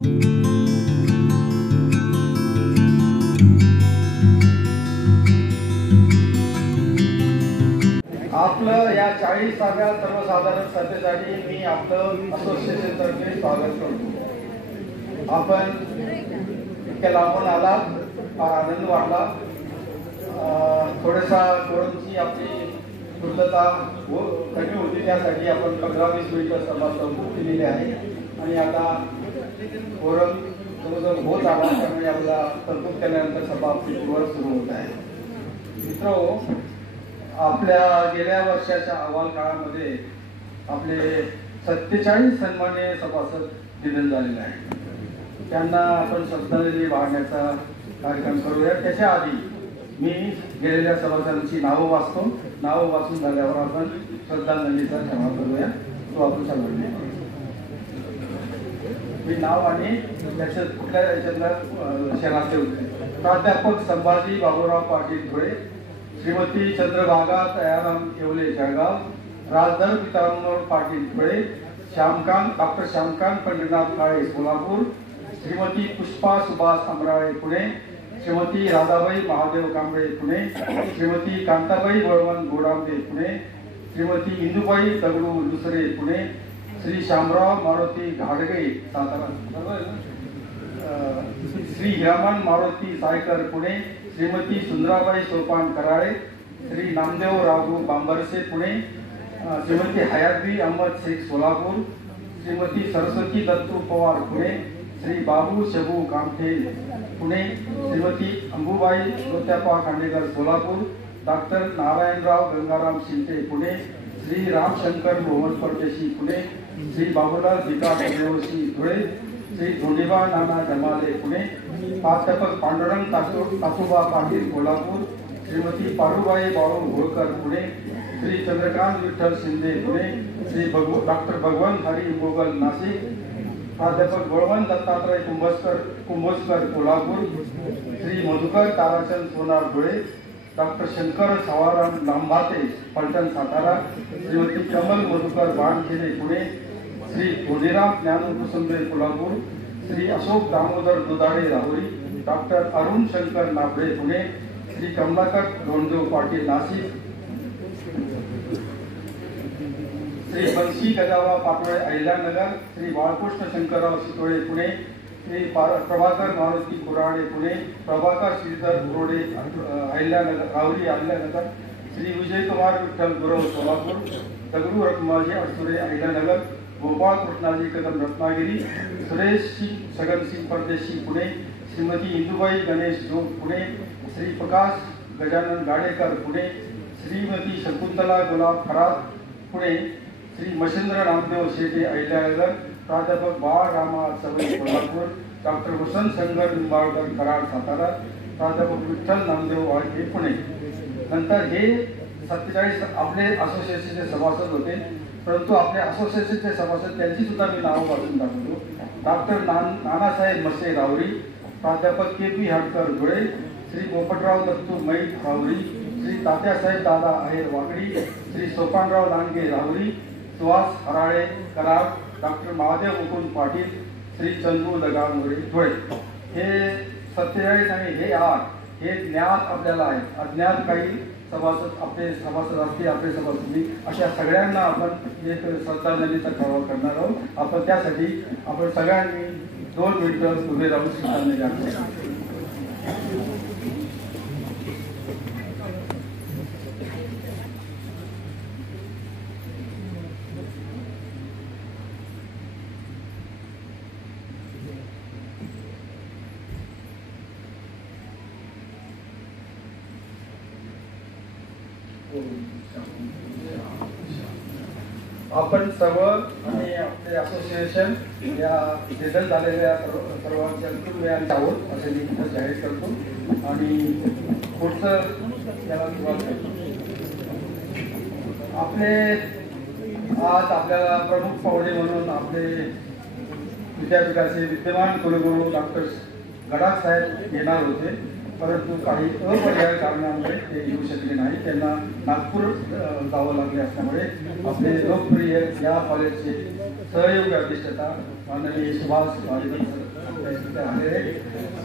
आपलं या 40व्या सर्वसाधारण सभेसाठी मी आपलं असोसिएशन तर्फे स्वागत करतो। आपण इतक्या लांबून आलात, फार आनंद वाटला। थोडासा कोरोनाची आपली दुर्लभता कमी होती, त्यासाठी आपण 15-20 मिनिटं सभा तहकूब केलेली आहे आणि आता कोरोना जवळजवळ होत आला, त्यामुळे आपला तहकूब केल्यानंतर सभा आपली पूर्ववत सुरू होत आहे। मित्रांनो, आपल्या गेल्या वर्षाच्या अहवाल काळामध्ये आपले 47 सन्माननीय सभासद निधन झालेले आहेत। त्यांना आपण श्रद्धांजली वाहण्याचा कार्यक्रम करूया। त्याच्या आधी मी गेलेल्या सभासदांची नावं वाचतो। नावं वाचून झाल्यावर आपण श्रद्धांजलीचा क्षमा करूया। तो आपण सर्वांनी मी नाव आणि त्याच्यात कुठल्या याच्यातला शहराचे होते। प्राध्यापक संभाजी बाबूराव पाटील धुळे, श्रीमती चंद्रभागा दयाराम येवले जळगाव, राजधर पितांबर पाटील धुळे, डॉक्टर श्यामकांत पंढरीनाथ काळे सोलापूर, श्रीमती पुष्पा सुभाष अमराळे पुणे, श्रीमती राधाबाई महादेव कांबळे पुणे, श्रीमती कांताबाई बळवंत गोडांबे पुणे, श्रीमती इंदुबाई दगडू दुसरे पुणे, श्री शामराव मारुती घाडगे सातारा, श्री हिरामन मारुती सायकर पुणे, श्रीमती सुंदराबाई सोपान कराळे, श्री नामदेव राघू बांबरसे पुणे, श्रीमती हयातबी अहमद शेख सोलापूर, श्रीमती सरस्वती दत्तू पवार पुणे, श्री बाबू शबू कामठे पुणे, श्रीमती अंबुबाई सोत्यापा खांडेकर सोलापूर, डॉक्टर नारायणराव गंगाराम शिंदे पुणे, श्री रामशंकर मोहन परदेशी पुणे, श्री बाबूलाल विकास देवशी धुळे, श्री धोंडीबा नाना जमाले पुणे, प्राध्यापक पांडुरंग तातुबा पाटील कोल्हापूर, श्रीमती पारुबाई बाळू होळकर पुणे, श्री चंद्रकांत विठ्ठल शिंदे पुणे, श्री डॉक्टर भगवंत हरी गोगल नाशिक, प्राध्यापक बळवंत दत्तात्रय कुंभोजकर कोल्हापूर, श्री मधुकर ताराचंद सोनार धुळे, डॉक्टर शंकर सवाराम लांभाते पलटण सातारा, श्रीमती कमल मधुकर बाणखेडे पुणे, श्री धोनीराम ज्ञानू कुसुंबे कोल्हापूर, श्री अशोक दामोदर दुधाडे राहुरी, डॉक्टर अरुण शंकर नाभळे पुणे, श्री कमलाकर धोंडदेव पाटील नाशिक, श्री बंशी गजावा पाटोळे अहिल्यानगर, श्री बाळकृष्ण शंकरराव शितोळे पुणे, श्री प्रभाकर मारुती कुराडे पुणे, प्रभाकर श्रीधर गुरोडे अहिल्यानगर राहुरी अहिल्यानगर, श्री विजयकुमार विठ्ठल गुरव सोलापूर, दगडू रखमाजी अडसुरे अहिल्यानगर, गोपाळ कृष्णाजी कदम रत्नागिरी, सुरेश सिंग छगन सिंग परदेशी पुणे, श्रीमती इंदुबाई गणेश जोग पुणे, श्री प्रकाश गजानन गाडेकर पुणे, श्रीमती शकुंतला गुलाब खरात पुणे, श्री मच्छिंद्र रामदेव शेटे अहिल्यानगर, प्राध्यापक बाळ रामा सवई कोल्हापूर, डॉक्टर वसंत शंकर निंबाळकर कराड सातारा, प्राध्यापक विठ्ठल नामदेव वाळके पुणे। नंतर हे 47 आपले असोसिएशनचे सभासद होते, परंतु आपल्या असोसिएशनचे सभासद त्यांची सुद्धा मी नावं वाचून दाखवतो। डॉक्टर नानासाहेब मसे राहुरी, प्राध्यापक के.पी. हडकर धुळे, श्री पोपटराव दत्तू मैत राहुरी, श्री तात्यासाहेब दादा आहेर वाकडी, श्री सोपानराव लांडगे राहुरी, सुहास हराळे कराड, डॉक्टर महादेव मुकुंद पाटील, श्री चंदू लगांगोरे धुळे। हे 47 आणि हे 8 हे ज्ञात आपल्याला आहेत। अज्ञात काही सभासद आपले सभासद असतील, आपले सभासदी, अशा सगळ्यांना आपण एक श्रद्धांजलीचा ठराव करणार आहोत। आपण त्यासाठी आपण सगळ्यांनी 2 मिनिटं उभे राहून श्रद्धांजली अर्पण आपण सर्व आणि आपले असोसिएशन या निधन झालेल्या सर्वांच्या कुटुंबियांचे आहोत असे मी जाहीर करतो आणि पुढचं त्याला सुरुवात करतो। आपले आज आपल्याला प्रमुख पाहुणे म्हणून आपले विद्यापीठाचे विद्यमान कुलगुरू डॉक्टर गडाख साहेब येणार होते, परंतु काही अपरिहार्य कारणामुळे ते येऊ शकले नाही। त्यांना नागपूर जावं लागले असल्यामुळे आपले लोकप्रिय या कॉलेजचे सहयोगी अधिष्ठाता माननीय सुभाष तिथे आलेले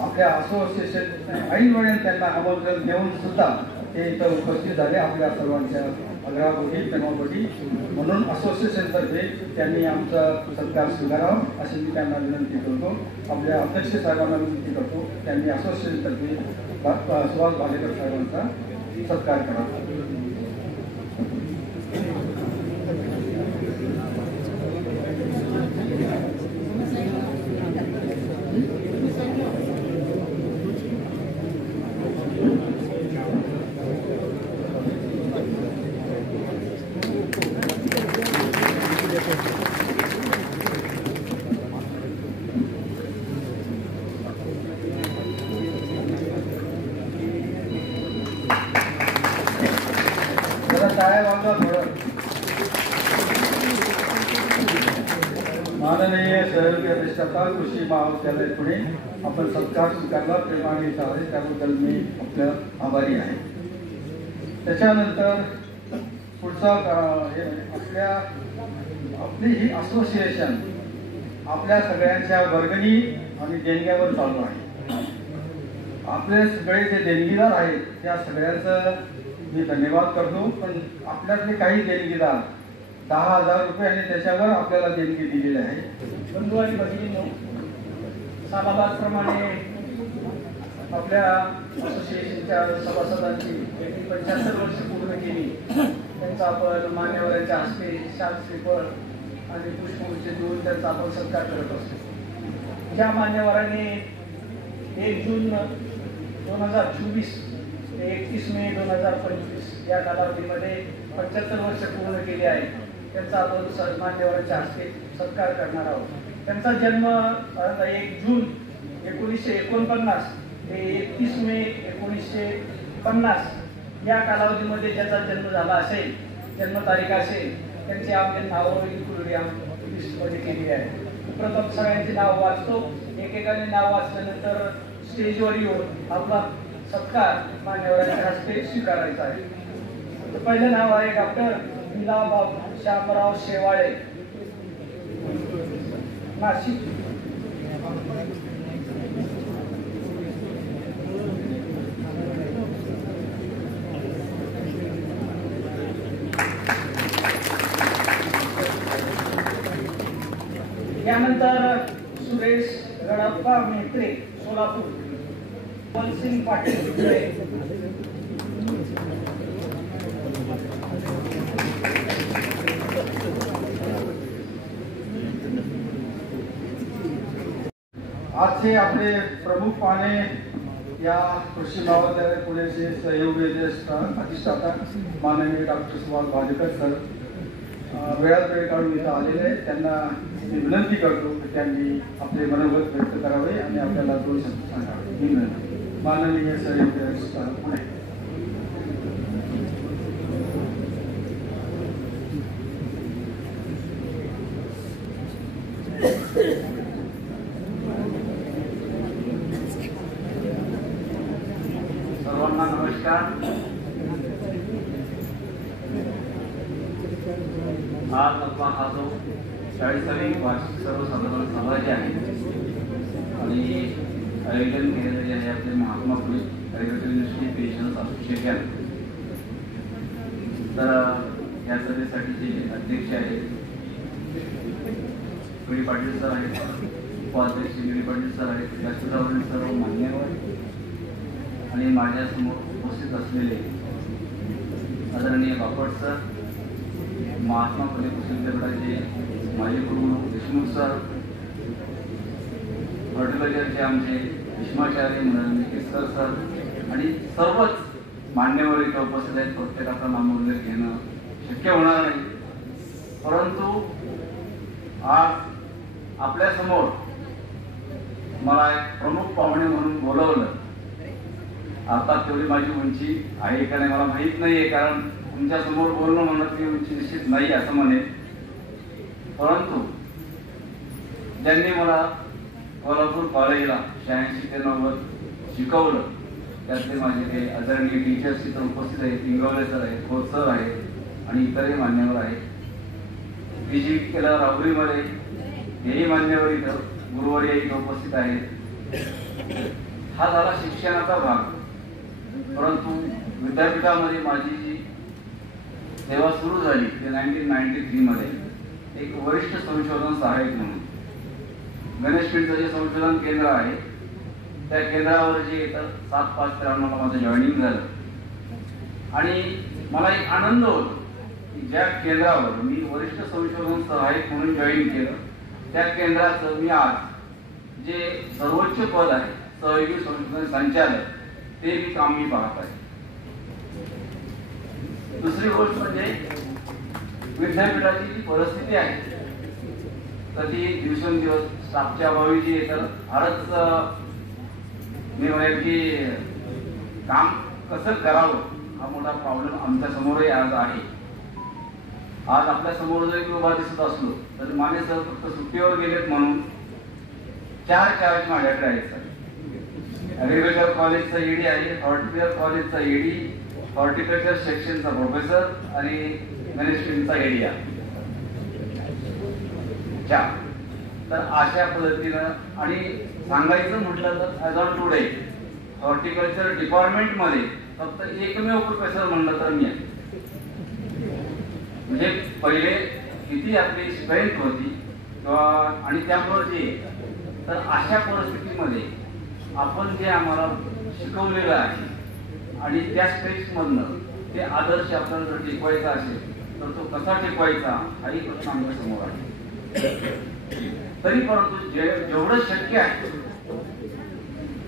आपल्या असोसिएशन ऐन वेळेला त्यांना आमंत्रण देऊन सुद्धा ते इथं उपस्थित झाले आपल्या सर्वांच्या आग्रहापोटी प्रेमापोटी. म्हणून असोसिएशनतर्फे त्यांनी आमचा सत्कार स्वीकारावा अशी मी त्यांना विनंती करतो. आपल्या अध्यक्ष साहेबांना विनंती करतो त्यांनी असोसिएशनतर्फे सुभाष भालेकर साहेबांचा सत्कार करावा. माननीय सहयोगी अधिष्ठाता कृषी महाविद्यालय पुणे आपण सत्कार स्वीकारला प्रेमाने आहे त्याबद्दल मी आपल्या आभारी आहे. त्याच्यानंतर पुढचा आपली ही असोसिएशन आपल्या सगळ्यांच्या वर्गणी आणि देणग्यावर चालू आहे. आपले सगळे जे देणगीदार आहेत त्या सगळ्यांचं मी धन्यवाद करतो. पण आपल्यातले काही देणगीदार 10,000 रुपये आणि त्याच्यावर आपल्याला देणगी दिलेली आहे. बंधू आणि भगिनींनो, सालाबादप्रमाणे आपल्या असोसिएशनच्या सभासदांची 75 वर्ष पूर्ण केली. त्यांचा आपण मान्यवरांच्या हस्ते शाल श्रीफळ आणि पुष्पगुच्छ देऊन त्यांचा आपण सत्कार करत असतो. ज्या मान्यवरांनी 1 जून 2024 ते 31 मे 2025 या कालावधीमध्ये 75 वर्ष पूर्ण केली आहे त्यांचा आपण मान्यवरांच्या हस्ते सत्कार करणार आहोत. त्यांचा जन्म 1 जून 1949 ते 31 मे 1950 या कालावधीमध्ये ज्याचा जन्म झाला असेल, जन्मतारीख असेल, त्यांची आपली नावं लिस्टमध्ये केली आहे. प्रथम सगळ्यांची नाव वाचतो. एकेकाने नाव वाचल्यानंतर स्टेजवर येऊन आपला सत्कार मान्यवरांच्या हस्ते स्वीकारायचा आहे. पहिलं नाव आहे डॉक्टर लीलाबाब श्यामराव शेवाळे, नाशिक. यानंतर सुरेश गणप्पा मेत्रे, सोलापूर. सिंग पाटील, आजचे आपले प्रमुख पाहुणे या कृषी महाविद्यालय पुण्याचे सहयोगी अधिष्ठाता माननीय डॉक्टर सुभाष भालेकर सर वेळात वेळ काढून इथं आलेले. त्यांना मी विनंती करतो की त्यांनी आपले मनोगत व्यक्त करावे आणि आपल्याला 2 शब्द सांगावे. मी विनंती माननीय सहयोगी अधिष्ठाता पुणे. सर्वांना नमस्कार. आज आपला हा जो 40वी वार्षिक सर्वसाधारण सभा जी आहे आणि आयोजन केलेले आहे आपले Mahatma Phule agriculture industry patience association. तर या सभेसाठी जे अध्यक्ष आहेत गिडी पाटील सर आहेत, उपाध्यक्ष गिडी पाटील सर आहेत, व्यासपीठावरील सर्व मान्यवर आणि माझ्यासमोर उपस्थित असलेले आदरणीय बापट सर, महात्मा फुले कृषी विद्यापीठाचे माजी कुलगुरू देशमुख सर, हॉर्टिकल्चरचे आमचे भीष्माचार्य मनोरंजन केसकर सर आणि सर्वच मान्यवर इथे उपस्थित आहेत. प्रत्येकाचा नामोल्लेख घेणं शक्य होणार नाही, परंतु आज आपल्यासमोर मला एक प्रमुख पाहुणे म्हणून बोलवलं. आता तेवढी माझी उंची आहे का नाही मला माहीत नाहीये, कारण तुमच्या समोर बोलणं म्हणत की उंची निश्चित नाही असं म्हणेल. परंतु ज्यांनी मला कोल्हापूर कॉलेजला 86 ते 90 शिकवलं त्यातले माझे काही आदरणीय टीचर्स इथं उपस्थित आहेत. इंगवले सर आहेत, खोत सर आहेत आणि इतरही मान्यवर आहेत. PG केलं राहुरीमध्ये हेही मान्यवर इथं गुरुवारी इथं उपस्थित आहेत. हा झाला शिक्षणाचा भाग. परंतु विद्यापीठामध्ये माझी जी सेवा सुरू झाली ते 1993 मध्ये एक वरिष्ठ संशोधन सहाय्यक म्हणून. गणेश पीठचं जे संशोधन केंद्र आहे त्या केंद्रावर जे येतं 7/5/93 ला माझं जॉईनिंग झालं. आणि मला एक आनंद होतो की ज्या केंद्रावर मी वरिष्ठ संशोधन सहाय्यक म्हणून जॉईन केलं त्या केंद्राचं मी आज जे सर्वोच्च पद आहे सहयोगी संशोधन संचालक ते मी काम मी पाहत आहे. दुसरी गोष्ट म्हणजे विद्यापीठाची जी परिस्थिती आहे तर ती दिवसेंदिवस स्टाफच्या अभावी जी तर फारच मी म्हणेल की काम कसं करावं हा मोठा प्रॉब्लेम आमच्या समोरही आज आहे. आज आपल्या समोर जरी उभा दिसत असलो तर माने सर फक्त सुट्टीवर गेलेत म्हणून 4 चार्ज माझ्याकडे आहेत सर. ॲग्रिकल्चर कॉलेजचा ईडी आहे, हॉर्टिकल्चर कॉलेजचा ईडी, हॉर्टिकल्चर सेक्शनचा प्रोफेसर आणि गणेश पीठचा ईडी आहे. तर अशा पद्धतीनं आणि सांगायचं म्हटलं तर ॲज ऑन टुडे हॉर्टिकल्चर डिपार्टमेंटमध्ये फक्त एकमेव प्रोफेसर म्हणलं तर मी आहे. म्हणजे पहिले किती आपली स्ट्रेंथ होती किंवा आणि त्यामुळे जे तर अशा परिस्थितीमध्ये आपण जे आम्हाला शिकवलेलं आहे आणि त्या स्टेजमधनं ते आदर्श आपल्याला जर टिकवायचा असेल तर तो कसा टिकवायचा हाही प्रश्न आमच्या समोर आहे. तरी परंतु जेवढं शक्य आहे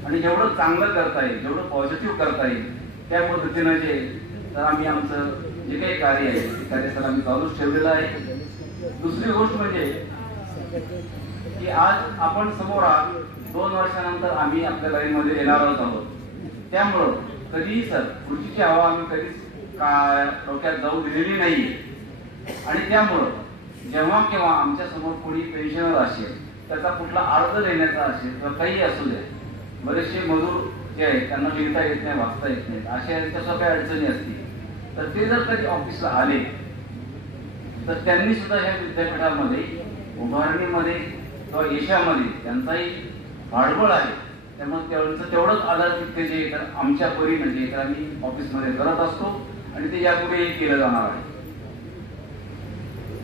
आणि जेवढं चांगलं करता येईल जेवढं पॉझिटिव्ह करता येईल त्या पद्धतीनं जे तर आम्ही आमचं जे काही कार्य आहे ते कार्य सर आम्ही चालूच ठेवलेलं आहे. दुसरी गोष्ट म्हणजे की आज आपण समोर आहात 2 वर्षानंतर आम्ही आपल्या लाईनमध्ये येणारच आहोत. त्यामुळं कधीही सर खुर्चीची हवा आम्ही कधीच डोक्यात जाऊ दिलेली नाहीये. आणि त्यामुळं जेव्हा केव्हा आमच्या समोर कोणी पेन्शनर असेल त्याचा कुठला अर्ज देण्याचा असेल किंवा काही असू दे बरेचसे मजूर जे आहेत त्यांना लिहिता येत नाही वाचता येत नाही अशा तशा काही अडचणी असतील तर ते जर कधी ऑफिसला आले तर त्यांनी सुद्धा ह्या विद्यापीठामध्ये उभारणीमध्ये किंवा यशामध्ये त्यांचाही भांडवल आहे. त्यामुळे त्यांचं तेवढंच आधार जे तर आमच्या परीने जे तर आम्ही ऑफिसमध्ये करत असतो आणि ते यापुढेही केलं जाणार आहे.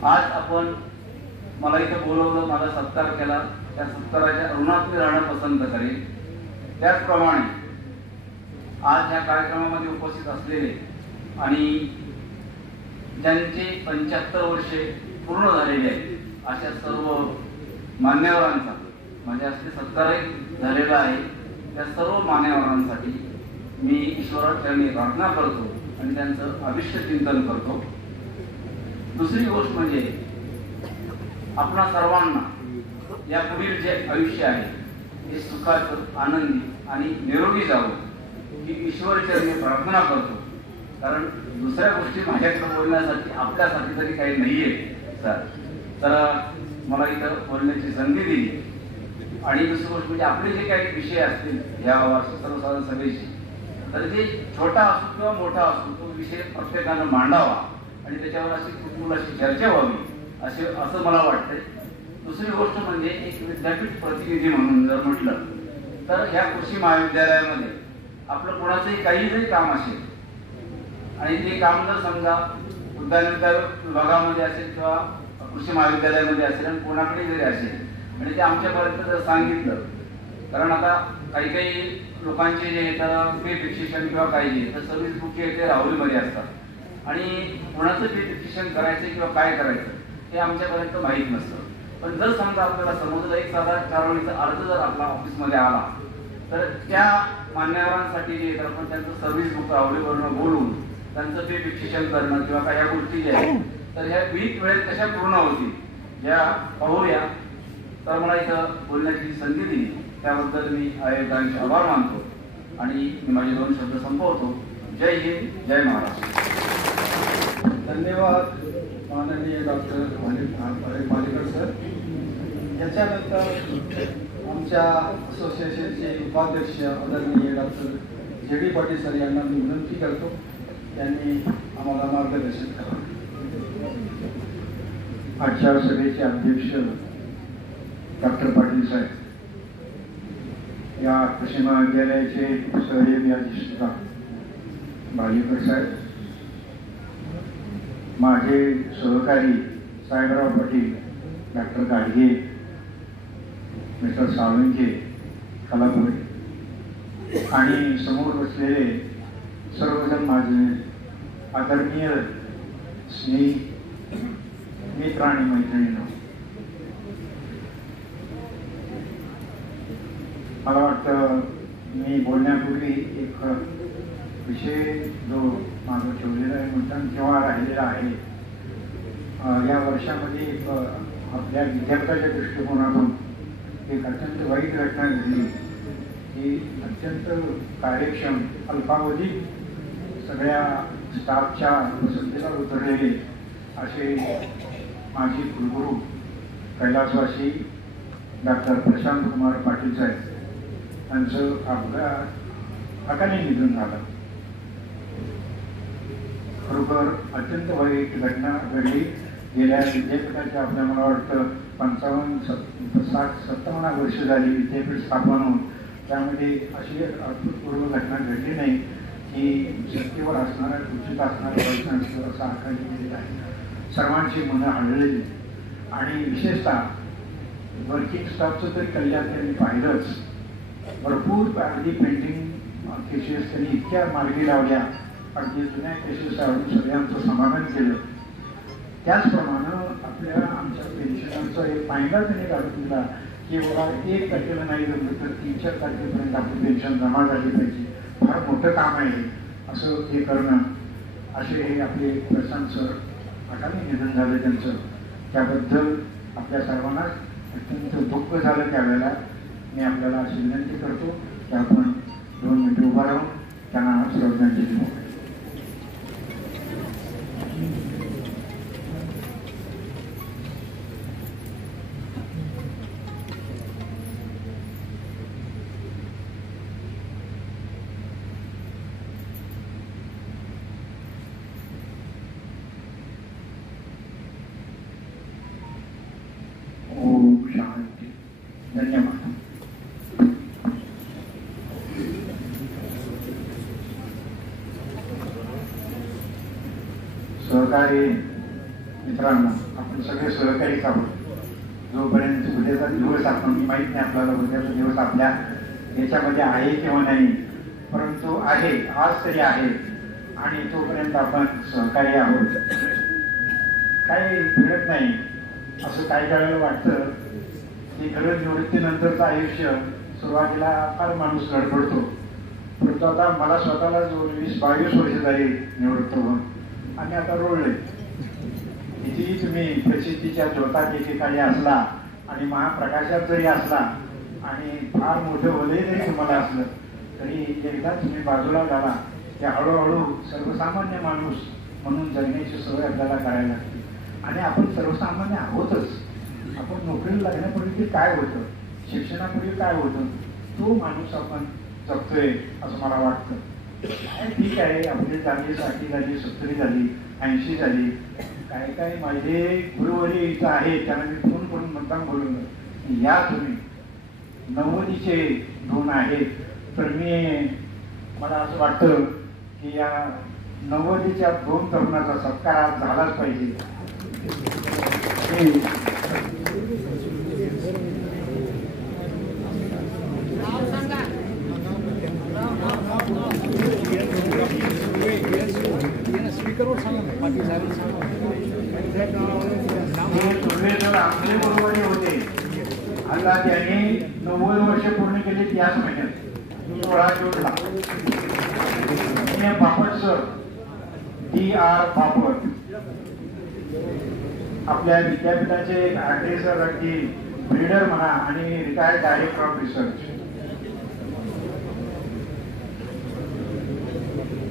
आज आपण मला इथं बोलवलं माझा सत्कार केला त्या सत्काराच्या ऋणात मी राहणं पसंत करेन. त्याचप्रमाणे आज ह्या कार्यक्रमामध्ये उपस्थित असलेले आणि ज्यांचे 75 वर्षे पूर्ण झालेले आहेत अशा सर्व मान्यवरांचा माझ्या हस्ते सत्कारही झालेला आहे. त्या सर्व मान्यवरांसाठी मी ईश्वराचरणी प्रार्थना करतो आणि त्यांचं अभिष्ट चिंतन करतो. दुसरी गोष्ट म्हणजे आपणा सर्वांना या पुढील जे आयुष्य आहे हे सुखाचं आनंदी आणि निरोगी जावं ही ईश्वरचरणी प्रार्थना करतो. कारण दुसऱ्या गोष्टी माझ्याकडे बोलण्यासाठी आपल्यासाठी तरी काही नाहीये सर. तर मला इथं बोलण्याची संधी दिली. आणि दुसरी गोष्ट म्हणजे आपले जे काही विषय असतील ह्या वार्षिक सर्वसाधारण सभेची तर ते छोटा असो किंवा मोठा असो तो विषय प्रत्येकानं मांडावा आणि त्याच्यावर अशी कुटुंब अशी चर्चा व्हावी असं मला वाटतंय. दुसरी गोष्ट म्हणजे एक विद्यापीठ प्रतिनिधी म्हणून जर म्हटलं तर ह्या कृषी महाविद्यालयामध्ये आपलं कोणाचंही काही जरी काम असेल आणि ते काम जर समजा उद्यान विभागामध्ये असेल किंवा कृषी महाविद्यालयामध्ये असेल आणि कोणाकडे जरी असेल आणि ते आमच्यापर्यंत जर सांगितलं कारण आता काही काही लोकांचे जे तर पे फिक्सेशन किंवा काही जे तर सर्व्हिस बुकचे ते राहुरीमध्ये असतात आणि कोणाचं पे फिक्सेशन करायचं किंवा काय करायचं हे आमच्यापर्यंत माहीत नसतं. पण जर समजा आपल्याला समजलं एक साधा चारवणीचा अर्ज जर आपला ऑफिसमध्ये आला तर त्या मान्यवरांसाठी जे तर आपण त्यांचं सर्व्हिस बुक राहुरीवरनं बोलून त्यांचं पे फिक्सेशन करणं किंवा काही गोष्टी ज्या आहेत तर ह्या वीक वेळेत कशा पूर्ण होतील या पाहूया. तर मला इथं बोलण्याची संधी दिली त्याबद्दल मी आयोजकांचे आभार मानतो आणि मी माझे 2 शब्द संपवतो. जय हिंद, जय महाराष्ट्र. धन्यवाद माननीय डॉक्टर मालेकर सर. याच्यानंतर आमच्या असोसिएशनचे उपाध्यक्ष आदरणीय डॉक्टर जे.डी. पाटील सर यांना मी विनंती करतो त्यांनी आम्हाला मार्गदर्शन करावं. आजच्या सभेचे अध्यक्ष डॉक्टर पाटील साहेब या कृषी महाविद्यालयाचे सहयोगी अधिष्ठाता बाजीकर साहेब, माझे सहकारी साहेबराव पाटील, डॉक्टर गाडगे, मिस्टर साळुंखे, कलापुरे आणि समोर बसलेले सर्वजण माझे आदरणीय स्नेही मित्र आणि मैत्रिणींनो, मला वाटतं मी बोलण्यापूर्वी एक विषय जो मागं ठेवलेला आहे म्हणतात किंवा राहिलेला आहे, या वर्षामध्ये एक आपल्या विद्यार्थ्याच्या दृष्टिकोनातून एक अत्यंत वाईट घटना घडली की अत्यंत कार्यक्षम अल्पावधीत सगळ्या स्टाफच्या पसंतीला उतरलेले असे माजी कुलगुरू कैलासवासी डॉक्टर प्रशांत कुमार पाटील साहेब यांचं अकाली निधन झालं. खरोखर अत्यंत वाईट घटना घडली. गेल्या विद्यापीठाच्या आपल्या मला वाटतं 55-60-57 वर्ष झाली विद्यापीठ स्थापन होऊन, त्यामध्ये अशी अभूतपूर्व घटना घडली नाही की सत्तेवर असणाऱ्या खुर्चीत असणाऱ्या वैज्ञानिक असा आकाली गेलेला आहे. सर्वांची मनं हळलेली आणि विशेषतः वर्किंग स्टाफचं तरी कल्याण त्यांनी पाहिलंच. भरपूर अगदी पेंटिंग केसेस त्यांनी इतक्या मार्गी लावल्या, अगदी जुन्या केसेस आवडून सगळ्यांचं समाधान केलं. त्याचप्रमाणे आपल्या आमच्या पेन्शनरचा एक फायदा त्यांनी काढून दिला की बाबा 1 तारखेला नाही जमलं तर 3-4 तारखेपर्यंत आपली पेन्शन जमा झाली पाहिजे. फार मोठं काम आहे असं हे करणं. असे हे आपले प्रशांत सर अकाली निधन झालं त्यांचं, त्याबद्दल आपल्या सर्वांनाच अत्यंत दुःख झालं. त्यावेळेला मी आपल्याला अशी विनंती करतो की आपण 2 मिनिटं उभा राहून त्यांना श्रद्धांजली देऊ. ओम शांती. धन्यवाद. सहकारी मित्रांनो, आपण सगळे सहकारीच आहोत. जोपर्यंत उद्याचा दिवस आपण माहीत नाही आपल्याला उद्याचा दिवस आपल्या याच्यामध्ये आहे किंवा नाही, परंतु आहे, आज तरी आहे आणि तोपर्यंत आपण सहकारी आहोत. काही मिळत नाही असं काही वेळेला वाटतं की खरं निवृत्तीनंतरचं आयुष्य सुरुवातीला फार माणूस गडबडतो, परंतु आता मला स्वतःला जो 20-22 वर्ष झाली निवृत्त होऊन आणि आता रोळले. कितीही तुम्ही प्रसिद्धीच्या ज्योतात एकेकाळी असला आणि महाप्रकाशात जरी असला आणि फार मोठे वलय जरी तुम्हाला असलं तरी एकदा तुम्ही बाजूला झाला की हळूहळू सर्वसामान्य माणूस म्हणून जगण्याची सवय आपल्याला करायला लागते. आणि आपण सर्वसामान्य आहोतच. आपण नोकरीला लागण्यापूर्वी काय होतं, शिक्षणापूर्वी काय होतं, तो माणूस आपण जगतोय असं मला वाटतं. ठीक आहे, आपली झाली 60 झाली, 70 झाली, 80 झाली. काय काय माझे गुरुवारी इथं आहे त्यांना मी फोन करून मुद्दाम बोलवलं या तुम्ही 90चे 2 आहेत. तर मला असं वाटतं की या 90च्या 2 तरुणाचा सत्कार झालाच पाहिजे. आमचे बरोबर होते. आता त्यांनी 90 वर्ष पूर्ण केली त्याच महिन्यात 16 जूनला. पापट सर, DR पापट, आपल्या विद्यापीठाचे एक ॲग्रेसर अगदी ब्रीडर म्हणा आणि रिटायर्ड डायरेक्टर ऑफ रिसर्च.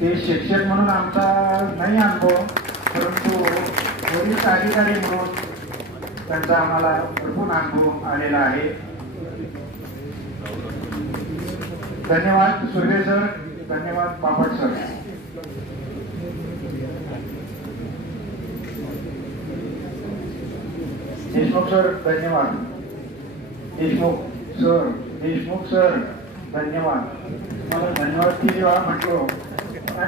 ते शिक्षक म्हणून आमचा नाही अनुभव, परंतु पोलीस अधिकारी म्हणून त्यांचा आम्हाला भरपूर अनुभव आलेला आहे. धन्यवाद सुर्वे सर, धन्यवाद पापट सर. देशमुख सर धन्यवाद. देशमुख सर धन्यवाद. मला धन्यवाद की जेव्हा म्हटलो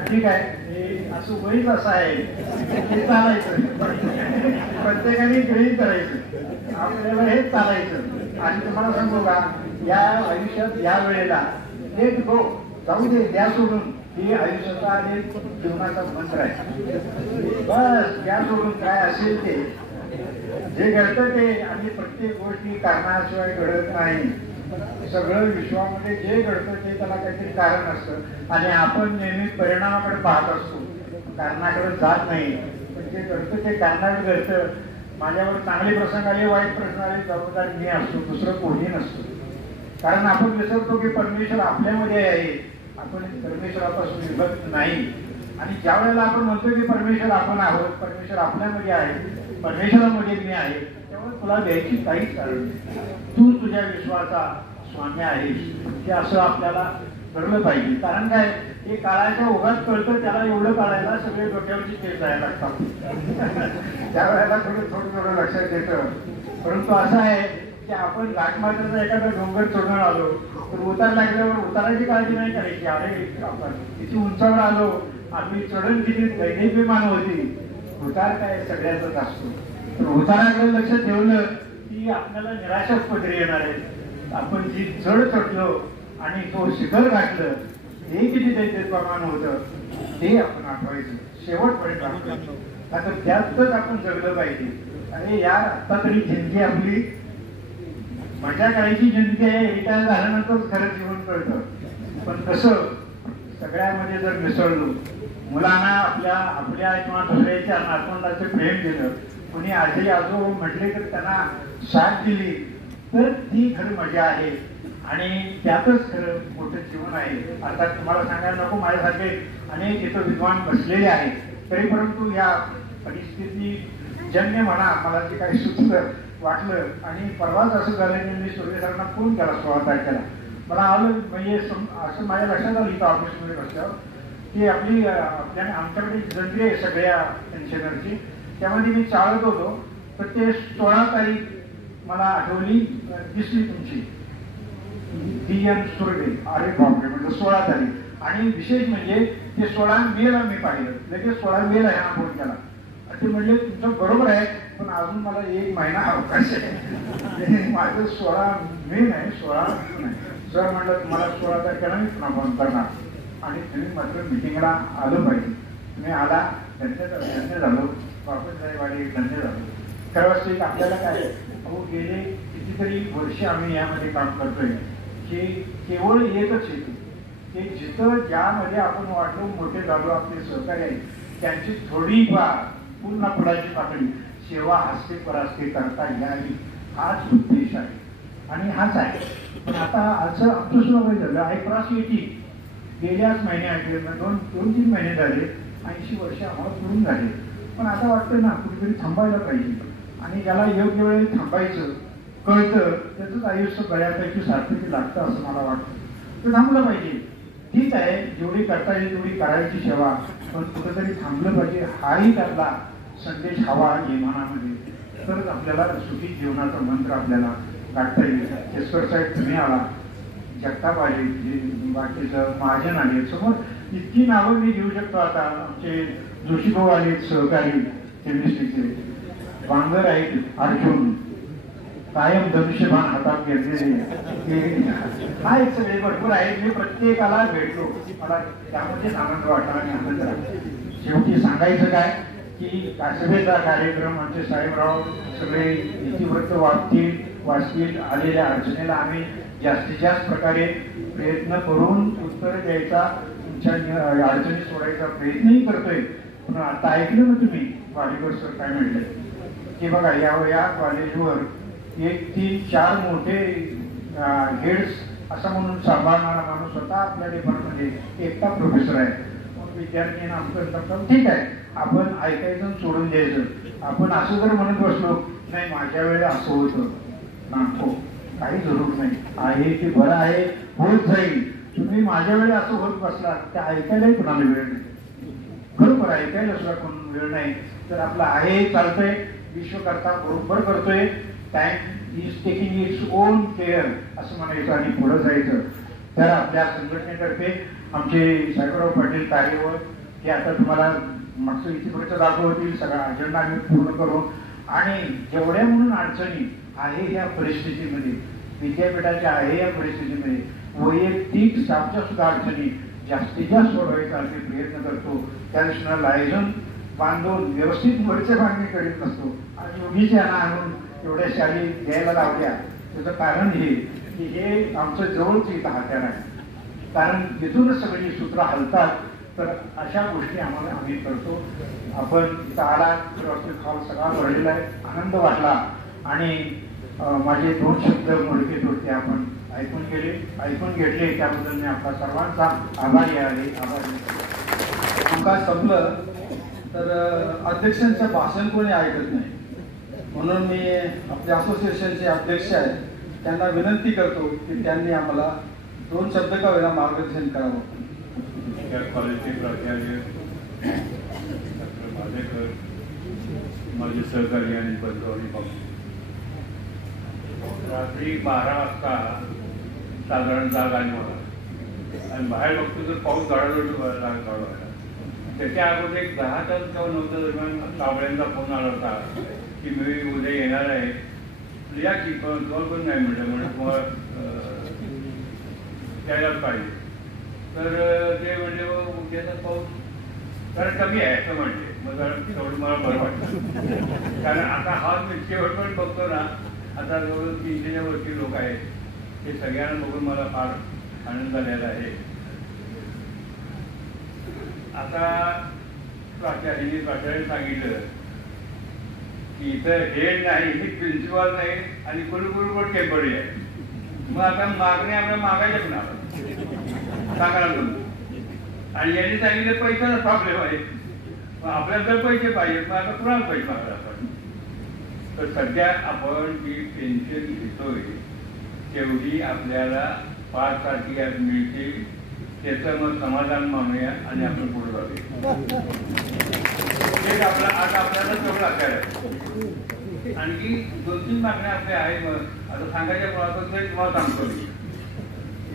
ठीक आहे, हे असं वयच असं आहे, हे चालायचं, प्रत्येकाने गृहीत करायचं, आपल्याला हेच चालायचं. आणि तुम्हाला सांगू का, या आयुष्यात या वेळेला एक जाऊ दे, द्या सोडून, ही आयुष्याचा आणि जीवनाचा मंत्र आहे. बस द्या सोडून, काय असेल ते जे घडतं ते, आणि प्रत्येक गोष्टी कारणाशिवाय घडत नाही. सगळं विश्वामध्ये जे घडतं ते त्याला काहीतरी कारण असतं, आणि आपण नेहमी परिणामाकडे पाहत असतो, कारणाकडे जात नाही. पण जे घडतं ते कारणाकडे घडतं. माझ्यावर चांगले प्रसंग आले, वाईट प्रसंग आले, जबाबदार मी असतो, दुसरं कोणी नसतो. कारण आपण विसरतो की परमेश्वर आपल्यामध्ये आहे, आपण परमेश्वरापासून विभक्त नाही. आणि ज्या वेळेला आपण म्हणतो की परमेश्वर आपण आहोत, परमेश्वर आपल्यामध्ये आहे, परमेश्वरामध्ये मी आहे, त्यामुळे तुला द्यायची काहीच कारण नाही. तू तुझ्या विश्वाचा स्वामी आहेस, हे असं आपल्याला कळलं पाहिजे. कारण काय, हे काळाच्या ओघात कळतं, त्याला एवढं काढायला सगळे डोक्यावरची केस जायला लागतात. त्यावेळेला थोडं लक्षात येतं. परंतु असं आहे की आपण घाटमाथ्याचा एखादा डोंगर चढून आलो तर उतार लागल्यावर उताराची काळजी नाही करायची. अरे आपण किती उंचावर आलो, आम्ही चढण किती दैनिकविमान होती, उतार काय सगळ्याचाच असतो. तर उताराकडे लक्ष ठेवलं की आपल्याला निराशाच पदरी येणार आहे. आपण जी चढ चढलो आणि तो शिखर गाठलं, हे किती दैनिकविमान होतं ते आपण आठवायचं, शेवटपर्यंत आठवायचं. आता त्यातच आपण जगलं पाहिजे. अरे यार, आता तरी जिंदगी आपली मजा करायची जिंदगी आहे, रिटायर झाल्यानंतर खरं जीवन कळतं. पण कसं सगळ्यामध्ये जर मिसळलो, मुलांना आपल्या किंवा दुसऱ्याच्या नातवंडाचे प्रेम दिलं, कोणी आजी आजोबा म्हटले तर त्यांना साथ दिली, तर ती खरं मजा आहे. आणि त्यातच खरं मोठं जीवन आहे. आता तुम्हाला सांगायला नको, माझ्यासारखे अनेक इथं विद्वान बसलेले आहेत, तरी परंतु या परिस्थिती जन्य म्हणा, मला जे काही सुचलं वाटलं. आणि परवाच असं झालं की मी सुर्वे सरांना फोन केला 16 तारखेला. मला आलं म्हणजे असं माझ्या लक्षात आलं इथं ऑफिसमध्ये बसल्यावर की आमच्याकडे जंत्री आहे सगळ्या पेन्शनरची, त्यामध्ये मी चालत होतो तर ते 16 तारीख मला आठवली, दिसली तुमची DM सुर्वे. अरे बापरे म्हणजे 16 तारीख. आणि विशेष म्हणजे ते 16 मेला मी पाहिलं, लगेच 16 मेला ह्या फोन केला. ते म्हणले तुमचं बरोबर आहे, पण अजून मला 1 महिना अवकाश आहे. माझं 16 मे नाही, 16 नाही. सर म्हणलं तुम्हाला 16 तारखेला मी पुन्हा फोन करणार, आणि तुम्ही मात्र मिटिंगला आलं पाहिजे. तुम्ही आला, धन्य झालो, वापस जाईवाडी धन्य झालो. खरं वाटतं आपल्याला काय, अहो गेले कितीतरी वर्ष आम्ही यामध्ये काम करतोय की केवळ एकच हेतू, की जिथं ज्यामध्ये आपण वाढलो, मोठे झालो, आपले सहकारी आहेत, त्यांची थोडीफार पूर्ण पुढाची पातळी सेवा हस्ते परास्ते करता यावी, हाच उद्देश आहे आणि हाच आहे. पण आता असं अफसोस झालं, ऐकरास येते गेल्याच महिन्यात 2-3 महिने झाले, 80 वर्ष आम्हाला पूर्ण झाले. पण आता वाटतं ना कुठेतरी थांबायला पाहिजे, आणि ज्याला योग्य वेळेला थांबायचं कळतं त्याचंच आयुष्य बऱ्यापैकी सार्थकी लागतं असं मला वाटतं. तर थांबलं पाहिजे. ठीक आहे, जेवढी करता येईल तेवढी करायची सेवा, पण कुठेतरी थांबलं पाहिजे. हाही त्यातला संदेश हवा मनामध्ये, तरच आपल्याला सुखी जीवनाचा मंत्र आपल्याला गाठता येईल. केसकर साहेब तुम्ही आला, जगताप आले, बाकीचं महाजन आले, समोर इतकी नावं मी घेऊ शकतो. आता आमचे जोशीभाऊ आले, सहकारी केमिस्ट्रीचे, बांगर आहेत, अर्जुन कायम धनुष्यबाण हातात घेतलेले, हा एक सगळे भरपूर आहेत. मी प्रत्येकाला भेटलो, मला त्यामध्येच आनंद वाटला आणि आनंद झाला. शेवटी सांगायचं काय की कासबेचा कार्यक्रम आमचे साहेबराव सगळे इतिवृत्त वाचतील, आलेल्या अडचणीला आम्ही जास्तीत जास्त प्रकारे प्रयत्न करून उत्तर द्यायचा, तुमच्या अडचणी सोडायचा प्रयत्नही करतोय. पण आता ऐकलं ना तुम्ही वाडेकर सर काय म्हटलं की बघा या कॉलेजवर 1-3-4 मोठे हेड्स असं म्हणून सांभाळणारा माणूस होता आपल्या डिपार्टमेंटमध्ये, एकटा प्रोफेसर आहे. मग विद्यार्थी आमचं ठीक आहे, आपण ऐकायचं सोडून द्यायचं. आपण असं जर म्हणत बसलो नाही माझ्या वेळेला असं होतं ना, हो काही जरूर नाही, आहे ते बरं आहे, होत जाईल. तुम्ही माझ्या वेळेला असं होत बसला ते ऐकायलाही कुणाला वेळ नाही, बरोबर ऐकायला सुद्धा कोण वेळ नाही. तर आपलं आहे चालतंय, विश्वकर्ता बरोबर करतोय, time is taking its own care असं म्हणायचं आणि पुढं जायचं. तर आपल्या संघटनेतर्फे आमचे साहेबराव पाटील कार्यवर हे आता तुम्हाला मागचं इतिपुढचं दाखवतील, सगळा अजेंडा आम्ही पूर्ण करू आणि जेवढ्या म्हणून अडचणी आहे या परिस्थितीमध्ये, विद्यापीठाच्या आहे या परिस्थितीमध्ये वैयक्तिक स्टाफच्या सुद्धा अडचणी जास्तीत जास्त सोडवायचा आम्ही प्रयत्न करतो. त्या दृष्टीनं लायझन बांधून व्यवस्थित मोर्चे बांधणी करीत नसतो आणि योगीच यांना आणून एवढ्या शाली द्यायला लावल्या. त्याचं कारण हे की हे आमचं जवळच इथं हत्यार आहे, कारण तिथूनच सगळी सूत्र हलतात. तर अशा गोष्टी आम्ही करतो. आपण इथं आला हॉल सगळा भरलेला आहे, आनंद वाटला आणि माझे 2 शब्द मोडके होते आपण ऐकून घेतले त्याबद्दल मी आपला सर्वांचा आभारी आहे. कामकाज संपलं तर अध्यक्षांचं भाषण कोणी ऐकत नाही, म्हणून मी आपल्या असोसिएशनचे अध्यक्ष आहेत त्यांना विनंती करतो की त्यांनी आम्हाला 2 शब्द का वेळा मार्गदर्शन करावं. कॉलेजचे प्राचार्य डॉक्टर भालेकर, माझे सहकारी आणि बंधू पाहून रात्री 12 वाजता साधारण जाग आली मला आणि बाहेर बघतो तर पाऊस गाडाजोडी व्हायला. त्याच्या अगोदर एक 10 तास किंवा 9 तास दरम्यान कावळ्यांचा फोन आला होता की मी उद्या येणार आहे, या की पण तुम्हाला पण नाही म्हटलं म्हणजे तुम्हाला यायलाच पाहिजे. तर ते म्हणले उद्याचा पाऊस जरा कमी आहे असं म्हणले. मग जरा तेवढं मला बरं वाटतं, कारण आता हा शेवट पण बघतो ना, आता जवळ 300च्या वरती लोक आहेत, ते सगळ्यांना बघून मला फार आनंद झालेला आहे. आता प्राचार्याने सांगितलं की इथं हेड नाही, प्रिन्सिपल नाही आणि कुलगुरू पण टेम्पररी आहे. मग आता मागणी आपल्या मागायच्या पण सांगायला तुम्ही, आणि यांनी सांगितलं पैशाचा प्रॉब्लेम आहे, आपल्याला जर पैसे पाहिजे मग आता कुणाला पैसे मागायला आपण. तर सध्या आपण जी पेन्शन घेतोय तेवढी आपल्याला 5 तारखेला मिळते, त्याचं मग समाधान मानूया आणि आपण पुढे जाऊया. तेच आपला आज आपल्याला तेवढं आकार आहे. आणखी 2-3 मागण्या आपल्या आहेत. मग आता सांगायच्या कोणाबद्दल तुम्हाला सांगतो मी.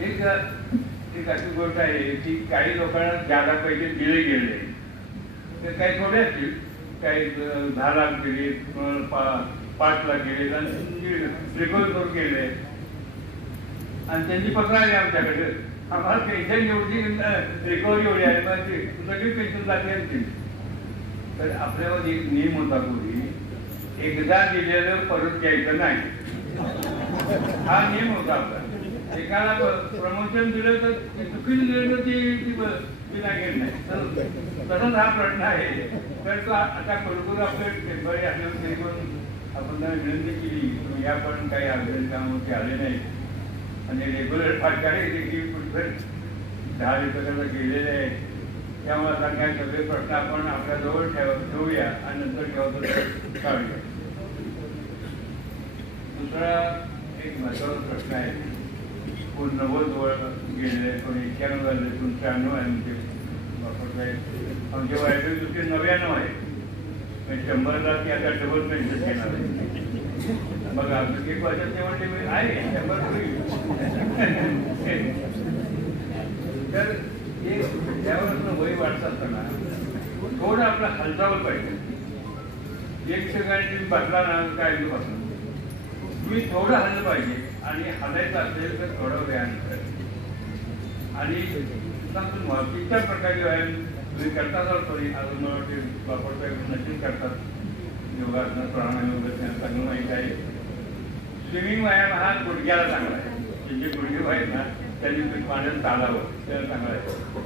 एक अशी गोष्ट आहे की काही लोकांना जादा पैसे दिले गेले, ते काही थोडे असतील, काही 10 लाख गेले, 5 लाख गेले आणि रिकव्हरी करून गेले आणि त्यांची पत्र आली आमच्याकडे, आम्हाला पेन्शन एवढी रिकव्हरी एवढी आहे, मग ती सगळी पेन्शन लागली असतील. तर आपल्यावर एक नियम होता पूर्वी, एकदा दिलेलं परत द्यायचं नाही, हा नियम होता आपला. एकाला प्रमोशन दिलं तर चुकीचं दिलं तर ती लागेल नाही. तसंच हा प्रश्न आहे. तर तो आता कुलगुरू आपलं टेम्पररी असल्यावर तरी पण आपण त्यांना विनंती केली, तुम्ही या पण काही अभ्यास त्यामुळे आले नाही आणि रेग्युलर प्राचार्य देखील कुठे 10 दिवसाला गेलेले आहेत. त्यामुळे आता काय सगळे प्रश्न आपण आपल्याजवळ ठेवूया आणि नंतर ठेवतो काढूया. दुसरा एक महत्वाचा प्रश्न आहे, कोण 90 गेलेले, कोण 91 झाले, कोण 93 आहे. म्हणजे वापरत आहे आमच्या वयाच्या दृष्टी 99 आहे, म्हणजे 100ला ती आता डबल पेन्शन घेणार आहे. बघा आमचं 1 वर्षात जेव्हा ते आहे 100 तर हे त्यावर वय वाढत असताना थोडं आपलं हालचाल पाहिजे. एक ठिकाणी तुम्ही बसला ना काय बसला, तुम्ही थोडं हल्लं पाहिजे आणि हलायचं असेल तर थोडं व्यायाम करायचं. आणि इतर प्रकारचे व्यायाम तुम्ही करताच थोडी अजून वापरता नक्कीच करतात. योगासनं प्राणायाम वगैरे त्यांना चांगलं माहीत आहे. स्विमिंग व्यायाम हा गुडघ्याला चांगला आहे. जे गुडघे आहेत ना त्यांनी पाण्यात चालावं, त्याला चांगलं आहे.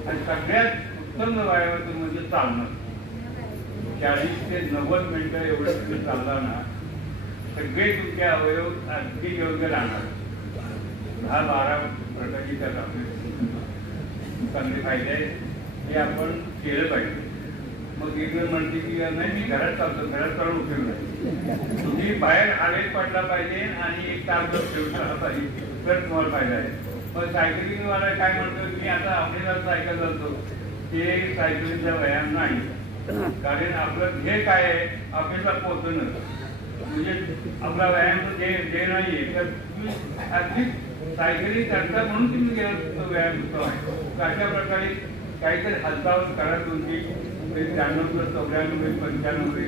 आणि सगळ्यात उत्तम व्यायामातून म्हणजे चालणं. 40 ते 90 मिनिटं एवढं तुम्ही चालला ना, सगळे तुमचे अवयव अगदी योग्य राहणार. 10-12 प्रकारची त्यात आपले चांगले फायदे आहेत, हे आपण केलं पाहिजे. मग एक वेळ म्हणते की नाही मी घरात चालतो, घरात चालून उपयोग नाही. तुम्ही बाहेर हवेत पडला पाहिजे आणि 1 तास ठेवला पाहिजे तर तुम्हाला फायदा आहे. मग सायकलिंग वाला काय म्हणतो, मी आता आपल्याला सायकल चालतो, ते सायकलिंगचा व्यायाम नाही. कारण आपलं हे काय आहे, आपल्याला पोहोचणं. म्हणजे आपला व्यायाम जे नाही आहे तर तुम्ही अगदी सायकलिंग करता म्हणून तुम्ही गेला तो व्यायाम होतो आहे. अशा प्रकारे काहीतरी हालचाल करा तुमची 93 + 94 95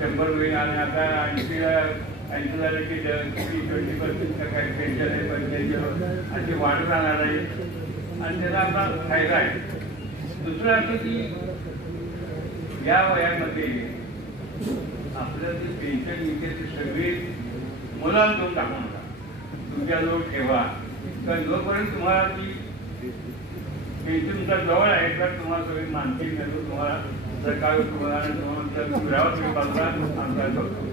100 होईल आणि आता 80 झाले की 20% काही पेन्शन आहे 85 अशी वाढ राहणार आहे आणि त्याचा आपला फायदा आहे. दुसरं असं की या वयामध्ये आपलं जे पेन्शन मिळते ते सगळी मुलांना देऊन टाकू नका, तुमच्याजवळ ठेवा. कारण जोपर्यंत तुम्हाला ती पेन्शनचा जवळ आहे तर तुम्हाला सगळी मानसिक नंतर तुम्हाला सरकार तुम्हाला तुम्ही बाजूला आमचा करतो.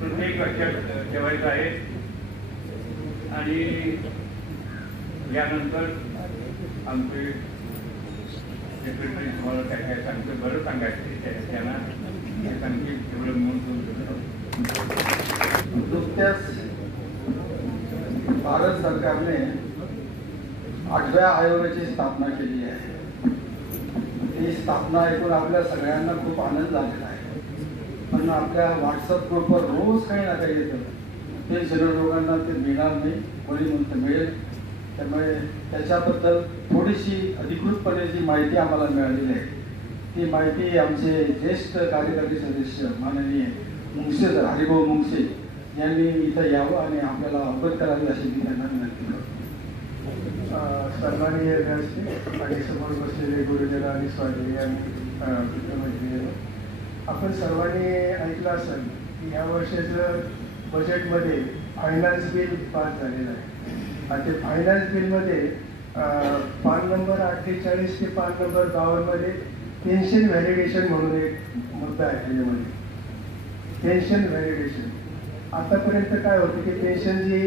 प्रत्येक लक्षात ठेवायचं आहे. आणि यानंतर आमचे सेक्रेटरी तुम्हाला काय काय सांगतो बरं सांगायचं त्यांना हे सांगते तेवढं म्हणून. नुकत्याच भारत सरकारने 8व्या आयोगाची स्थापना केली आहे. ही स्थापना ऐकून आपल्या सगळ्यांना खूप आनंद झालेला आहे. पण आपल्या व्हॉट्सअप ग्रुपवर रोज काही ना काही येतं पेन्शनर लोकांना ते मिळणार नाही, कोणी म्हणतं मिळेल. त्यामुळे त्याच्याबद्दल थोडीशी अधिकृतपणे जी माहिती आम्हाला मिळालेली आहे ती माहिती आमचे ज्येष्ठ कार्यकारी सदस्य माननीय मुंगसे हरिभाऊ मुंगसे यांनी इथं यावं आणि आपल्याला अवगत करावी अशी मी त्यांना विनंती करतो. सन्माननीय व्यासपीठ आणि समोर बसलेले गुरुजन आणि स्वामी आणि मित्रमैत्रिणी, आपण सर्वांनी ऐकलं असेल की या वर्षाचं बजेटमध्ये फायनान्स बिल पास झालेलं आहे. आणि ते फायनान्स बिलमध्ये पान नंबर 48 ते पान नंबर 52 मध्ये पेन्शन व्हॅलिडेशन म्हणून एक मुद्दा आहे. त्याच्यामध्ये पेन्शन व्हॅलिडेशन आतापर्यंत काय होतं की पेन्शन जी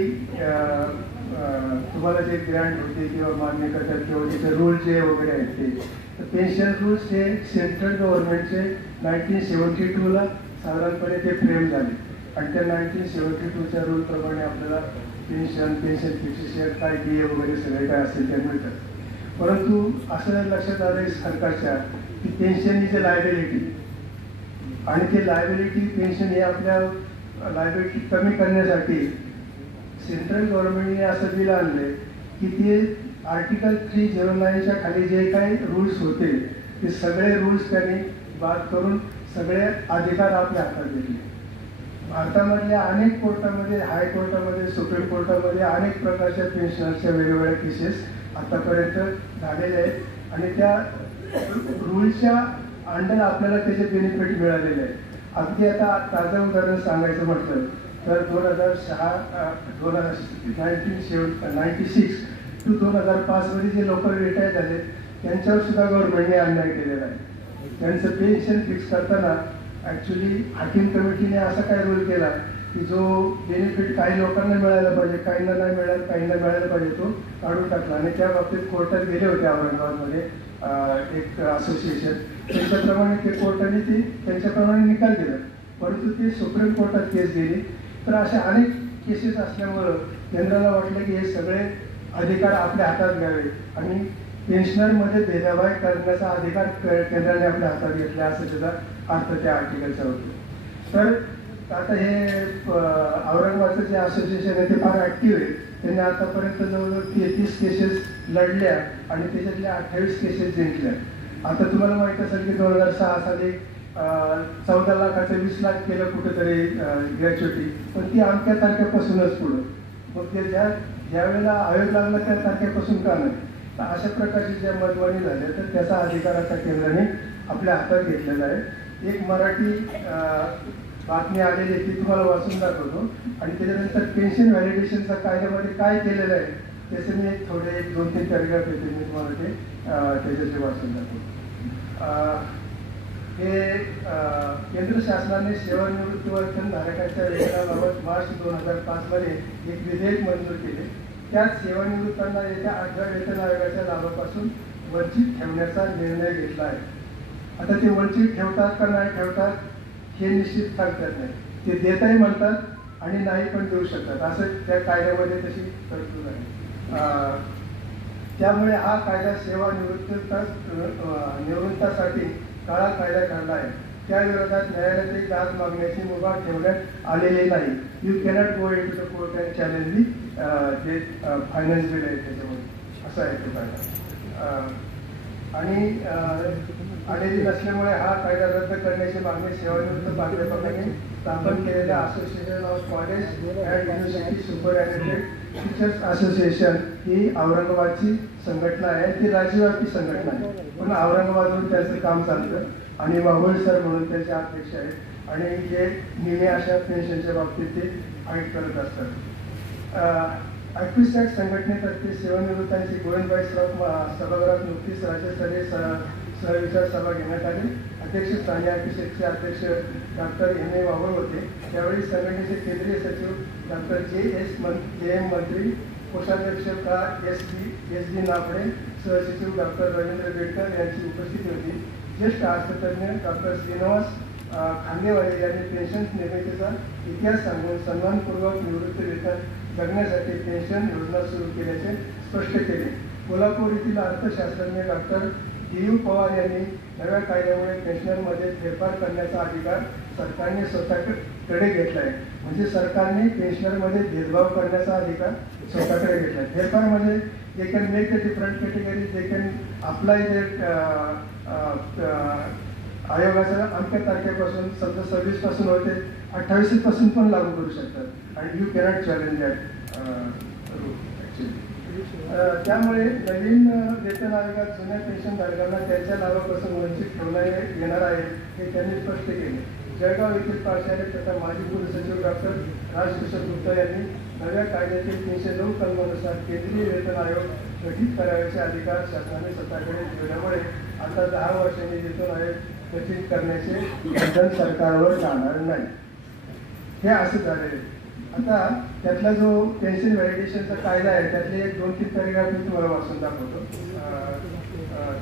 तुम्हाला जे ग्रँट होते किंवा मान्य करतात किंवा त्याचे रूल जे वगैरे आहेत ते, तर पेन्शन रूल्स हे सेंट्रल गव्हर्नमेंटचे 1972ला साधारणपणे ते फ्रेम झाले आणि त्या 1972च्या रूलप्रमाणे आपल्याला पेन्शन फिक्सेशन काय DA वगैरे सगळे काय असेल ते मिळतात. परंतु असं लक्षात आलं आहे सरकारच्या की पेन्शन इज अ लायबिलिटी आणि ते लायबिलिटी पेन्शन हे आपल्या लायबिलिटी कमी करण्यासाठी सेंट्रल गव्हर्नमेंटने असं बिल आणलंय की ते आर्टिकल 309च्या खाली जे काही रूल्स होते ते सगळे रूल्स त्यांनी बाद करून सगळे अधिकार आपल्या हातात घेतले. भारतामधल्या अनेक कोर्टामध्ये, हायकोर्टामध्ये, सुप्रीम कोर्टामध्ये अनेक प्रकारच्या पेन्शनर्सच्या वेगवेगळ्या केसेस आतापर्यंत झालेल्या आहेत आणि त्या रूल्सच्या अंडर आपल्याला त्याचे बेनिफिट मिळालेले आहेत. अगदी आता ताजं उदाहरण सांगायचं म्हटलं तर 1996 to 2005 मध्ये जे लोक रिटायर झाले त्यांच्यावर सुद्धा गव्हर्नमेंटने अन्याय केलेला आहे. त्यांचं पेन्शन फिक्स करताना ॲक्च्युली हाकीम कमिटीने असा काय रूल केला की जो बेनिफिट काही लोकांना मिळायला पाहिजे, काहींना नाही मिळाला, काहींना मिळायला पाहिजे तो काढून टाकला. आणि त्या बाबतीत कोर्टात गेले होते औरंगाबादमध्ये एक असोसिएशन, त्यांच्याप्रमाणे ते कोर्टाने ते त्यांच्याप्रमाणे निकाल दिला. परंतु ते सुप्रीम कोर्टात केस गेली. तर अशा अनेक केसेस असल्यामुळं केंद्राला वाटलं की हे सगळे अधिकार आपल्या हातात घ्यावे आणि पेन्शनरमध्ये भेदभाव करण्याचा अधिकार केंद्राने आपल्या हातात घेतला असं त्याचा अर्थ त्या आर्टिकलचा होतो. तर आता हे औरंगाबादचं जे असोसिएशन आहे ते फार ॲक्टिव्ह आहे. त्यांनी आतापर्यंत जवळजवळ 33 केसेस लढल्या आणि त्याच्यातल्या 28 केसेस जिंकल्या. आता तुम्हाला माहित असेल की 2006 साली 14 लाखाचं 20 लाख केलं कुठेतरी ग्रॅच्युटी, पण ती अमक्या तारखेपासूनच पुढं. मग ते ज्या वेळेला आयोग लागला त्या तारखेपासून का नाही. तर अशा प्रकारची ज्या मतवाणी झाल्या तर त्याचा अधिकार आता केंद्राने आपल्या हातात घेतलेला आहे. एक मराठी बातमी आलेली आहे ती तुम्हाला वाचून दाखवतो आणि त्याच्यानंतर पेन्शन व्हॅलिडेशनचा कायद्यामध्ये काय केलेलं आहे त्याचं मी थोडे 2-3 पॅरेग्राफ येते मी तुम्हाला ते त्याच्यातले वाचून दाखवतो. हे केंद्र शासनाने सेवानिवृत्तीवेतन धारकांच्या वेतनाबाबत मार्च 2005 मध्ये एक विधेयक मंजूर केले. त्यात सेवानिवृत्तांना येत्या 8व्या वेतन आयोगाच्या लाभापासून वंचित ठेवण्याचा निर्णय घेतला आहे. आता ते वंचित ठेवतात का नाही ठेवतात हे निश्चित सांगतात नाही. ते देताही म्हणतात आणि नाही पण देऊ शकतात असं त्या कायद्यामध्ये तशी तरतूद आहे. त्यामुळे हा कायदा सेवानिवृत्तासाठी काळा कायदा ठरला आहे. त्या विरोधात न्यायालयात एक दाद मागण्याची मुभा ठेवण्यात आलेली नाही. You cannot go in to the court and challenge the J finance bill आहे त्याच्यामध्ये, असं आहे तो कायदा. आणि आलेली नसल्यामुळे हा कायदा रद्द करण्याची मागणी सेवानिवृत्त प्राध्यापकांनी स्थापन केलेल्या association of college and university superintendent teachers association ही औरंगाबादची संघटना आहे. ती राज्यव्यापी संघटना आहे, पण औरंगाबादवरून त्याचं काम चालतं. आणि माहुल सर म्हणून त्याचे अध्यक्ष आहेत आणि जे नेहमी अशा पेन्शनच्या बाबतीत ते फाईट करत असतात. ॲक्टिव्हिस्ट ॲक्ट संघटनेतर्फे सेवानिवृत्तांची गोविंदभाई सभागृहात नुकतीच राज्यस्तरीय सहविचार सभा घेण्यात आली. अध्यक्षस्थानी ॲक्टिव्हिस्टचे अध्यक्ष डॉक्टर एम ए वावळ होते. त्यावेळी संघटनेचे केंद्रीय सचिव डॉक्टर जे एम मंत्री, कोषाध्यक्ष का एस डी नाफडे, सहसचिव डॉक्टर रवींद्र बेडकर यांची उपस्थिती होती. ज्येष्ठ अर्थतज्ञ डॉक्टर श्रीनिवास खांदेवाले यांनी पेन्शन निर्मितीचा इतिहास सांगून सन्मानपूर्वक निवृत्ती वेतन जगण्यासाठी पेन्शन योजना सुरू केल्याचे स्पष्ट केले. कोल्हापूर येथील अर्थशास्त्रज्ञ डॉक्टर डी.यू. पवार यांनी नव्या कायद्यामुळे पेन्शनरमध्ये फेरफार करण्याचा अधिकार सरकारने स्वतःकडे घेतला आहे. म्हणजे सरकारने पेन्शनरमध्ये भेदभाव करण्याचा अधिकार स्वतःकडे घेतला आहे. फेरफार म्हणजे they can make the different category, they can apply आयोगाच्या अमक्या तारखेपासून समजा 26 पासून होते 28 पासून पण लागू करू शकतात. आणि you cannot challenge that rule actually. त्यामुळे नवीन वेतन आयोगात जुन्या पेन्शनधारकांना त्यांच्या लाभापासून वंचित ठेवण्यात येणार आहे हे त्यांनी स्पष्ट केले. जळगाव येथील प्राचार्य तथा माजी कुलसचिव डॉक्टर राजकिशोर गुप्ता यांनी नव्या कायद्यातील 309 कलमानुसार केंद्रीय वेतन आयोग गठीत करायचे अधिकार शासनाने स्वतःकडे ठेवल्यामुळे आता 10 वर्षांनी वेतन आयोग गठीत करण्याचे बंधन सरकारवर राहणार नाही. हे असं झालेलं आहे. आता त्यातला जो पेन्शन व्हॅलिडेशनचा कायदा आहे त्यातले 2-3 पॅरेग्राफ मी तुम्हाला वाचून दाखवतो.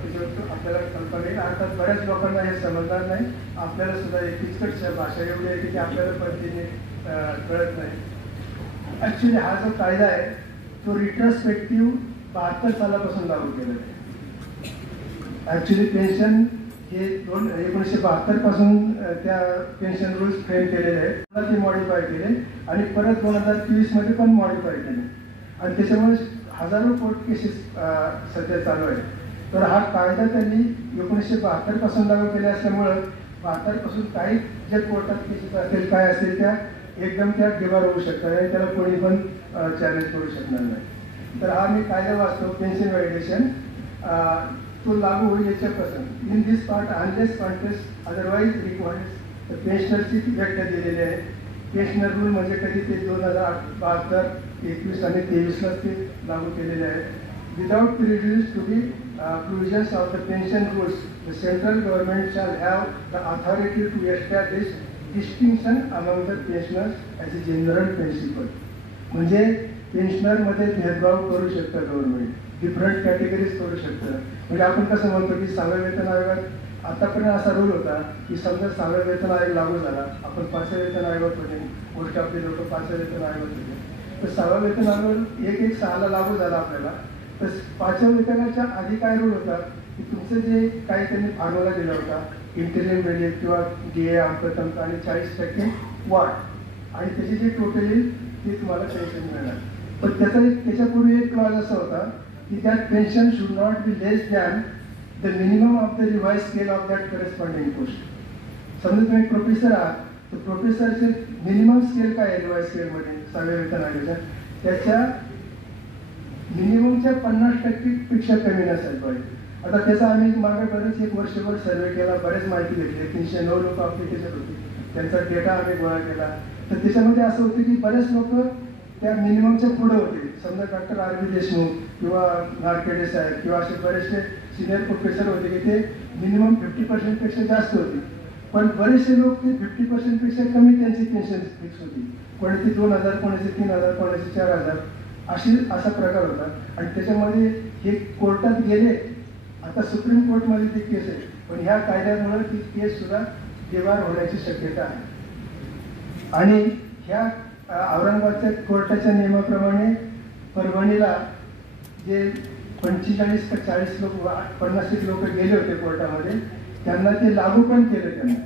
त्याच्यावर आपल्याला कल्पना येईल. अर्थात बऱ्याच लोकांना हे समजणार नाही. आपल्याला सुद्धा एक किचकट भाषा एवढी आहे की आपल्याला पद्धतीने कळत नाही. ॲक्च्युली हा जो कायदा आहे तो रिट्रोस्पेक्टिव्ह 72 सालापासून लागू केलेला आहे. ॲक्च्युली पेन्शन हे 1972 पासून त्या पेन्शन रूल्स फ्रेम केलेले आहेत. ते मॉडिफाय केले आणि परत 2023 मध्ये पण मॉडिफाय केले आणि त्याच्यामुळे हजारो कोर्ट केसेस सध्या चालू आहेत. तर हा कायदा त्यांनी 1972 पासून लागू केला असल्यामुळं 72 पासून काही जे कोर्टात केसेस असतील काय असतील त्या एकदम त्या डिबार होऊ शकतात आणि त्याला कोणी पण चॅलेंज करू शकणार नाही. तर हा मी कायदा वाचतो. पेन्शन व्हॅलिडेशन तो लागू होईल याच्यापासून. In this part unless contest otherwise required पेन्शनरची व्याख्या दिलेली आहे. पेन्शनर रूल म्हणजे कधी ते 2072, 21 आणि 23ला ते लागू केलेले आहे. Without prejudice to the provisions of the pension rules the central government shall have the authority to establish distinction among the pensioners as a general principle. म्हणजे पेन्शनरमध्ये भेदभाव करू शकतं गव्हर्नमेंट, डिफरंट कॅटेगरीज करू शकतं. म्हणजे आपण कसं म्हणतो की 6व्या वेतन आयोगात आतापर्यंत असा रूल होता की समजा 6व्या वेतन आयोग लागू झाला, आपण 5व्या वेतन आयोगात होते, मोस्ट ऑफ द लोक 5व्या वेतन आयोगात होते. तर 6व्या वेतन आयोग 1/1/6ला लागू झाला आपल्याला. तर 5व्या वेतनाच्या आधी काय रूल होता की तुमचं जे काही त्यांनी फॉर्म्युला दिला होता इंटिरियम रिलीफ किंवा DA अंकतंत्र आणि 40% वाढ आणि त्याची जी टोटल येईल ती तुम्हाला पेन्शन मिळणार. पण त्याच्यापूर्वी एक क्लॉज असा होता की that pension should not be less than the minimum of the revise scale of that corresponding post. समजा तुम्ही प्रोफेसर आहात तर प्रोफेसरचे मिनिमम स्केल काय आहे रिवाइज स्केलमध्ये 6व्या वेतन आयोगाच्या, त्याच्या मिनिममच्या 50% पेक्षा कमी नसायला पाहिजे. आता त्याचा आम्ही मागे बरेच एक वर्षभर सर्वे केला, बरेच माहिती घेतली. 309 लोक आपले त्याच्यात होते, त्यांचा डेटा आम्ही गोळा केला. तर त्याच्यामध्ये असं होतं की बरेच लोक त्या मिनिममच्या पुढे होते. समजा डॉक्टर R.B. देशमुख किंवा नारखेडे साहेब किंवा असे बरेचसे सिनियर प्रोफेसर होते की ते मिनिमम 50% पेक्षा जास्त होते. पण बरेचसे लोक ते 50% पेक्षा कमी त्यांची पेन्शन फिक्स होती. कोणाची 2000, कोणाची 3000, कोणाची 4000 असा प्रकार होता. आणि त्याच्यामध्ये हे कोर्टात गेले. आता सुप्रीम कोर्टमध्ये ती केस आहे, पण ह्या कायद्यामुळे ती केस सुद्धा देवार होण्याची शक्यता आहे. आणि ह्या औरंगाबादच्या कोर्टाच्या नियमाप्रमाणे परभणीला जे 45 का 40 लोक 50 लोक गेले होते कोर्टामध्ये त्यांना ते लागू पण केलं त्यांना.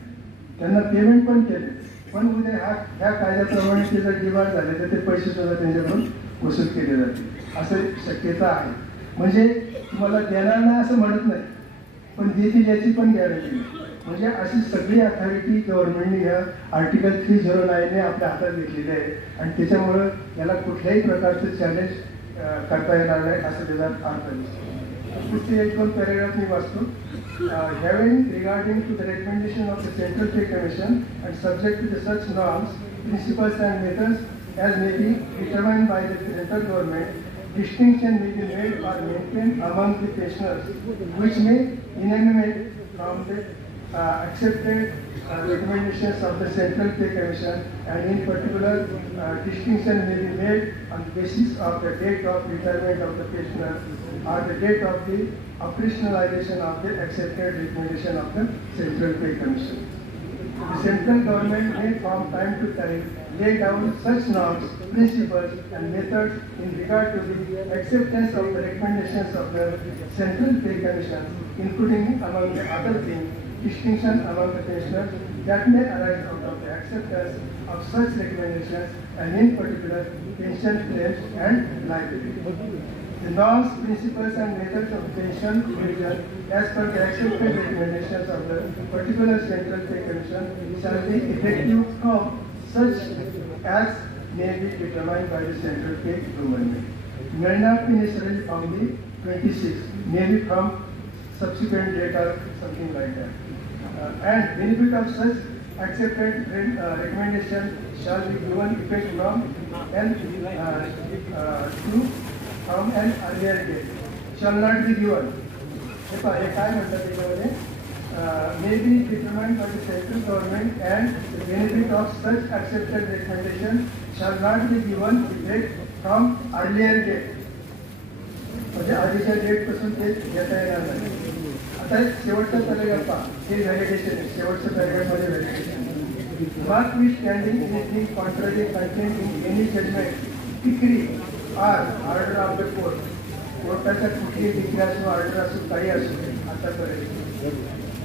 त्यांना पेमेंट पण केले, पण उद्या ह्या कायद्याप्रमाणे ते जर डिमांड झाले तर ते पैसे सुद्धा त्यांच्याकडून वसूल केले जातील असं शक्यता आहे. म्हणजे तुम्हाला देणार नाही असं म्हणत नाही, पण देतील याची पण गॅरंटी नाही. म्हणजे अशी सगळी अथॉरिटी गव्हर्नमेंटने ह्या आर्टिकल 309 ने आपल्या हातात घेतलेली आहे आणि त्याच्यामुळं याला कुठल्याही प्रकारचं चॅलेंज करता येणार नाही असं त्याचा अर्थ दिसतो. पुढचे एक दोन पॅरेग्राफ मी वाचतो. Having regarding to the recommendation of the Central Pay Commission and subject to the such norms, principles and methods as may be determined by the central government, distinction may be made or maintained among the pensioners which may emanate from the accepted recommendations of the Central Pay Commission, and in particular distinction may be made on the basis of the date of retirement of the pensioner or the date of the operationalization of the accepted recommendation of the Central Pay Commission. The central government may from time to time lay down such norms, principles and methods in regard to the acceptance of the recommendations of the Central Pay Commission, including among the other things distinction among the pensioners that may arise out of the acceptance of such recommendations, and in particular pension claims and liability. The norms, principles and methods of pension provision as per the accepted recommendations of the particular Central Pay Commission shall be effective from such as may be determined by the Central Pay Government. May not be necessarily from the 26th, maybe from subsequent date or something like that. And benefit of such accepted recommendation shall be given effect from an earlier date. Shall not be given. हे काय म्हणतात त्याच्यामध्ये may be determined by the central government and the benefit of such accepted recommendation shall not be given effect from earlier date. म्हणजे आधीच्या date पासून ते घेता येणार नाही. आता शेवटचा पॅरेग्राफ पहा, हे व्हॅलिडेशन आहे. शेवटच्या पॅरेग्राफमध्ये validation mark which standing anything contrary content in any judgment, decree or order of the court. कोर्टाच्या कुठलीही डिक्री असो, ऑर्डर असो, काही असो आतापर्यंत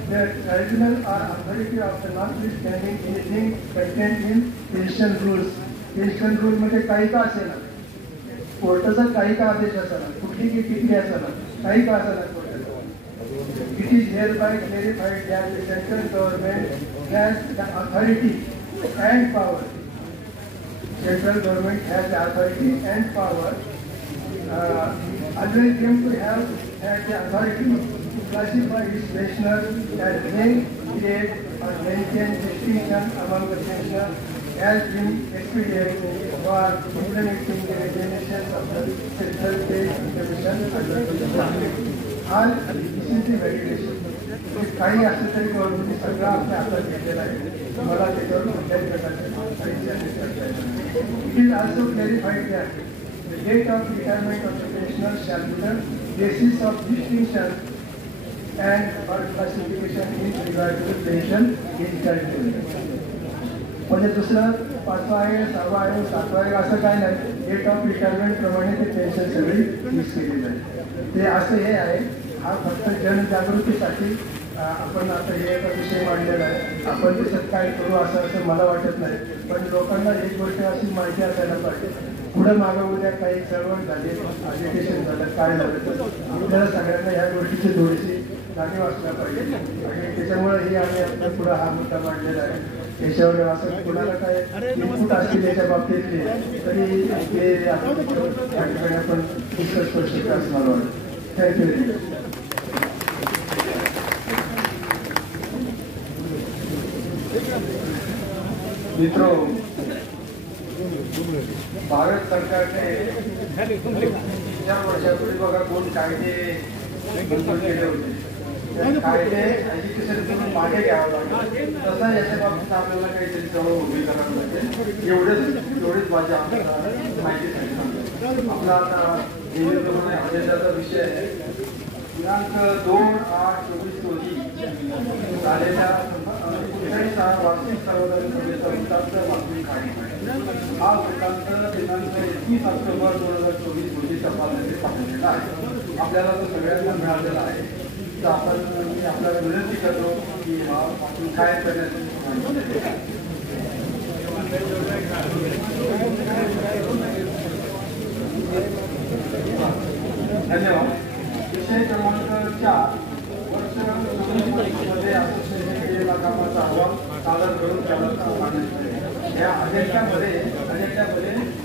the tribunal or authority of the notwithstanding anything contained in pension rules. pension rule मध्ये काही का असेल, कोर्टाचा काही का आदेश असाला, कुठली डिक्री असाला, काही का असाला कोर्टाचा, it is hereby clarified that the central government has the authority and power. Central government has the authority and power. Always claim to have had the authority to classify its pensioners as may create or maintain distinction among the pensioners as in expedient for implementing the regulations of the Central Pay Commission under the government. आज इसी validation काही असलं तरी गव्हर्नमेंटने सगळं आपल्या हातात घेतलेलं आहे. मला त्याच्यावर कुठल्याही प्रकारचे it is also clarified that the date of retirement of the pensioner shall be the basis of distinction and or classification in regard to the pension in calculation. म्हणजे दुसरं 5वा आहे, 6वा आहे, 7वा आहे असं काय नाही. डेट ऑफ रिटायरमेंट प्रमाणे ते पेन्शन सगळी फिक्स केली जाईल. ते असं हे आहे, हा फक्त जनजागृतीसाठी आपण आता हे एक विषय मांडलेला आहे. आपण त्याच्यात काय करू असं मला वाटत नाही, पण लोकांना एक गोष्ट अशी माहिती असायला पाहिजे, पुढं मागं उद्या काही चळवळ झाली, एज्युकेशन झालं, काय झालं तर आपल्याला सगळ्यांना ह्या गोष्टीची थोडीशी जाणीव असल्या पाहिजे. आणि त्याच्यामुळे ही आम्ही आपल्या पुढं हा मुद्दा मांडलेला आहे. याच्यावर असं कुणाला काय इनपुट असतील याच्या बाबतीतले तरी ते या ठिकाणी आपण डिस्कस करू शकतो असं मला वाटतं. Thank you very much. मित्रो, भारत सरकारने 4 वर्षापूर्वी बघा 2 कायदे मंजूर केले होते. कायदे एज्युकेशन करून मागे घ्यावं लागेल, तसा याच्या बाबतीत आपल्याला काहीतरी चळवळ उभी करावी लागेल. एवढीच माझ्या माहिती सांगितलं. आपला आता अजेंडाचा विषय आहे. दिनांक 2/8/24 रोजी झालेल्या वार्षिक सार्वजनिक सभेचा वृत्तांत बातमी काढली. हा वृत्तांत दिनांक 21 ऑक्टोबर 2024 रोजी तपासण्याचे पाठवलेला आहे. आपल्याला तो सगळ्यांना मिळालेला आहे. तर आपण मी आपल्याला विनंती करतो की हा बातमी काय करण्याची धन्यवाद. विषय क्रमांक 4 वर्ष 2019 असोसिएशनने केलेला कामाचा अहवाल सादर करून त्याला मांडण्यात आले. या अजेंड्यामध्ये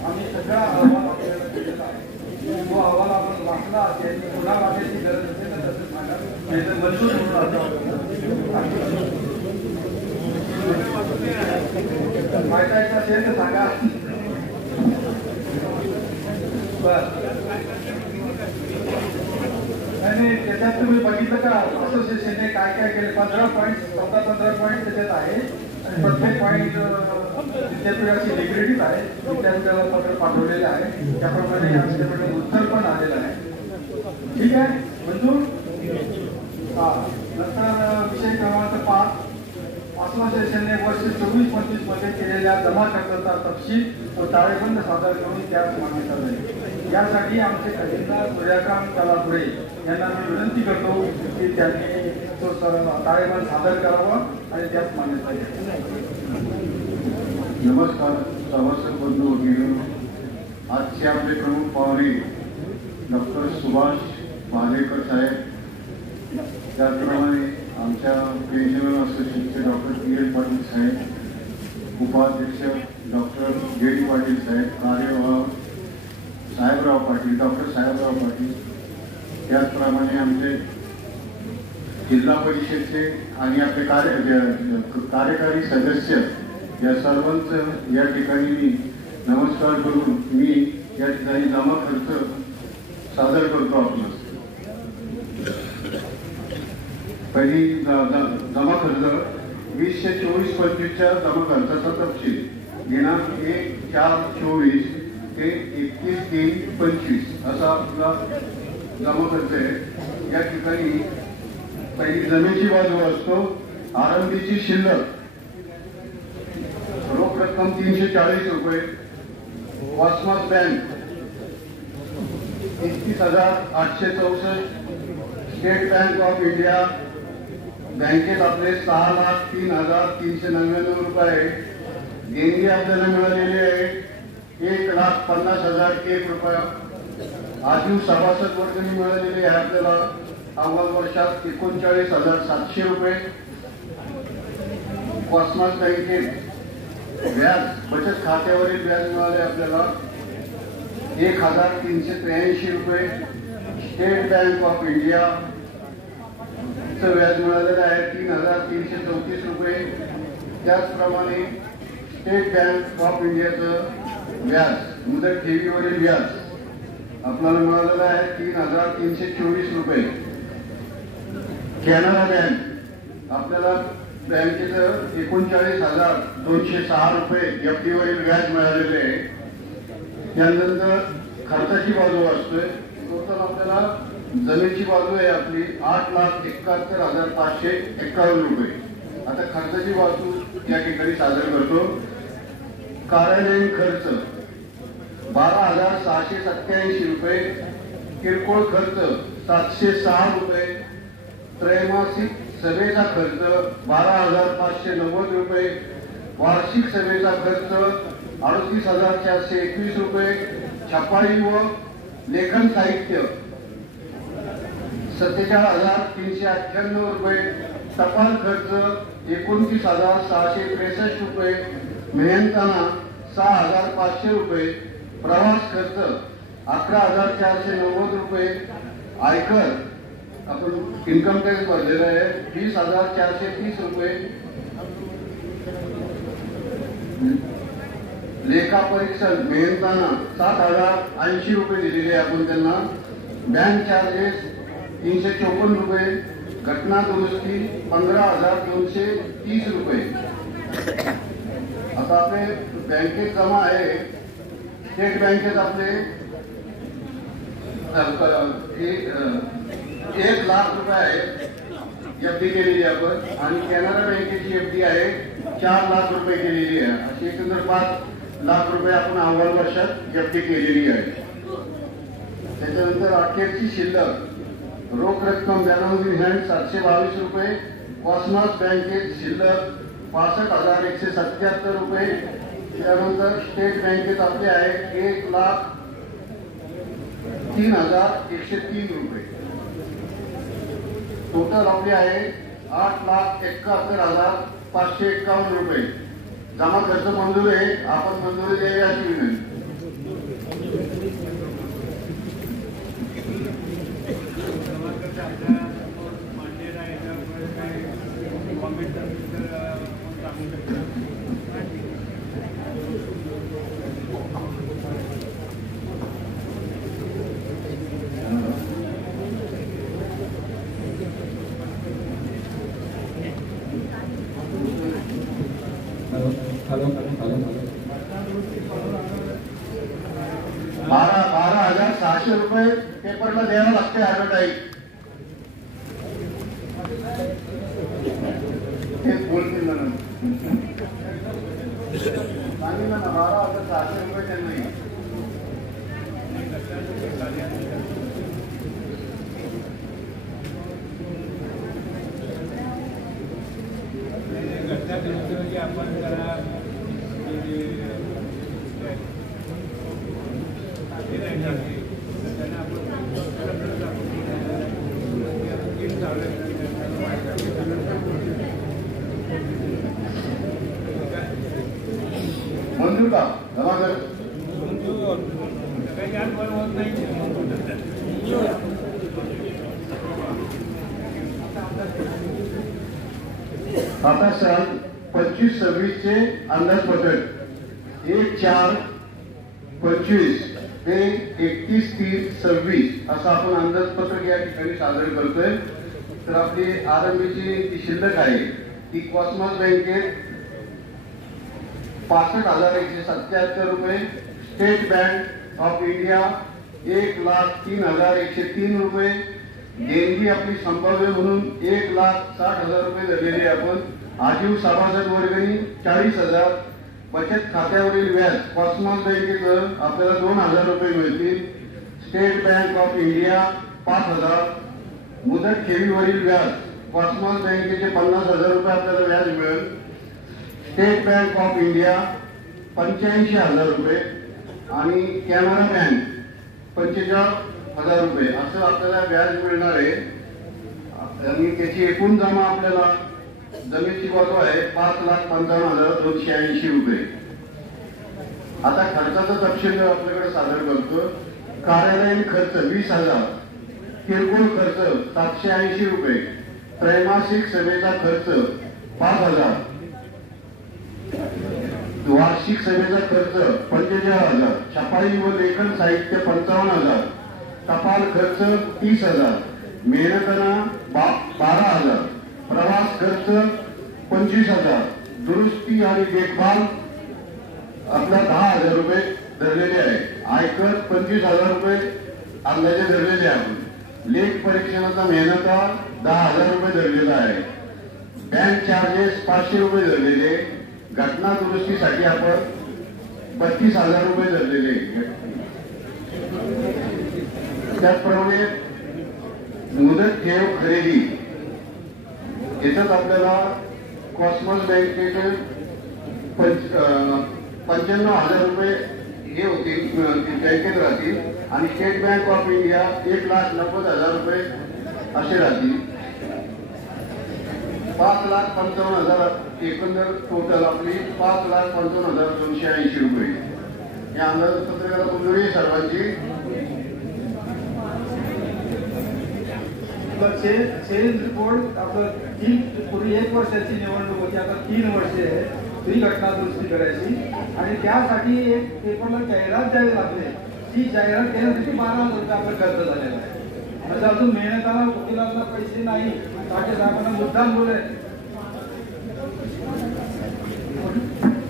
आम्ही सगळा अहवाल आपल्याला दिलेला आहे. तो अहवाल आपण वाचला असेल पुन्हा वाचायची गरज असेल तर तसंच सांगा, नाही तर मंजूर वाचायचं असेल तर सांगा. नाही त्याच्यात तुम्ही बघितलं का असोसिएशनने काय काय केले. 15 पॉईंट त्याच्यात आहे आणि प्रत्येक पॉईंट विद्यापीठाची निगडीत आहे. विद्यापीठाला पत्र पाठवलेलं आहे, त्याप्रमाणे आमच्याकडे उत्तर पण आलेलं आहे. ठीक आहे, मंजूर. नंतर विषय क्रमांक 5 असोसिएशनने वर्ष 24-25 मध्ये केलेल्या जमा खर्चाचा तपशील व ताळेबंद सादर करून त्यास मान्यता झाली. यासाठी आमचे खजिनदार सूर्यकांत कलापुरे यांना मी विनंती करतो की त्यांनी तो ताळेबंद सादर करावा आणि त्यास मान्यता द्यावी. नमस्कार सभासद बंधू वगैरे. आजचे आपले प्रमुख पाहुणे डॉक्टर सुभाष महादेकर साहेब, त्याचप्रमाणे आमच्या पेन्शनर असोसिएशनचे डॉक्टर पी.एल. पाटील साहेब, उपाध्यक्ष डॉक्टर जे.डी. पाटील साहेब, कार्यवाह साहेबराव पाटील, डॉक्टर साहेबराव पाटील, त्याचप्रमाणे आमचे जिल्हा परिषदचे आणि आपले कार्यकारी सदस्य या सर्वांचं या ठिकाणी मी नमस्कार करून मी या ठिकाणी जमा खर्च सादर करतो. आपणास पहिली जमा खर्च 2024-25च्या जमा खर्चाचा तपशील दिनांक 1/4/24 ते 31/3/25 असा आपला जमा खर्च आहे. या ठिकाणी पहिली जमेची बाजू असतो. आरंभीची शिल्लक रोख रक्कम 340 रुपये. Cosmos bank 31,864. State bank of India बँकेत आपले 6,03,399 रुपये देणगी आपल्याला मिळालेली आहे. 1,50,001 रुपया. आजीव सभासद वर्गणी मिळालेली आहे आपल्याला अव्वल वर्षात 39,700 रुपये. कॉस्मॉस बँकेत व्याज बचत खात्यावरील व्याज मिळाले आपल्याला 1,383 रुपये. स्टेट बँक ऑफ इंडिया व्याज मिळालेलं आहे 3,334 रुपये. त्याचप्रमाणे स्टेट बँक ऑफ इंडियाचं व्याज मुदत ठेवीवरील व्याज आपल्याला मिळालेलं आहे 3,324 रुपये. कॅनरा बँक आपल्याला बँकेचं 39,206 रुपये एफडी वरील व्याज मिळालेले आहे. त्यानंतर खर्चाची बाजू असतोय. टोटल आपल्याला जमेची बाजू आहे आपली 8,71,551 रुपये. आता खर्चाची बाजू या ठिकाणी सादर करतो. कार्यालयीन खर्च 12,687 रुपये. किरकोळ खर्च 706 रुपये. त्रैमासिक सभेचा खर्च 12,590 रुपये. वार्षिक सभेचा खर्च 38,421 रुपये. छपाई व लेखन साहित्य 47,398 रुपये. टपाल खर्च 29,663 रुपये. मेहनताना 6,500 रुपये. प्रवास खर्च 11,490 रुपये. आयकर आपण इन्कम टॅक्स भरलेला आहे 20,430 रुपये. लेखा परीक्षण मेहनताना 7,080 रुपये दिलेले आपण त्यांना. बँक चार्जेस 354 रुपये. घटना दुरुस्ती 15,230 रुपये. आता आपले बँकेत जमा आहे. स्टेट बँकेत आपले 1,00,000 रुपये आहे एफडी केलेली आपण. आणि कॅनरा बँकेची एफडी आहे 4,00,000 रुपये केलेली आहे. अशी एकंदर 5,00,000 रुपये आपण अव्वल वर्षात एफडी केलेली आहे. त्याच्यानंतर अखेरची शिल्लक रोख रक्कम बॅलन्स इन हँड 722 रुपये. कॉस्मॉस बँकेत शिल्लक 62,177 रुपये. त्यानंतर स्टेट बँकेत आपले आहे 1,03,103 रुपये. टोटल आपले आहे 8,71,551 रुपये. जमा खर्च मंजूर आहे. आपण मंजुरी द्यावी अशी विनंती. हॅलो 12,600 रुपये पेपरला द्यावं लागते ॲडव्हर्टाईज. हे बोलतील ना सांगितलं ना 12,600 रुपये त्यांना. आपण जरा मंजूर का जमा कर. आता साल 25-26 चे अंदाजपत्रक 1/4/25 ते 31/3/26 असं आपण अंदाजपत्रक या ठिकाणी सादर करतोय. तर आपली आरंभीची ती शिल्लक आहे ती कॉस्मॉस बँकेत 65,177 रुपये. स्टेट बँक ऑफ इंडिया 1,03,103 रुपये. देणगी आपली संभाव्य म्हणून 1,60,000 रुपये धरलेले आपण. आजीव सभासद वर्गणी 40,000. बचत खात्यावरील व्याज कॉस्मॉस बँकेचं आपल्याला 2,000 रुपये मिळतील. State bank of India 5,000. मुदत ठेवीवरील व्याज कॉस्मॉस बँकेचे 50,000 रुपये आपल्याला व्याज मिळेल. स्टेट बँक ऑफ इंडिया 85,000 रुपये आणि कॅनरा बँक 45,000 रुपये असं आपल्याला व्याज मिळणार आहे. आणि त्याची एकूण जमा आपल्याला जमेची बाजू आहे 5,55,280 रुपये. आता खर्चाचा तपशील आपल्याकडे सादर करतो. कार्यालयीन खर्च 20,000. किरकोळ खर्च 780 रुपये. त्रैमासिक सभेचा खर्च 5,000. वार्षिक सभेचा खर्च 45,000. छपाई व लेखन साहित्य 55,000. टपाल खर्च 30,000. मेहनताना 12,000. प्रवास खर्च 25,000. दुरुस्ती आणि देखभाल आपला 10,000 रुपये धरलेले आहे. आयकर 25,000 रुपये अंदाजे धरलेले आहे. लेख परीक्षणाचा मेहनता 10,000 रुपये धरलेला आहे. बँक चार्जेस 500 रुपये धरलेले. घटना दुरुस्तीसाठी आपण 32,000 रुपये धरलेले. त्याचप्रमाणे मुदत ठेव खरेदी याच्यात आपल्याला कॉस्मॉस बँकेचे 95,000 रुपये हे होतील बँकेत राहतील. आणि स्टेट बँक ऑफ इंडिया 1,90,000 रुपये असे राहतील. 5,55,000 एकंदर टोटल आपली 5,55,280 रुपये. या अंदाजपत्रकाला मंजुरी सर्वांची. सेल्स रिपोर्ट आपलं पूर्वी 1 वर्षाची निवडणूक होती, आता 3 वर्षे आहे. ही घटना दुरुस्ती करायची आणि त्यासाठी एक पेपरला जाहिरात द्यावी लागते. ती जाहिरात देण्यासाठी 12,000 रुपये आपलं खर्च झालेला आहे. म्हणजे अजून मेहनताला वकिलांना पैसे नाही. साठे साहेबांना मुद्दाम बोलले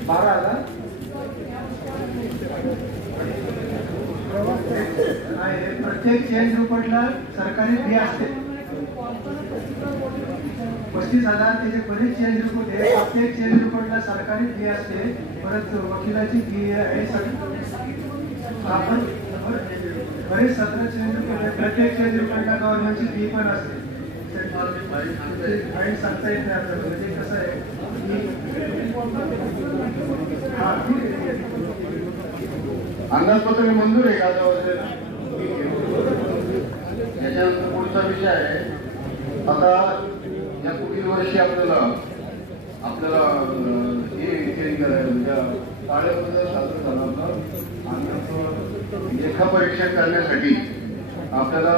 12,000 प्रत्येक चेंज रिपोर्टला सरकारी फी असते 35,000. त्याचे बरेच चेंज रिपोर्ट आहे. प्रत्येक चेंज रिपोर्टला सरकारी फी असते. परत वकिलाची फी आहे. आपण बरेच 17 चेंज रिपोर्ट आहे. प्रत्येक चेंज रिपोर्टला गव्हर्नमेंटची फी पण असते. फाईन सांगता येत नाही आपल्याला. म्हणजे कसं आहे अंदाजपत्रक मंजूर आहे का? याच्यानंतर पुढचा विषय आहे, आता या पुढील वर्षी आपल्याला हे चेंज करायला ताळेबंद सादर झाला होता आणि लेखापरीक्षण करण्यासाठी आपल्याला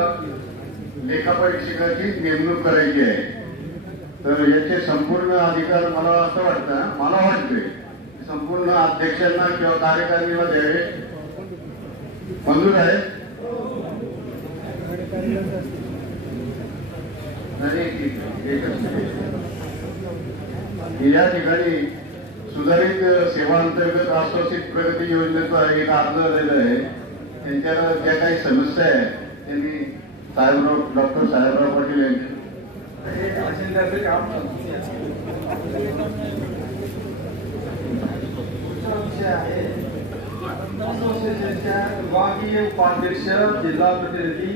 लेखापरीक्षकाची नेमणूक करायची आहे. तर याचे संपूर्ण अधिकार मला असं वाटतंय संपूर्ण अध्यक्षांना किंवा कार्यकारिणीला द्यावे. मंजूर आहे? या ठिकाणी सुधारित सेवा अंतर्गत आश्वासित प्रगती योजनेचा एक अर्ज आलेला आहे. त्यांच्याला ज्या काही समस्या आहेत त्यांनी डॉक्टर साहेबराव पाटील यांचे असोसिएशनच्या विभागीय उपाध्यक्ष, जिल्हा प्रतिनिधी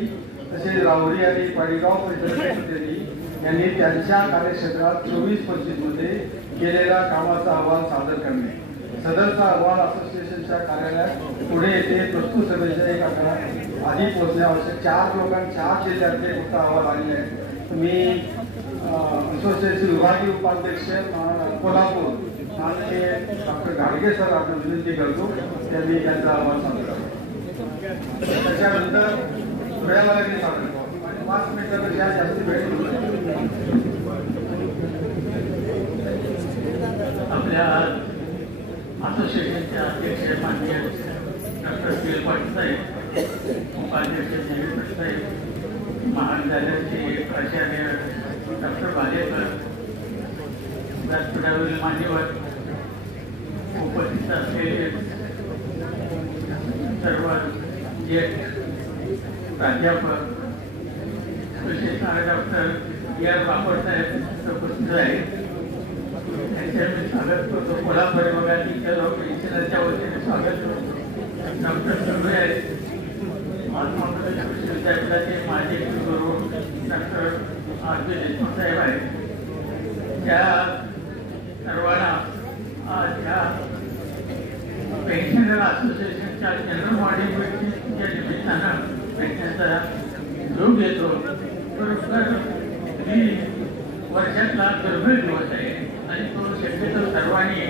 तसेच राहुरी आणि पाडीगाव परिषद प्रतिनिधी यांनी त्यांच्या कार्यक्षेत्रात 24-25 मध्ये केलेल्या कामाचा अहवाल सादर करणे. सदरचा अहवाल असोसिएशनच्या कार्यालयात पुढे येथे प्रस्तुत सभेच्या एक आठवड्यात आधी पोहोचणे आवश्यक. 4 जिल्ह्यातले फक्त अहवाल आलेले आहेत. मी असोसिएशनचे विभागीय उपाध्यक्ष कोल्हापूर आणि डॉक्टर घाडगे सर आपण विनंती करतो त्यांनी त्यांचा अहवाल सादर करावा. त्याच्यानंतर पुढ्यावाला सादर करावा आणि 5 मिनिटापेक्षा जास्त वेळ. आपल्या असोसिएशनचे अध्यक्ष माननीय डॉक्टर सुनील पाटील साहेब, उपाध्यक्ष देवेंद्र साहेब, महाविद्यालयाचे प्राचार्य डॉक्टर भालेकर, व्यासपीठावरील मान्यवर, उपस्थित असलेले सर्व ज्येष्ठ प्राध्यापक, विशेष डॉक्टर E.R. बापर साहेब उपस्थित आहेत, त्यांचे मी स्वागत करतो. कोल्हापूर विभागातील पेन्शनरच्या वतीने स्वागत करतो. डॉक्टर सुर्वे आहेत, महात्मा फुले कृषी विद्यापीठाचे माजी कुलगुरू डॉक्टर R.P. देशमुख साहेब आहेत. त्या सर्वांना आज या पेन्शनर असोसिएशनच्या जनरल बॉडी मीटिंगच्या निमित्तानं भेटण्याचा योग घेतो. बरोबर ही वर्षातला दुर्मिळ दिवस आहे आणि तो शक्यतो सर्वांनी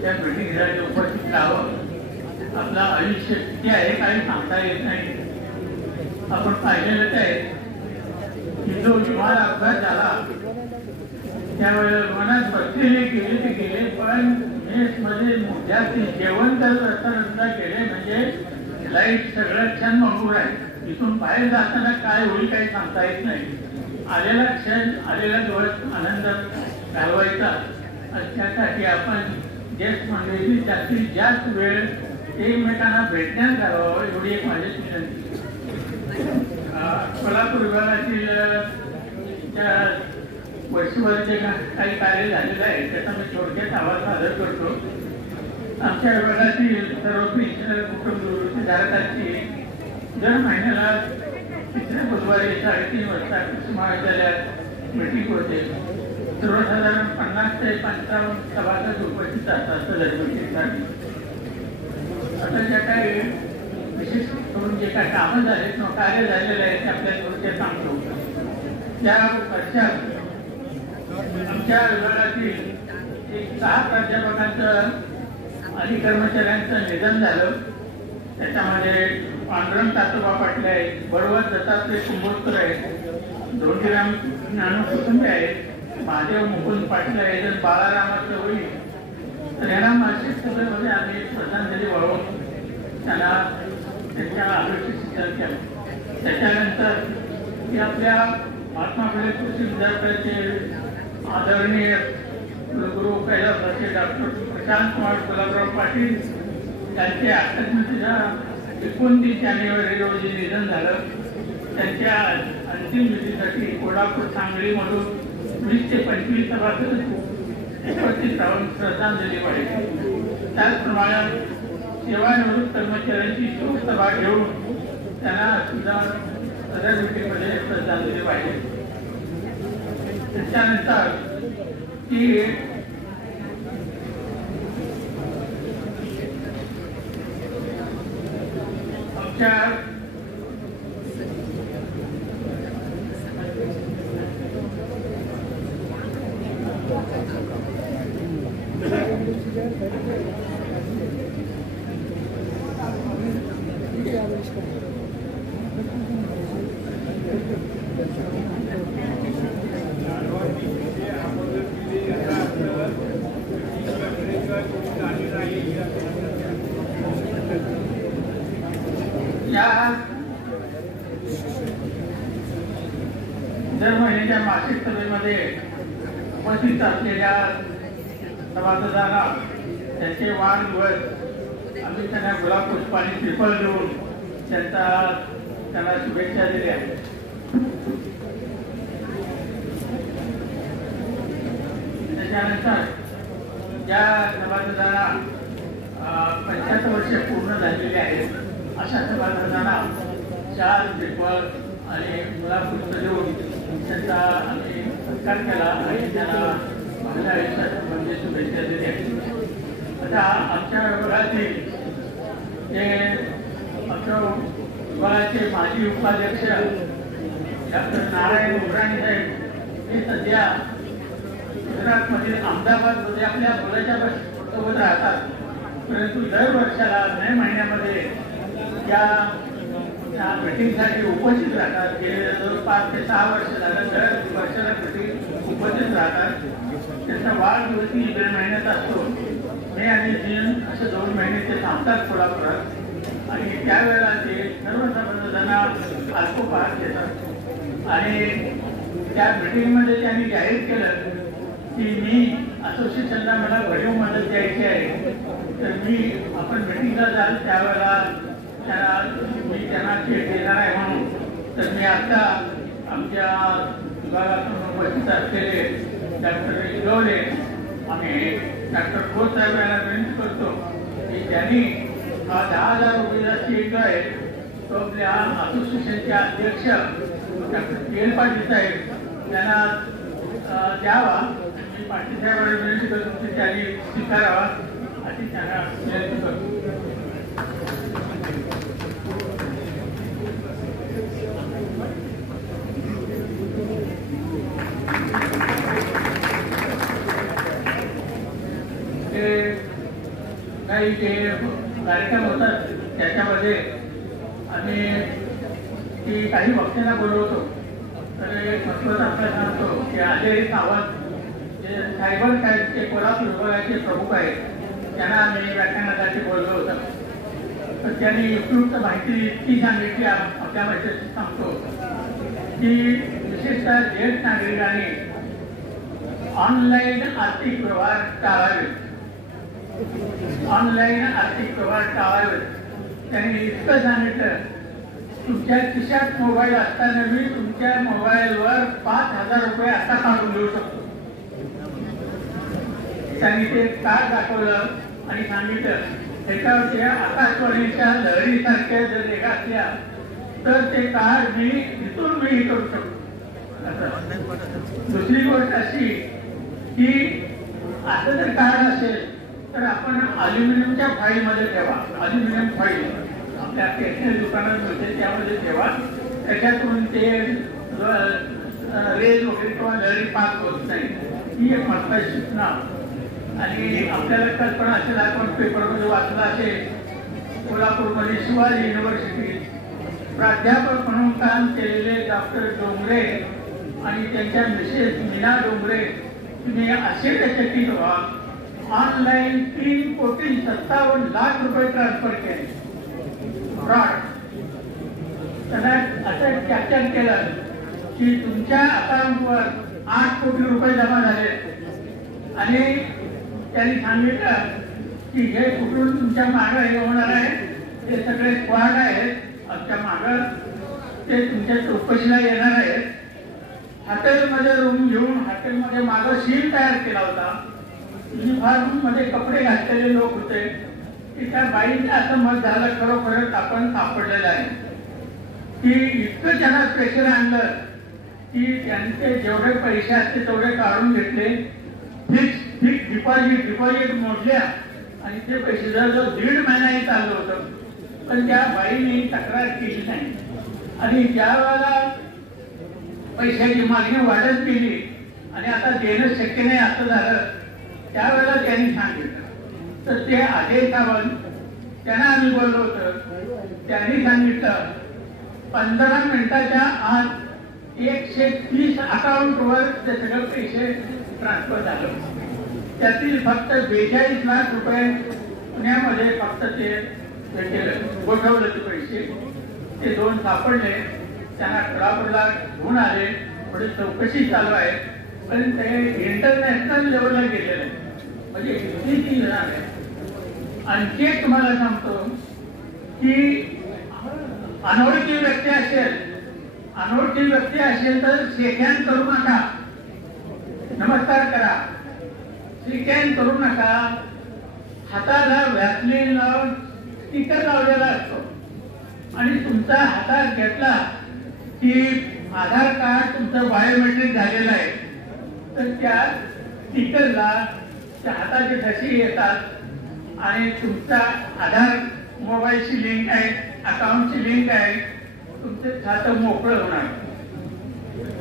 त्या मीटिंगसाठी उपस्थित राहावं. आपलं आयुष्य किती आहे काही सांगता येत नाही. आपण पाहिलेलंच आहे की जो विमान अपघात झाला त्यावेळेला मनात बसलेले गेले ते गेले, पण मेसमध्ये मुद्द्याचे जेवण करत असताना गेले म्हणजे लाईट सगळं क्षण मंगूर आहे. इथून बाहेर जाताना काय होईल काही सांगता येत नाही. आलेला क्षण आलेला दिवस आनंद घालवायचा त्यासाठी आपण ज्येष्ठ मंडळी जास्तीत जास्त वेळ एकमेकांना भेटण्यात घालवावं एवढी एक माझी विनंती. कोल्हापूर विभागातील वर्षभराचे काही कार्य झालेलं आहे त्याचा मी थोडक्यात अहवाल सादर करतो. आमच्या विभागातील सर्व पेन्शनर कुटुंबधारकांची दर महिन्याला 3ऱ्या बुधवारी 3:30 वाजता कृषी महाविद्यालयात मीटिंग होते. सर्वसाधारण 50 ते 55 सभासद उपस्थित असतात सदर मीटिंगसाठी. आता ज्या काही विशेष करून जे काही कामं झाले किंवा कार्य झालेलं आहे ते आपल्या थोडक्यात सांगतो. त्या वर्षात आमच्या विभागातील 6 प्राध्यापकांचं आणि कर्मचाऱ्यांचं निधन झालं. त्याच्यामध्ये पांडुरंग तातोबा पाटील आहेत, बळवंत दत्तात्रय कुंभोजकर आहेत, धोंडीराम ज्ञानू कुटुंबे आहेत, महादेव मुकुंद पाटील आहेत, बाळारामाचं होईल. तर यांना मासिक सभेमध्ये आम्ही श्रद्धांजली वाळवून त्यांना त्यांच्या आयुष्य केलं. त्याच्यानंतर की आपल्या महात्मा फुले कृषी विद्यापीठाचे आदरणीय कुलगुरू कैलासवासी डॉक्टर प्रशांत कुमार गुलाबराव पाटील त्यांचे आत्महत्येच्या 29 जानेवारी रोजी निधन झालं. त्यांच्या अंतिम विधीसाठी कोल्हापूर सांगलीमधून 20 ते 25 सभासद उपस्थित राहून श्रद्धांजली वाहिली. त्याचप्रमाणे सेवानिवृत्त कर्मचाऱ्यांची शोकसभा घेऊन त्यांना सुद्धा सदर मीटिंगमध्ये श्रद्धांजली वाहिली. त्याच्यानंतर की आमच्या दर महिन्याच्या मासिक सभेमध्ये उपस्थित असलेल्या सभासदांना त्यांचे वाढदिवस आम्ही त्यांना गुलाब पुष्पाने श्रीफळ देऊन त्यांना शुभेच्छा दिल्या. त्याच्यानंतर ज्या सभासदांना 75 वर्षे पूर्ण झालेली आहेत अशा सभासदांना शाल श्रीफळ आणि गुलाब पुष्प देऊन त्यांचा आम्ही सत्कार केला आणि त्यांना आपल्या आयुष्यात म्हणजे शुभेच्छा दिल्या. आता आमच्या विभागातील जे आमच्या विभागाचे माजी उपाध्यक्ष डॉक्टर नारायण उमराणी साहेब हे सध्या गुजरातमधील अहमदाबादमध्ये आपल्या मुलाच्या सोबत राहतात, परंतु दर वर्षाला मे महिन्यामध्ये या मीटिंगसाठी उपस्थित राहतात. गेले जवळपास 5 ते 6 वर्ष झालं दर वर्षाला मीटिंग उपस्थित राहतात. त्यांचा वाढदिवस मे महिन्यात असतो. मे आणि जून असे 2 महिने ते थांबतात कोल्हापुरात आणि त्यावेळेला ते सर्व सभासदांना अल्पोपहार देतात आणि त्या मीटिंगमध्ये त्यांनी जाहीर केलं की मी असोसिएशनला मला भरीव मदत द्यायची आहे, तर आपण मीटिंगला जाल त्यावेळेला मी त्यांना भेट देणार आहे म्हणून. तर मी आता आमच्या विभागातून उपस्थित असलेले डॉक्टर इगवले आम्ही डॉक्टर खोत साहेब यांना विनंती करतो की त्यांनी हा 10,000 रुपयाचा चेक आहे तो आपल्या असोसिएशनचे अध्यक्ष डॉक्टर के. पाटील साहेब यांना द्यावा. मी पाटील साहेबांना विनंती करतो की त्यांनी स्वीकारावा अशी त्यांना विनंती करतो. काही जे कार्यक्रम होतात त्याच्यामध्ये आम्ही काही वक्त्यांना बोलवतो. तर एक महत्वाचा आपल्याला सांगतो की अजय सावंत जे सायबर साहेबचे कोल्हापूर विभागाचे प्रमुख आहेत त्यांना आम्ही व्याख्यानासाठी बोललो होतं. तर त्यांनी उपयुक्त माहिती इतकी सांगितली आपल्या माहिती सांगतो की विशेषतः ज्येष्ठ नागरिकांनी ऑनलाईन आर्थिक व्यवहार टाळावेत. ऑनलाईन आर्थिक व्यवहार टाळावेत. त्यांनी इतकं सांगितलं तुमच्या खिशात मोबाईल असताना मी तुमच्या मोबाईलवर 5,000 रुपये आता काढून देऊ शकतो. त्यांनी ते कार्ड दाखवलं आणि सांगितलं त्याच्यावरती आकाशवाणीच्या लहरीसारख्या जर रेखा असल्या तर ते कार्ड मी इथून मी करू शकतो. दुसरी गोष्ट अशी की असं जर कार्ड असेल तर आपण अल्युमिनियमच्या फाईलमध्ये ठेवा. अल्युमिनियम फाईल आपल्या स्टेशनरी दुकानात मिळते त्यामध्ये ठेवा. त्याच्यातून ते रेज वगैरे किंवा लहरी पास होत नाही. ही एक महत्वाची सूचना. आणि आपल्याला कल्पना असेल आपण पेपरमध्ये वाचलं असेल कोल्हापूरमध्ये शिवाजी युनिव्हर्सिटी प्राध्यापक म्हणून काम केलेले डॉक्टर डोंगरे आणि त्यांच्या मिसेस मीना डोंगरे तुम्ही असे चकित व्हा. ऑनलाईन 3,57,00,000 रुपये ट्रान्सफर केले. फ्रॉड. त्यांना असं कॅप्चर केलं की तुमच्या अकाउंटवर 8 कोटी रुपये जमा झाले आणि त्यांनी सांगितलं की हे कुठून तुमच्या मागं हे होणार आहे. ते सगळे स्क्वॉड आहेत आमच्या मागं, ते तुमच्या चौकशीला येणार आहेत. हॉटेलमध्ये रूम घेऊन हॉटेलमध्ये मागं सील तयार केला होता. युनिफॉर्म मध्ये कपडे घातलेले लोक होते की त्या बाईंचं असं मत झालं खरोखरच आपण सापडलेलं आहे की इतकं त्यांना प्रेशर आणलं की त्यांचे जेवढे पैसे असते तेवढे काढून घेतले. फिक्स डिपॉझिट मोडल्या आणि ते पैसे जवळजवळ 1.5 महिन्याने चाललं होतं. पण त्या बाईने तक्रार केली नाही. आणि ज्या वेळेला पैशाची मागणी वाढत गेली आणि आता देणं शक्य नाही असं झालं, त्यावेळेला त्यांनी सांगितलं. तर ते अजय सावंत त्यांना आम्ही बोललो होतं, त्यांनी सांगितलं 15 मिनिटाच्या आत 130 अकाउंटवर ते सगळं पैसे ट्रान्सफर झालं. त्यातील फक्त 42 लाख रुपये पुण्यामध्ये फक्त ते गोठवले ते पैसे. ते 2 सापडले, त्यांना कोल्हापूरला घेऊन आले, थोडी चौकशी चालू आहे, पण ते इंटरनॅशनल लेवलला गेलेलं आहे. म्हणजे किती ती आहे. आणखी एक तुम्हाला सांगतो की अनोळखी व्यक्ती असेल तर शेकहँड करू नका, नमस्कार करा, शेकहँड करू नका. हाताला व्हॅसलीन लावून स्टिकर लावलेला असतो आणि तुमचा हातात घेतला की आधार कार्ड तुमचं बायोमेट्रिक झालेलं आहे, तर त्या स्टिकरला त्या हाताचे ठसे येतात आणि तुमचा आधार मोबाईलची लिंक आहे, अकाउंटची लिंक आहे, तुमचं खातं मोकळं होणार.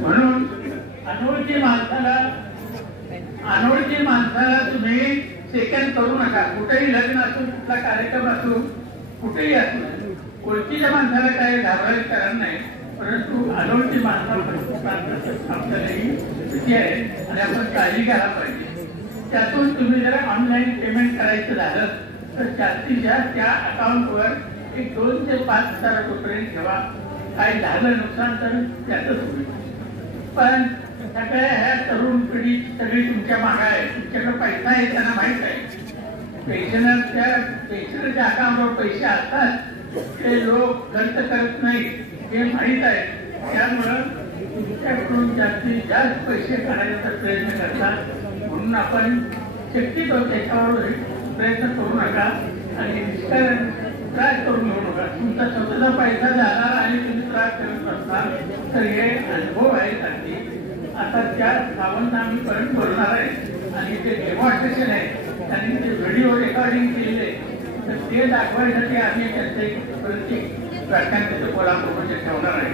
म्हणून अनोळखी माणसाला तुम्ही सेकंड करू नका. कुठेही लग्न असो, कुठला कार्यक्रम असो, कुठेही असो, ओळखीच्या माणसाला काही घाबरायचं कारण नाही, परंतु अनोळखी माणसाला आपल्यालाही भीती आहे आणि आपण काळजी घ्यायला पाहिजे. त्यातून तुम्ही जर ऑनलाईन पेमेंट करायचं झालं तर जास्तीत जास्त त्या अकाउंटवर 2 ते 5 हजार रुपये ठेवा. काही झालं नुकसान तर त्यातच होईल. पण सगळ्या ह्या तरुण पिढी सगळी तुमच्या मागे आहे, तुमच्याकडे पैसा आहे त्यांना माहीत आहे. पेन्शनरच्या अकाउंटवर पैसे असतात, ते लोक खर्च करत नाही हे माहीत आहे. त्यामुळं तुमच्याकडून जास्तीत जास्त पैसे काढायचा प्रयत्न करतात. म्हणून आपण शक्यतो त्याच्यावर प्रयत्न करू नका आणि त्रास करून घेऊ नका. तुमचा स्वतःचा पैसा झाला आणि तुम्ही त्रास करत असताल तर हे अनुभव आहेत. आता त्या सावंत आम्ही परत बोलणार आहे आणि ते डेमॉन्स्ट्रेशन आहे, त्यांनी ते व्हिडिओ रेकॉर्डिंग केलेले, तर ते दाखवायसाठी आम्ही त्यांचे प्रत्येक व्याख्यान तिथे कोल्हापूरमध्ये ठेवणार आहे.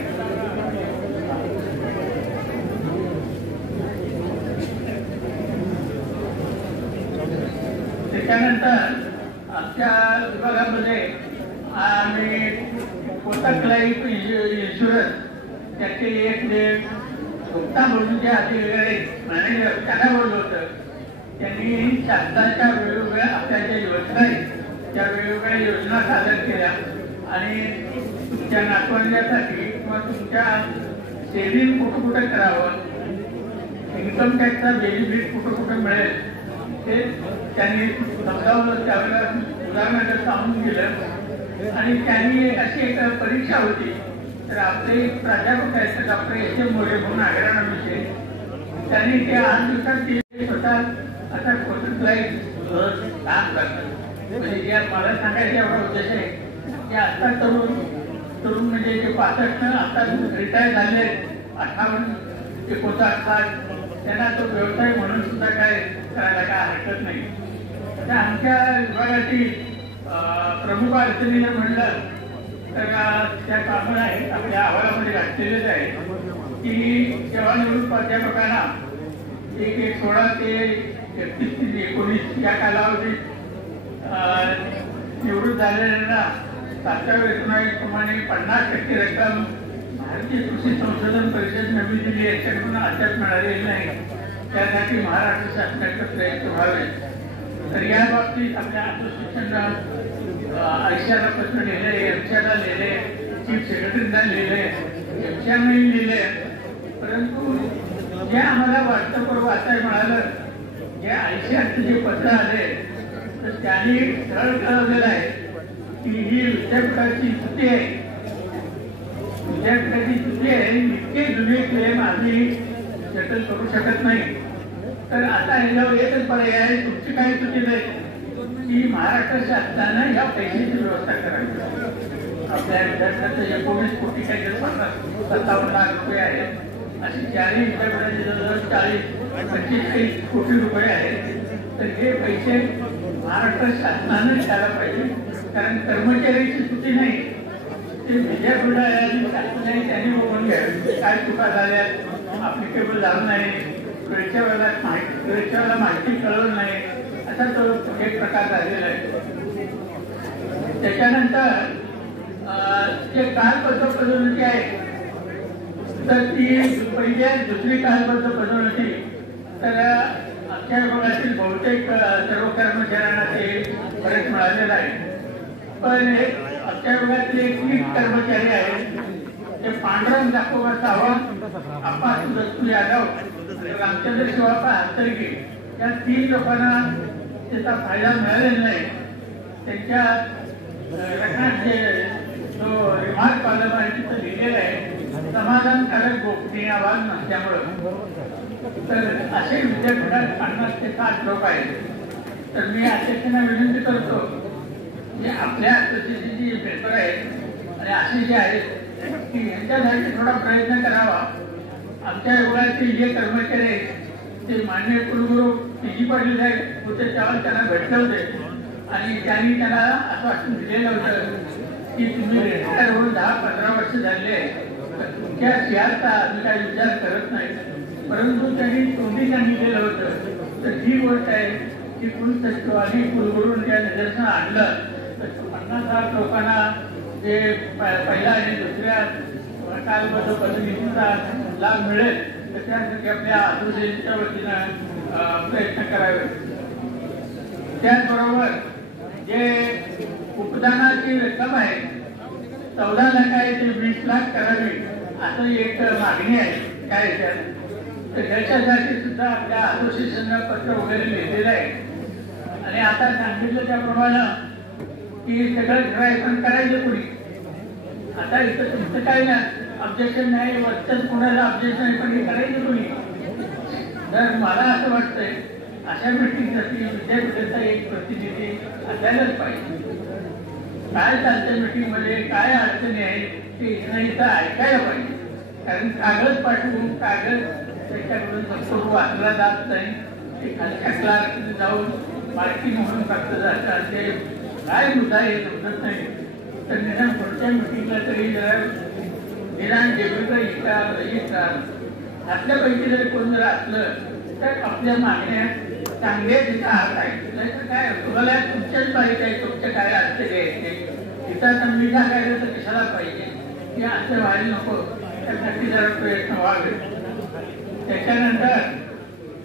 त्याच्यानंतर आमच्या विभागामध्ये आम्ही कोटक लाईफ इन्शुरन्स त्याचे एक गुप्ता म्हणून जे अधिकारी मॅनेजर त्यांना बोललं होतं. त्यांनी शासनाच्या वेगवेगळ्या आपल्या ज्या योजना आहेत त्या वेगवेगळ्या योजना सादर केल्या आणि तुमच्या नातवंडासाठी किंवा तुमच्या सेव्हिंग कुठं करावं, इन्कम टॅक्सचा बेनिफिट कुठं मिळेल ते त्यांनी समजावलं. त्यावेळेला उदाहरणार्थ सांगून दिलं आणि त्यांनी अशी एक परीक्षा होती. तर आपले प्राध्यापक आहेत डॉक्टर एस.एम. मोरे म्हणून आग्रहाविषयी, त्यांनी ते 8 दिवसात स्वतः आता कोटक लाईफ काम करतात. म्हणजे या मला सांगायचं एवढा उद्देश आहे की आता तरुण म्हणजे जे 65 आता रिटायर झाले 58-59 लाख, त्यांना तो व्यवसाय म्हणून सुद्धा काय करायला काय हरकत नाही. आता आमच्या विभागातील प्रमुख अडचणी जर म्हणलं तर त्या कामं आहेत आपल्या अहवालामध्ये घातलेलेच आहे की सेवानिवृत्त प्राध्यापकांना 16 ते 31 ते 19 या कालावधीत निवृत्त झालेल्यांना 7व्या वेतन आयोगाप्रमाणे 50% रक्कम भारतीय कृषी संशोधन परिषद नवी दिल्ली याच्याकडून अद्याप मिळालेली नाही. त्यासाठी महाराष्ट्र शासनाचे प्रयत्न व्हावे. तर या बाबतीत आपल्या असोसिएशनला आयशाला पत्र लिहिले, एमशाला लिहिले, चीफ सेक्रेटरीला लिहिले, एमशालाही लिहिले, परंतु जे आम्हाला वाटतं वाचायला मिळालं, जे आयशाचं जे पत्र आले तर त्यांनी सरळ कळवलेलं आहे की ही विद्यापीठाची चुकी आहे. विद्यापीठाची चुकी आहे, इतके जुने क्लेम आम्ही सेटल करू शकत नाही. तर आता ह्याच्यावर एकच पर्याय आहे, तुमची काही चुकी नाही की महाराष्ट्र शासनानं या पैशाची व्यवस्था करावी. आपल्या विद्यार्थ्यांचं 19 कोटी काही 57 लाख रुपये आहेत. अशी 4 विद्यापीठाचे जवळजवळ 40-25 कोटी रुपये आहेत. तर हे पैसे महाराष्ट्र शासनानं द्यायला पाहिजे. कारण कर्मचाऱ्याची चुकी नाही, ते विद्यापीठाने त्यांनी बघून घ्यावे काय चुका झाल्या, अप्लिकेबल झालं नाही, वेळच्या वेळेला माहिती कळवलं नाही, असा तो एक प्रकार झालेला आहे. त्याच्यानंतर जे कालबद्ध पदोन्नती आहे तर ती पहिल्या दुसरी कालबद्ध पदोन्नती तर आमच्या विभागातील बहुतेक सर्व कर्मचाऱ्यांना ते फरक मिळालेला आहे. पण आमच्या विभागातले एक कर्मचारी आहेत ते पांडुरंग दाखोबा सावंत, अप्पा सुरजपूर यादव आणि रामचंद्र शिवाप्पा हातर्गे या 3 लोकांना त्याचा फायदा मिळालेला नाही. त्यांच्या रचनात जो रिमार्क पार्लमेंटचं लिहिलेलं आहे समाधानकारक गोपनीय आवाज नसल्यामुळं, तर असे विद्यापीठात 50 ते 60 लोक आहेत. तर मी अध्यक्षांना विनंती करतो की आपल्या असोसिएशनचे जे पेपर आहेत आणि असे जे आहेत की यांच्यासाठी थोडा प्रयत्न करावा. आमच्या विभागातील जे कर्मचारी आहेत ते माननीय कुलगुरू पी.जी. पाटील साहेब होते तेव्हा त्यांना भेटले होते आणि त्यांनी त्यांना आश्वासन दिलेलं होतं की तुम्ही रिटायर होऊन 10-15 वर्ष झाले तर तुमच्या शेअरचा आम्ही काही विचार करत नाही. परंतु त्यांनी तोंडी सांगितलेलं होतं. तर ही गोष्ट आहे की कुलसचिवांनी कुलगुरूंच्या निदर्शनास आणलं तर 50,000 लोकांना जे पहिल्या आणि दुसऱ्या कालबद्ध पदोन्नतीचा लाभ मिळेल तर त्यासाठी आपल्या असोसिएशनच्या वतीनं प्रयत्न करावे. त्याचबरोबर जे उपदानाची रक्कम आहे 14 लाख आहे ते 20 लाख करावी असं एक मागणी आहे काय याच्यात. तर त्याच्यासाठी सुद्धा आपल्या असोसिएशनला पत्र वगैरे लिहिलेलं आहे आणि आता सांगितलं त्याप्रमाणे की सगळं ठरायचं करायचं कुणी. आता इथं तुमचं काय ना ऑब्जेक्शन नाही, वरच कोणाला ऑब्जेक्शन नाही, पण हे करायचं कुणी. तर मला असं वाटतंय अशा मीटिंगसाठी विद्यापीठाचा एक प्रतिनिधी असायलाच पाहिजे. काय चालतं मीटिंगमध्ये, काय अडचणी आहेत ते इथं ऐकायला पाहिजे. कारण कागद पाठवून कागद त्याच्याकडून संपूर्ण वाचला जात नाही, ते खालच्या क्लार्क जाऊन मार्किंग म्हणून फक्त जातं आणि ते काय मुद्दा हे समजत नाही. तर निदान पुढच्या मीटिंगला तरी जरा निदान डेब्युटला इष्टार आपल्यापैकी जर कोण जर असलं तर आपल्या मागण्या चांगल्या तिथं हात आहे. नाहीतर काय तुम्हाला तुमच्याच पाहिजे आहे, तुमच्या काय अडचणी आहेत तिथं मी टाकायचं तर कशाला पाहिजे की असं व्हायला नको. त्यासाठी जरा प्रयत्न व्हावे. त्याच्यानंतर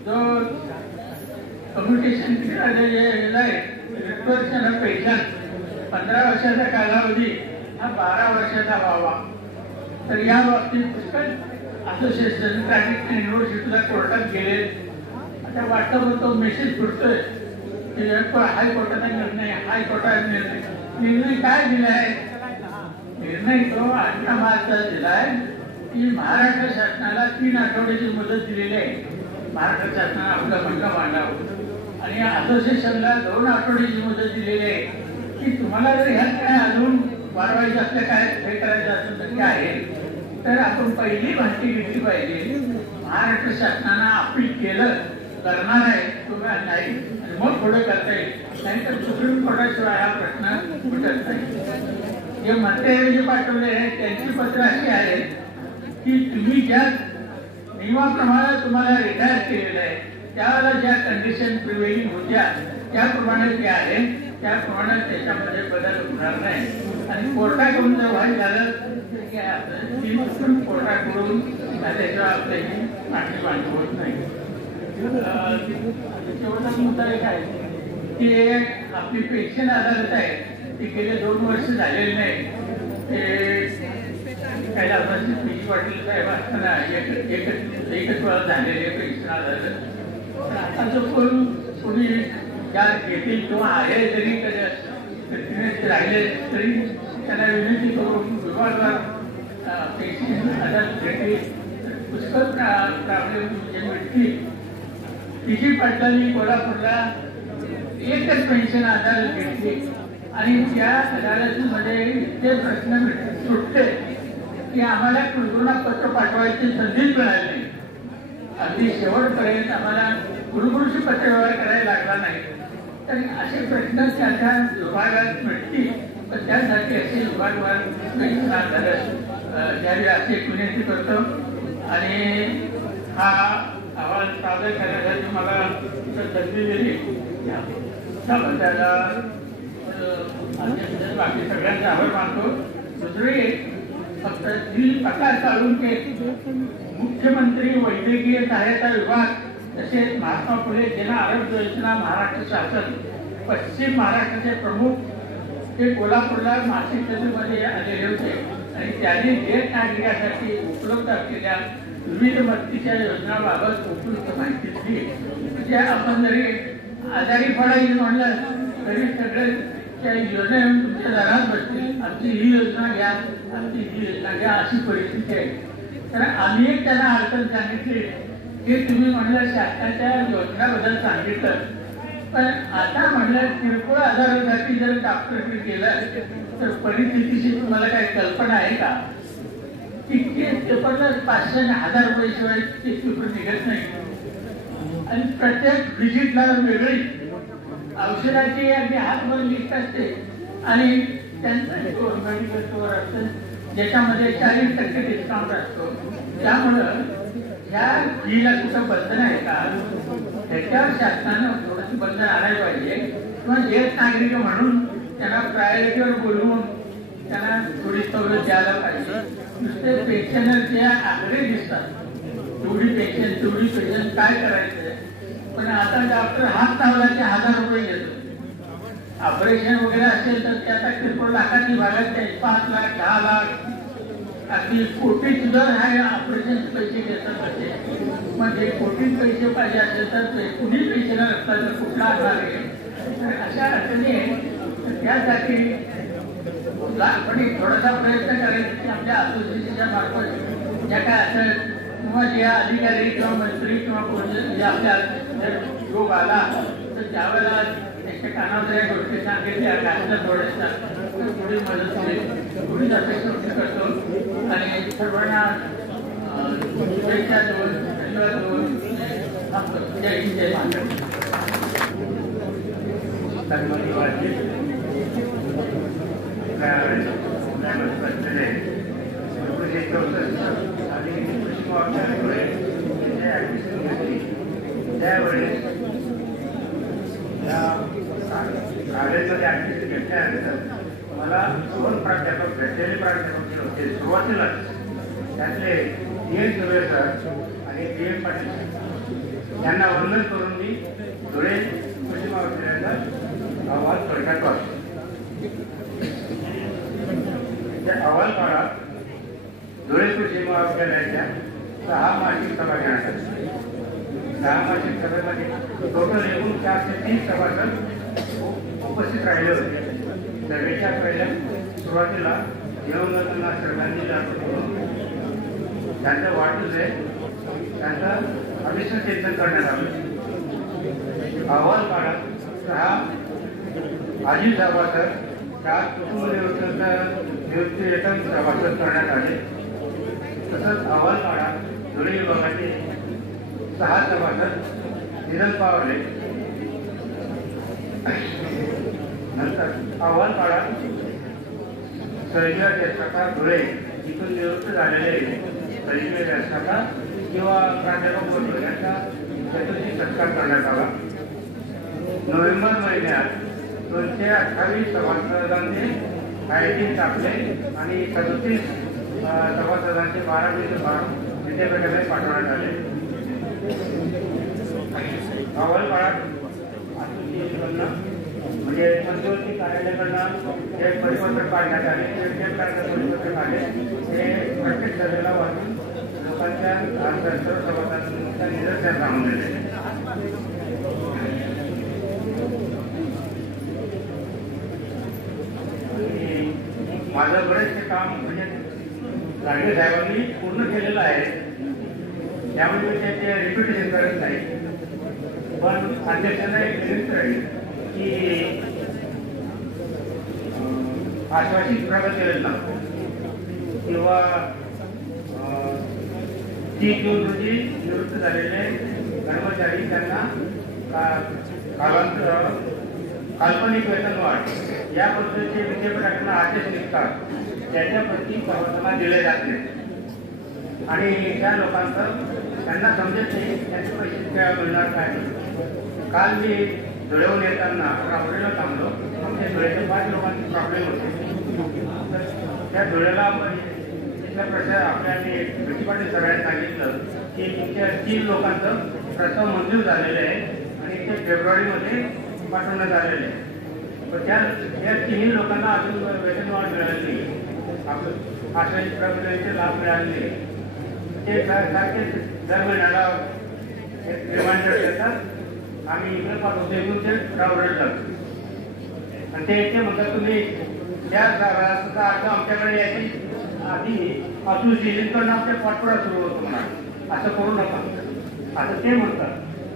जो कम्युनिकेशन पिरियड आहे रिक्वेशन पेन्शन 15 वर्षाचा कालावधी हा 12 वर्षाचा व्हावा. तर या बाबतीत पुष्कळ असोसिएशन ट्रॅफिक युनिव्हर्सिटीला कोर्टात गेले. आता वाटतं होतो मेसेज फिरतोय की हायकोर्टाचा निर्णय, हायकोर्टाचा निर्णय काय दिला आहे. निर्णय तो 18 मार्चचा दिला आहे की महाराष्ट्र शासनाला 3 आठवड्याची मुदत दिलेली आहे. महाराष्ट्र शासनानं आपलं म्हणणं मांडावं आणि असोसिएशनला 2 आठवड्याची मुदत दिलेली आहे की तुम्हाला जर ह्यात काय अजून वाढवायचं असलं काय हे करायचं असेल तर काय आहे तर आपण पहिली माहिती घेतली पाहिजे. महाराष्ट्र शासनानं अपील केलं करणार आहे किंवा नाही आणि मग पुढे करता येईल. नाहीतर सुप्रीम कोर्टाशिवाय हा प्रश्न उठत नाही. जे मंत्र्यांनी जे पाठवले आहे त्यांची पत्र अशी आहे की तुम्ही ज्या नियमाप्रमाणे तुम्हाला रिटायर केलेलं आहे त्यावेळेला ज्या कंडिशन प्रिव्हेलिंग होत्या त्याप्रमाणे ते आहे, त्याप्रमाणे त्याच्यामध्ये बदल होणार नाही. आणि कोर्टाकडून जर व्हायला झालं तर काय कोर्टाकडून त्याच्यावर आपल्याची मागणी मांडणी होत नाही. शेवटचा मुद्दा एक आहे की आपली पेन्शन अदालत आहे ती गेले 2 वर्ष झालेली नाही. ते काही आपण पी.जी. पाटील साहेब असताना एकच वेळा झालेली पेन्शन अदालत. आता जो कोणी ज्या घेतील किंवा आहे जरी कधी राहिले तरी त्यांना विनंती करून विभागाला पेन्शन अदालत घेतली पुष्कळ प्रॉब्लेम जे मिळतील. पी.जी. पाटलांनी कोल्हापूरला एकच पेन्शन अदालत घेतली आणि त्या अदालतीमध्ये इतके प्रश्न सुटले की आम्हाला कुलगुरूंना पत्र पाठवायची संधीच मिळाली नाही. अगदी शेवटपर्यंत आम्हाला कुलगुरूशी पत्रव्यवहार करायला लागला नाही. तर असे प्रश्न त्या त्या विभागात मिळतील, तर त्यासाठी असे विभागवार द्यावी अशी एक विनंती करतो. आणि हा अहवाल सादर करण्यासाठी मला संधी दिली त्याबद्दल बाकी सगळ्यांचे आभार मानतो. दुसरे फक्त प्रकाश साळुंखे मुख्यमंत्री वैद्यकीय सहायता विभाग तसेच महात्मा फुले जन आरोग्य योजना महाराष्ट्र शासन पश्चिम महाराष्ट्राचे प्रमुख ते कोल्हापूरला मासिक मध्ये आलेले होते आणि त्यांनी ज्येष्ठ नागरिकांसाठी उपलब्ध असलेल्या विविध मदतीच्या योजनांबाबत उपयुक्त माहिती दिली. म्हणजे आपण जरी आजारी पडायची म्हणलं तरी सगळ्या योजना तुमच्या दारात बसतील, आमची ही योजना घ्या, आमची ही योजना घ्या, अशी परिस्थिती आहे. तर आम्ही एक त्यांना अडचण सांगितली की तुम्ही म्हणलं शासनाच्या योजनाबद्दल सांगितलं, पण आता म्हणलं किरकोळ आजारासाठी जर डॉक्टरकडे गेलं तर परिस्थितीची तुम्हाला काही कल्पना आहे का? तितके पेपरला 500-1000 रुपये शिवाय ते पेपर निघत नाही आणि प्रत्येक व्हिजिटला वेगळी औषधाची अगदी हातभर लिस्ट असते आणि त्यांचा मेडिकल स्टोअर असतं ज्याच्यामध्ये 40% डिस्काउंट असतो. त्यामुळं या फीला कुठं बंधन आहे का? त्याच्यावर शासनानं थोडंसं बंधन आणायला पाहिजे किंवा ज्येष्ठ नागरिक म्हणून त्यांना प्रायोरिटीवर बोलवून त्यांना थोडी सवलत द्यायला पाहिजे. नुसते पेन्शनरचे आकडे दिसतात, तेवढी पेन्शन तेवढी पेन्शन काय करायचं. पण आता डॉक्टर हात लावल्याचे 1000 रुपये घेतो. ऑपरेशन वगैरे असेल तर त्याचा किरकोळ लाखाची भागात 5 लाख 10 लाख अगदी कोटी सुद्धा आहे ऑपरेशन पैसे घेतात असे. म्हणजे कोटी पैसे पाहिजे असेल तर कुणी पेशंट असतात तर कुठला आधार आहे. अशा अडचणी आहे. त्यासाठी आपण थोडासा प्रयत्न करायचा की आपल्या असोसिएशनच्या मार्फत ज्या काय असं किंवा जे अधिकारी किंवा मंत्री किंवा कोणी आपल्या जर योग आला तर त्यावेळेला त्याच्या कानावर या गोष्टी सांगितल्या घातल्या थोड्याशा तर थोडी मदत होईल, थोडीच अपेक्षा करतो. आणि सर्वांना शुभेच्छा देऊन धन्यवाद देऊन जय हिंद जय महाराष्ट्र. त्यावेळेस कॉलेजमध्ये ऍडमिशन घेतल्यानंतर मला 2 प्राध्यापक भेटलेले प्राध्यापक जे होते सुरुवातीलाच त्यातले DM धुळे सर आणि PM पाटील सर यांना वंदन करून मी धुळे कृषी महाविद्यालयाचा अहवाल थोडक्यात वाचतो. त्या अहवाल काळात धुळे कृषी महाविद्यालयाच्या 6 मासिक सभा घेण्यात आल्या. 6 मासिक सभेमध्ये टोटल एकूण 430 सभासद उपस्थित राहिले होते. सभेच्या पहिल्या सुरुवातीला देवदत्तांना श्रद्धांजली अर्पण करून त्यांचा वाढदिवस आहे त्यांचं अभिषेक चिंतन करण्यात आलं. अहवाल काळात 6 माजी सभासद 4 कुटुंब निवृत्तीवेतन सभासद करण्यात आले. तसंच अहवाल काळात धुळे विभागाचे 6 सभासद निधन पावले. नंतर अहवाल काळात सर्गीय व्यासपीठात धुळे इथून निवृत्त झालेले सर्गीय व्यासपीठात किंवा प्राध्यापक वर्ग यांचा चतुर्थी सत्कार करण्यात आला. नोव्हेंबर महिन्यात 228 सभासदांचे आयटी टाकले आणि 37 सभासदांचे 12 विद्यापीठाकडे पाठवण्यात आले. अहवाल काळात म्हणजे मध्यवर्ती कार्यालयाकडनं जे परिपत्रक काढण्यात आले परिपत्रक आले ते प्रत्येक सभेला वाचून लोकांच्या सर्व सभासदांच्या निदर्शनास आणून दिले. माझं बरेचसे काम म्हणजे लांडे साहेबांनी पूर्ण केलेलं आहे त्यामुळे मी त्याचे रिपिटेशन करत नाही. पण अध्यक्षांना एक विनंती राहील की आश्वासित प्रगती योजना किंवा 30 जून रोजी निवृत्त झालेले कर्मचारी त्यांना कालांतर काल्पनिक वेतनवाढ या पद्धतीचे विद्यापीठांना आदेश निघतात त्याच्याप्रती प्रवर्तना दिले जाते आणि त्या लोकांचं त्यांना समजत नाही त्यांचे पैसे काय मिळणार काय. काल मी धुळ्याहून येताना रावडेला थांबलो. आमच्या धुळ्याच्या 5 लोकांचे प्रॉब्लेम होते. तर त्या धुळ्याला तिथल्या प्रशासन आपल्याने भीती पाटील सगळ्यांनी सांगितलं की तुमच्या 3 लोकांचं प्रस्ताव मंजूर झालेले आहे आणि ते फेब्रुवारीमध्ये पाठवण्यात आलेले आहे. पण त्या 3 लोकांना अजून वेतनवाढ मिळाली आपलं आश्रय प्रक्रियेचे लाभ मिळाले. ते सारखे दर महिन्याला रिमाइंडर देतात आम्ही इकडे पाठवतो इकडून ते रावडेला जातो आणि ते म्हणतात तुम्ही त्या अर्ज आमच्याकडे याची आधी अजून जिल्ह्याकडनं आपल्या पाठपुरा सुरू होतो म्हणा असं करू नका असं ते म्हणतात.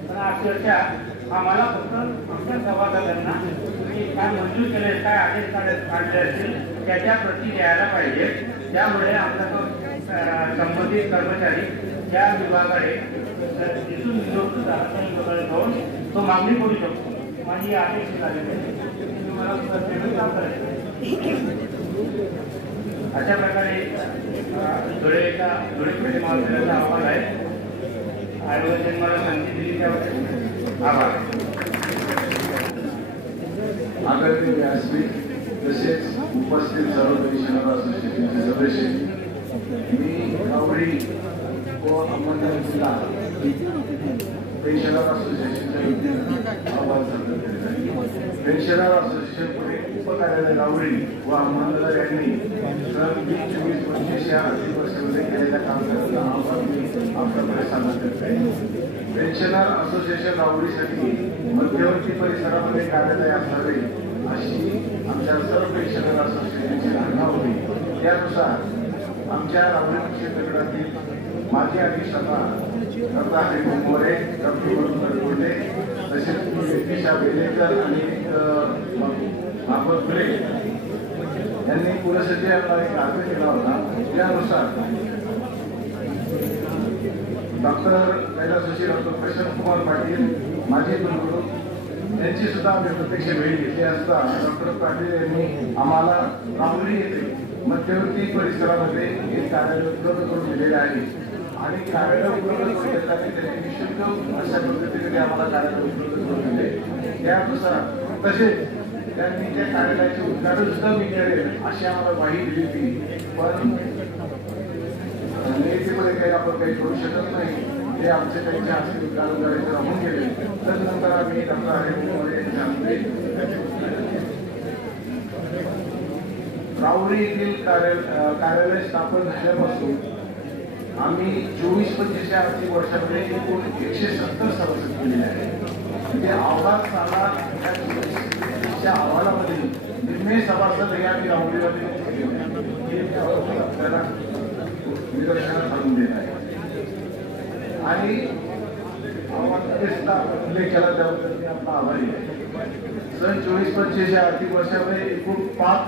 पण अक्षरशः आम्हाला फक्त आमच्या सभासदांना तुम्ही काय मंजूर केले काय आदेश काढले असतील त्याच्या प्रती द्यायला पाहिजे. त्यामुळे आमचा तो संबंधित कर्मचारी त्या विभागाकडे जिथून नियुक्त झाला त्या विभागाकडे जाऊन तो मागणी करू शकतो. माझी अपेक्षा झालेली आहे मला पेमेंट काम करायचं. अशा प्रकारे धुळे पेठ महाविद्यालयाचा अहवाल आहे. आयोगाने मला संधी दिली त्यावर आभार. आदरणीय व्यासपीठ तसेच उपस्थित सर्व पेन्शनर असोसिएशनचे सदस्य, मी गावडी व अहमदनगर जिल्हा पेन्शनर असोसिएशनच्या वतीने आवाज सादर करीत आहे. पेन्शनर असोसिएशन पुणे उपकार्यालय गावडी व अहमदनगर यांनी सन 2024-25 या आर्थिक वर्षामध्ये केलेल्या कामकाजाचा अहवाल मी आपल्याकडे सादर करत आहे. पेन्शनर असोसिएशन गावडीसाठी मध्यवर्ती परिसरामध्ये कार्यालय असावे अशी आमच्या सर्व पेन्शनर असोसिएशनची धारणा होती. त्यानुसार आमच्या रावडी क्षेत्रगडातील माजी अधिष्ठाता डॉक्टर हरिभाऊ मोरे, डॉक्टर वरुण गोडे तसेच व्यक्तिशा बेलेकर आणि माफत फुले यांनी कुलसचिवांना एक अर्ज केला होता. त्यानुसार डॉक्टर कैलासोशी डॉक्टर प्रशांत कुमार पाटील माजी कुलगुरू यांची सुद्धा आम्ही प्रत्यक्ष भेट घेतली असता डॉक्टर पाटील यांनी आम्हाला रावडी येथे मध्यवर्ती परिसरामध्ये एक कार्यालय उपलब्ध करून दिलेले आहे आणि कार्यालय उपलब्ध करून देताना त्यांनी निःशुल्क अशा पद्धतीने आम्हाला कार्यालय उपलब्ध करून दिले. त्यानुसार तसेच त्यांनी त्या कार्यालयाचे उद्घाटन सुद्धा मी करेल अशी आम्हाला ग्वाही दिली होती. पण नियतीमध्ये काही आपण काही करू शकत नाही. ते आमचे त्यांच्या हस्ते उद्घाटन करायचं राहून गेले. तदनंतर आम्ही डॉक्टर हरिभाऊ मोरे यांच्या हस्ते रावडी येथील कार्यालय स्थापन झाल्यापासून आम्ही 24-25 या आर्थिक वर्षामध्ये एकूण 170 सभासद केलेले आहेत. म्हणजे अवघात साला त्या अहवालामध्ये निम्मे सभासद हे आम्ही रावडीला आपल्याला निदर्शनास आणून देत आहे आणि उल्लेख केला त्याबद्दल मी आपला आभारी आहे. सन 24-25 या आर्थिक वर्षामध्ये एकूण 5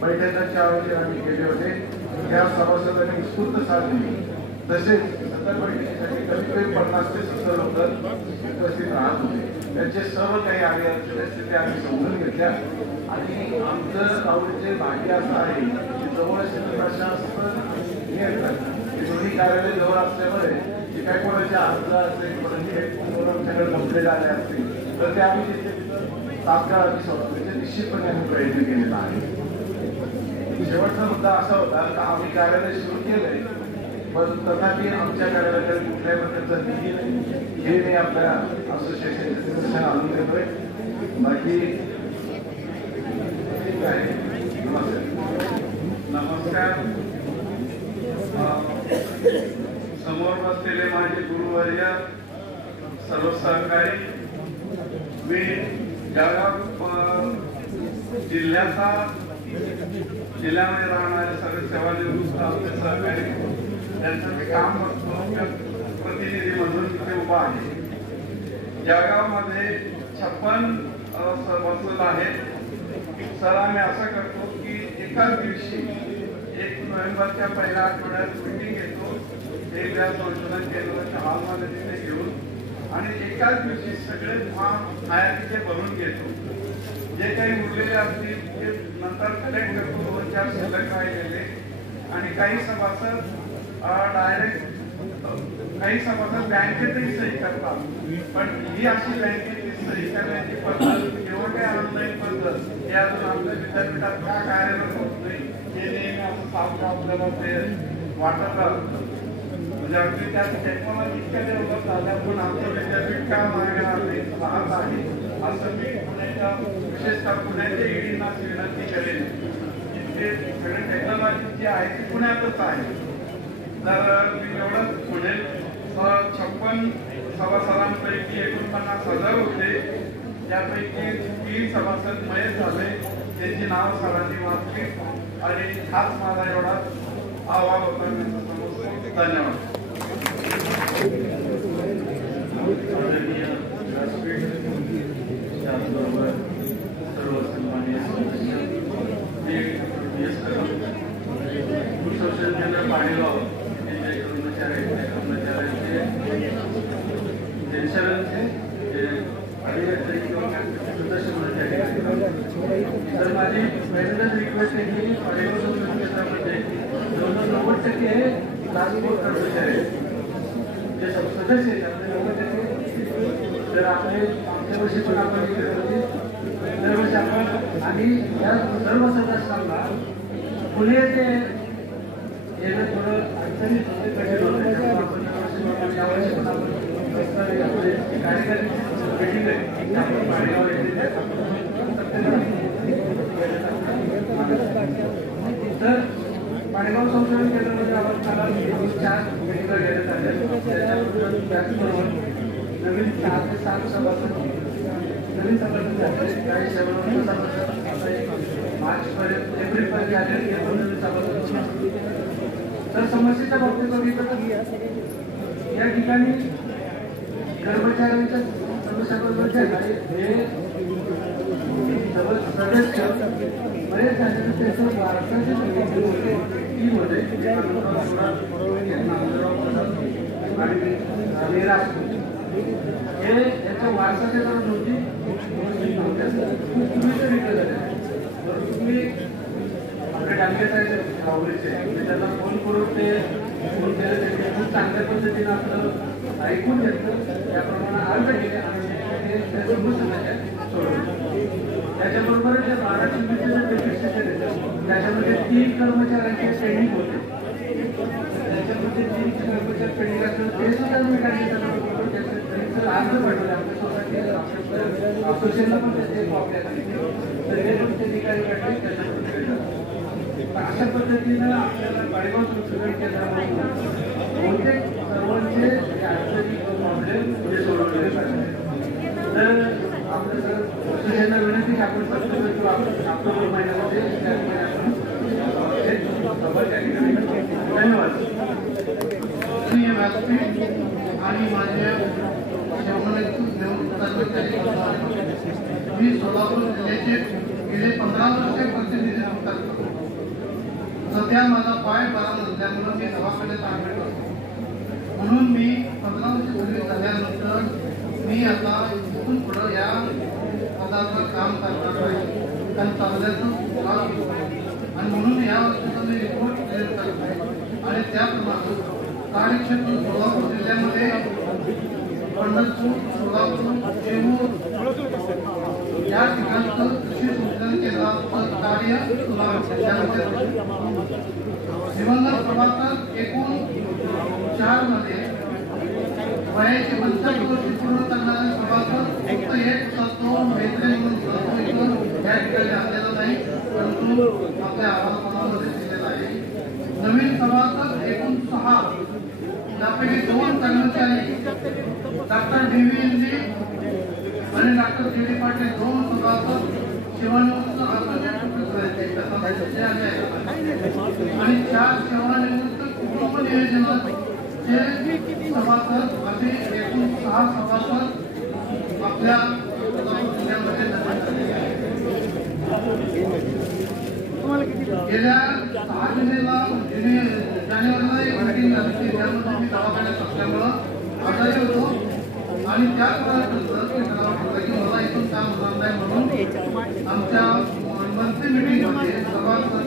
बैठकांचे आयोजन आम्ही केले होते. त्या सभासदांनी उत्स्फूर्त साथ दिली. तसेच 70 बैठकीसाठी कमीत कमी 50 ते 70 लोक उपस्थित राहत होते. त्यांचे सर्व काही अडचणी आम्ही समजून घेतल्या आणि आमचं रावडीचे भाग्य असं आहे की जवळ प्रशासन नियंत्रण हे दोन्ही कार्यालय जवळ असल्यामुळे जे काही कोणाच्या अर्ज असेल आमच्याकडे कंप्लेंट आल्या असतील तर ते आम्ही तिथे तात्काळ सोडवण्याचे निश्चितपणे आम्ही प्रयत्न केलेला आहे. शेवटचा मुद्दा असा होता की आम्ही कार्यालय सुरू केलंय पण तथापि आमच्या कार्यालयाकडे कुठल्याही प्रकारचा निधी नाही हे मी आपल्या असोसिएशनचे निदर्शन आणून देतोय. बाकी ठीक आहे. नमस्कार. समोर बसलेले माझे गुरुवर्य, सर्व सहकारी, मी जळगाव जिल्ह्यामध्ये राहणारे सर्व सेवानिवृत्त आपले सहकारी त्यांचं मी काम करतो प्रतिनिधी म्हणून तिथे उभा आहे. जळगावमध्ये 56 सभासद आहेत. सर आम्ही असं करतो की एकाच दिवशी 1 नोव्हेंबरच्या पहिल्या आठवड्यात मीटिंग घेतो. ते त्या संशोधन केंद्राच्या हॉलमध्ये तिथे घेऊन आणि एकाच दिवशी सगळे फॉर्म हयातीचे भरून घेतो. जे काही उरलेले असतील ते नंतर कलेक्ट करतो 2-4 शिल्लक राहिलेले आणि काही सभासद डायरेक्ट काही सभासद बँकेतही सही करतात. पण ही अशी बँकेची सही करण्याची पद्धत किंवा काही ऑनलाईन पद्धत हे अजून आपल्या विद्यापीठात का कार्यरत होत नाही हे नेहमी असं साफ आपल्याला ते वाटत राहतं. म्हणजे अगदी त्या टेक्नॉलॉजी इतक्या डेव्हलप झाल्या पण आमचं विद्यापीठ का मागे राहते राहत आहे असं मी पुण्याच्या विशेषतः पुण्याच्या ईडींना विनंती करेन की ते सगळे टेक्नॉलॉजी जी आहे ती पुण्यातच आहे. तर मी एवढंच म्हणेल 56 सभासदांपैकी 49,000 होते त्यापैकी 3 सभासद मयत झाले त्यांची नाव सरांनी वाचली आणि हाच माझा एवढा अहवाल होता. धन्यवाद. त्याचबरोबर सर्व सन्माननीय संशोधन केंद्र पाणीगाव यांच्या कर्मचाऱ्यांचे त्यांच्याचे अधिकारी किंवा तर माझी पहिल्यांदाच रिक्वेस्ट आहे की पाणीगाव संशोधन केंद्रामध्ये 90% लाचखोर कर्मचारी जे सदस्य आहेत तर आपले मागच्या वर्षी पण आपण दरवर्षी आपण आणि या सर्व सदस्यांना पुणे ते येणं थोडं अडचणीत होते कठीण होते. आपण यावर्षी पण आपण कार्यकारी मीटिंग आहे आपण पाणीगाव येथे तर पाणीगाव संशोधन केंद्रामध्ये आपण त्याला 4 मीटिंग घेण्यात आल्या. त्याचबरोबर नवीन 4 ते 7 सभासद नवीन सभासद झाले. काही सभासद मार्चपर्यंत एप्रिलपर्यंत आले हे पण नवीन सभासद. तर समस्येच्या बाबतीत बघितलं या ठिकाणी कर्मचाऱ्यांच्या समस्याबरोबर हे सदस्य बरेच झाले त्याचं भारताचे टीम होते हे याच्या वारसाच्या जर नव्हती तुम्ही आपले डांगे साहेब आवडीचे त्यांना फोन करून ते फोन केलं त्यांनी खूप चांगल्या पद्धतीनं आपलं ऐकून घेतलं त्याप्रमाणे अर्ज केले आणि ते समस्या सोडवलं. त्याच्याबरोबर जे 12 रजिस्ट्रेशन येतं त्याच्यामध्ये 3 कर्मचाऱ्यांचे ट्रेनिंग होते. त्याच्यामध्ये 3 कर्मचारी ट्रेनिंग असतं ते सुद्धा मी त्यांना अर्ज पाठवले आपल्या सोसायटी असोसिएशनला पण त्याचे तरी पण ते ठिकाणी काढले त्यांना. अशा पद्धतीनं आपल्याला पाणीगाव संशोधन केंद्रामधून बहुतेक सर्वांचे अडचणी प्रॉब्लेम पुढे सोडवलेले पाहिजे. तर आपलं सर असोसिएशनला विनंती की आपण ऑक्टोबर महिन्यामध्ये धन्यवाद. आणि माझे मी सोलापूर जिल्ह्याचे गेले 15 वर्षे प्रतिनिधित्व करतो. सध्या माझा पाय बरा नसल्यामुळे मी दवाखान्यात ऍडमिट होतो. म्हणून मी 15 वर्ष सर्व्हिस झाल्यानंतर मी आता इथून पुढं या पदाचं काम करणार नाही कारण चांगल्याचं काम घेतो आणि म्हणून या वर्षीचा मी रिपोर्ट क्लिअर करत आहे. आणि त्याप्रमाणे कार्यक्षेत्र सोलापूर जिल्ह्यामध्ये पंढरपूर, सोलापूर, जेऊर या ठिकाणचं कृषी संशोधन केंद्राचं कार्य दिवंगत प्रभाकर एकूण 4 मध्ये वयाची 75 वर्षे पूर्ण करणारे प्रभाकर फक्त एक सत्व मैत्री म्हणून या ठिकाणी आलेला नाही परंतु आपल्या अहवालपत्रामध्ये दिलेला आहे. नवीन सभासद एकूण 6 त्यापैकी 2 कर्मचारी डॉक्टर DV इंदी आणि डॉक्टर JD पाटील 2 सभासद सेवानिवृत्त आणि 4 सेवानिवृत्त कुटुंब नियोजनाचे सभासद असे एकूण 6 सभासद आपल्या जिल्ह्यामध्ये गेल्या 6 जुलैला जानेवारीला एक मीटिंग झाली त्यामध्ये मी दवाखान्यात असल्यामुळं आजारी होतो आणि त्याच मला आम्हाला इथून काम होणार नाही म्हणून आमच्या मंथली मिटिंगमध्ये सभागृह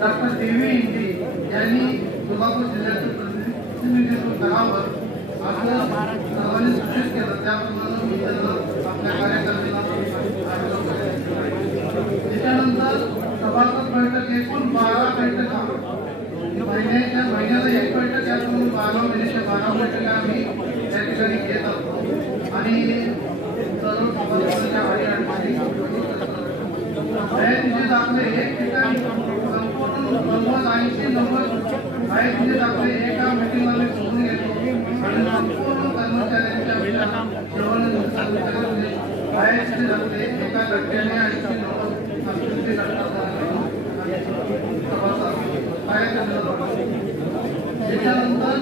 डॉक्टर देवी इंडी यांनी सोलापूर जिल्ह्याचं प्रतिनिधित्व करावं असं सर्वांनी सूचित केलं. त्याप्रमाणे मी त्यांना आपल्या कार्यकर्त्यांना त्याच्यानंतर सभासद बैठक एकूण 12 बैठका महिन्याला एक बैठक यातून 12 महिन्याच्या 12 बैठका आम्ही त्या ठिकाणी घेत असतो आणि सर्व सभासदांच्या अडीअडचणी तिचे दाखले एक ठिकाणी संपूर्ण 90-80 आहे तिचे दाखले एका मिटिंगला मी सोडून घेतो आणि संपूर्ण कर्मचाऱ्यांच्या आहे तिचे दाखले एका गट्ट्याने 80-90 त्याच्यानंतर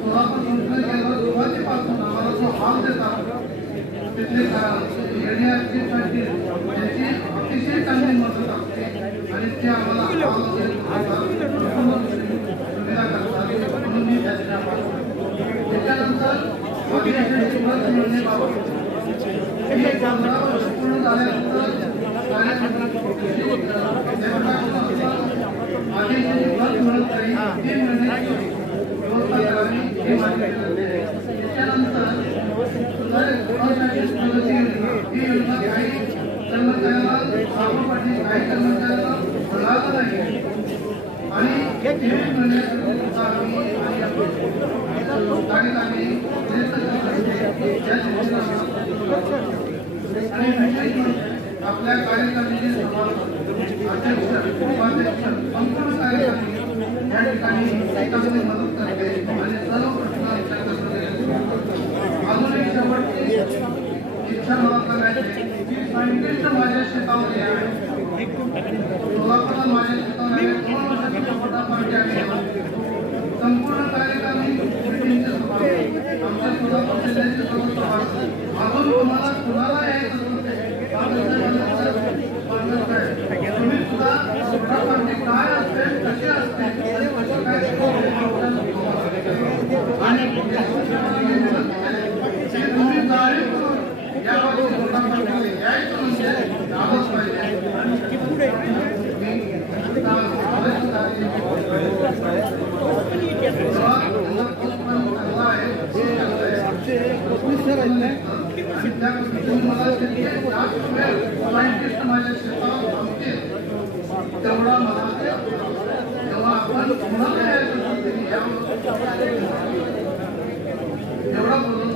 सोलापूर संस्कृती केंद्र सुरुवातीपासून आम्हाला जो हाल देतात तिथले येण्यासाठी त्याची अतिशय चांगली मदत असते आणि ते आम्हाला सुविधा करतात म्हणून मी त्याच्यानंतर मिळण्याबाबत 15 वर्ष पूर्ण झाल्यानंतर मिळत नाही ती मिळण्याची व्यवस्था करावी हे मागणी. त्याच्यानंतर ही योजना काही कर्मचाऱ्यांना लागू पडली, काही कर्मचाऱ्यांना लागू नाही आणि आपल्या कार्यकारिणीचे अध्यक्ष उपाध्यक्ष संपूर्ण कार्यकारिणी या ठिकाणी एकामध्ये मदत करते आणि सर्व प्रश्न विचार करते. अजून एक शेवटची इच्छा मला करायची की सायंटिस्ट माझ्या शेतामध्ये आहे. सोलापूरला माझ्या शेतामध्ये 2 वर्षाची सफलता पार्टी आली. संपूर्ण कार्यकारिणी मिटिंगचे सभासद आमच्या सोलापूर जिल्ह्याचे सर्व सभासद अजून कुणाला यायचं तुम्ही सुद्धा पार्टी काय असते कशी असते आणि तुम्ही गाडी करून याबाबत यायचं म्हणजे आलंच पाहिजे. आणि त्या मला जास्त वेळ सायंटिस्ट माझ्या शेतावर थांबतील तेवढा मला तेव्हा आपण पुन्हा एवढा बोलून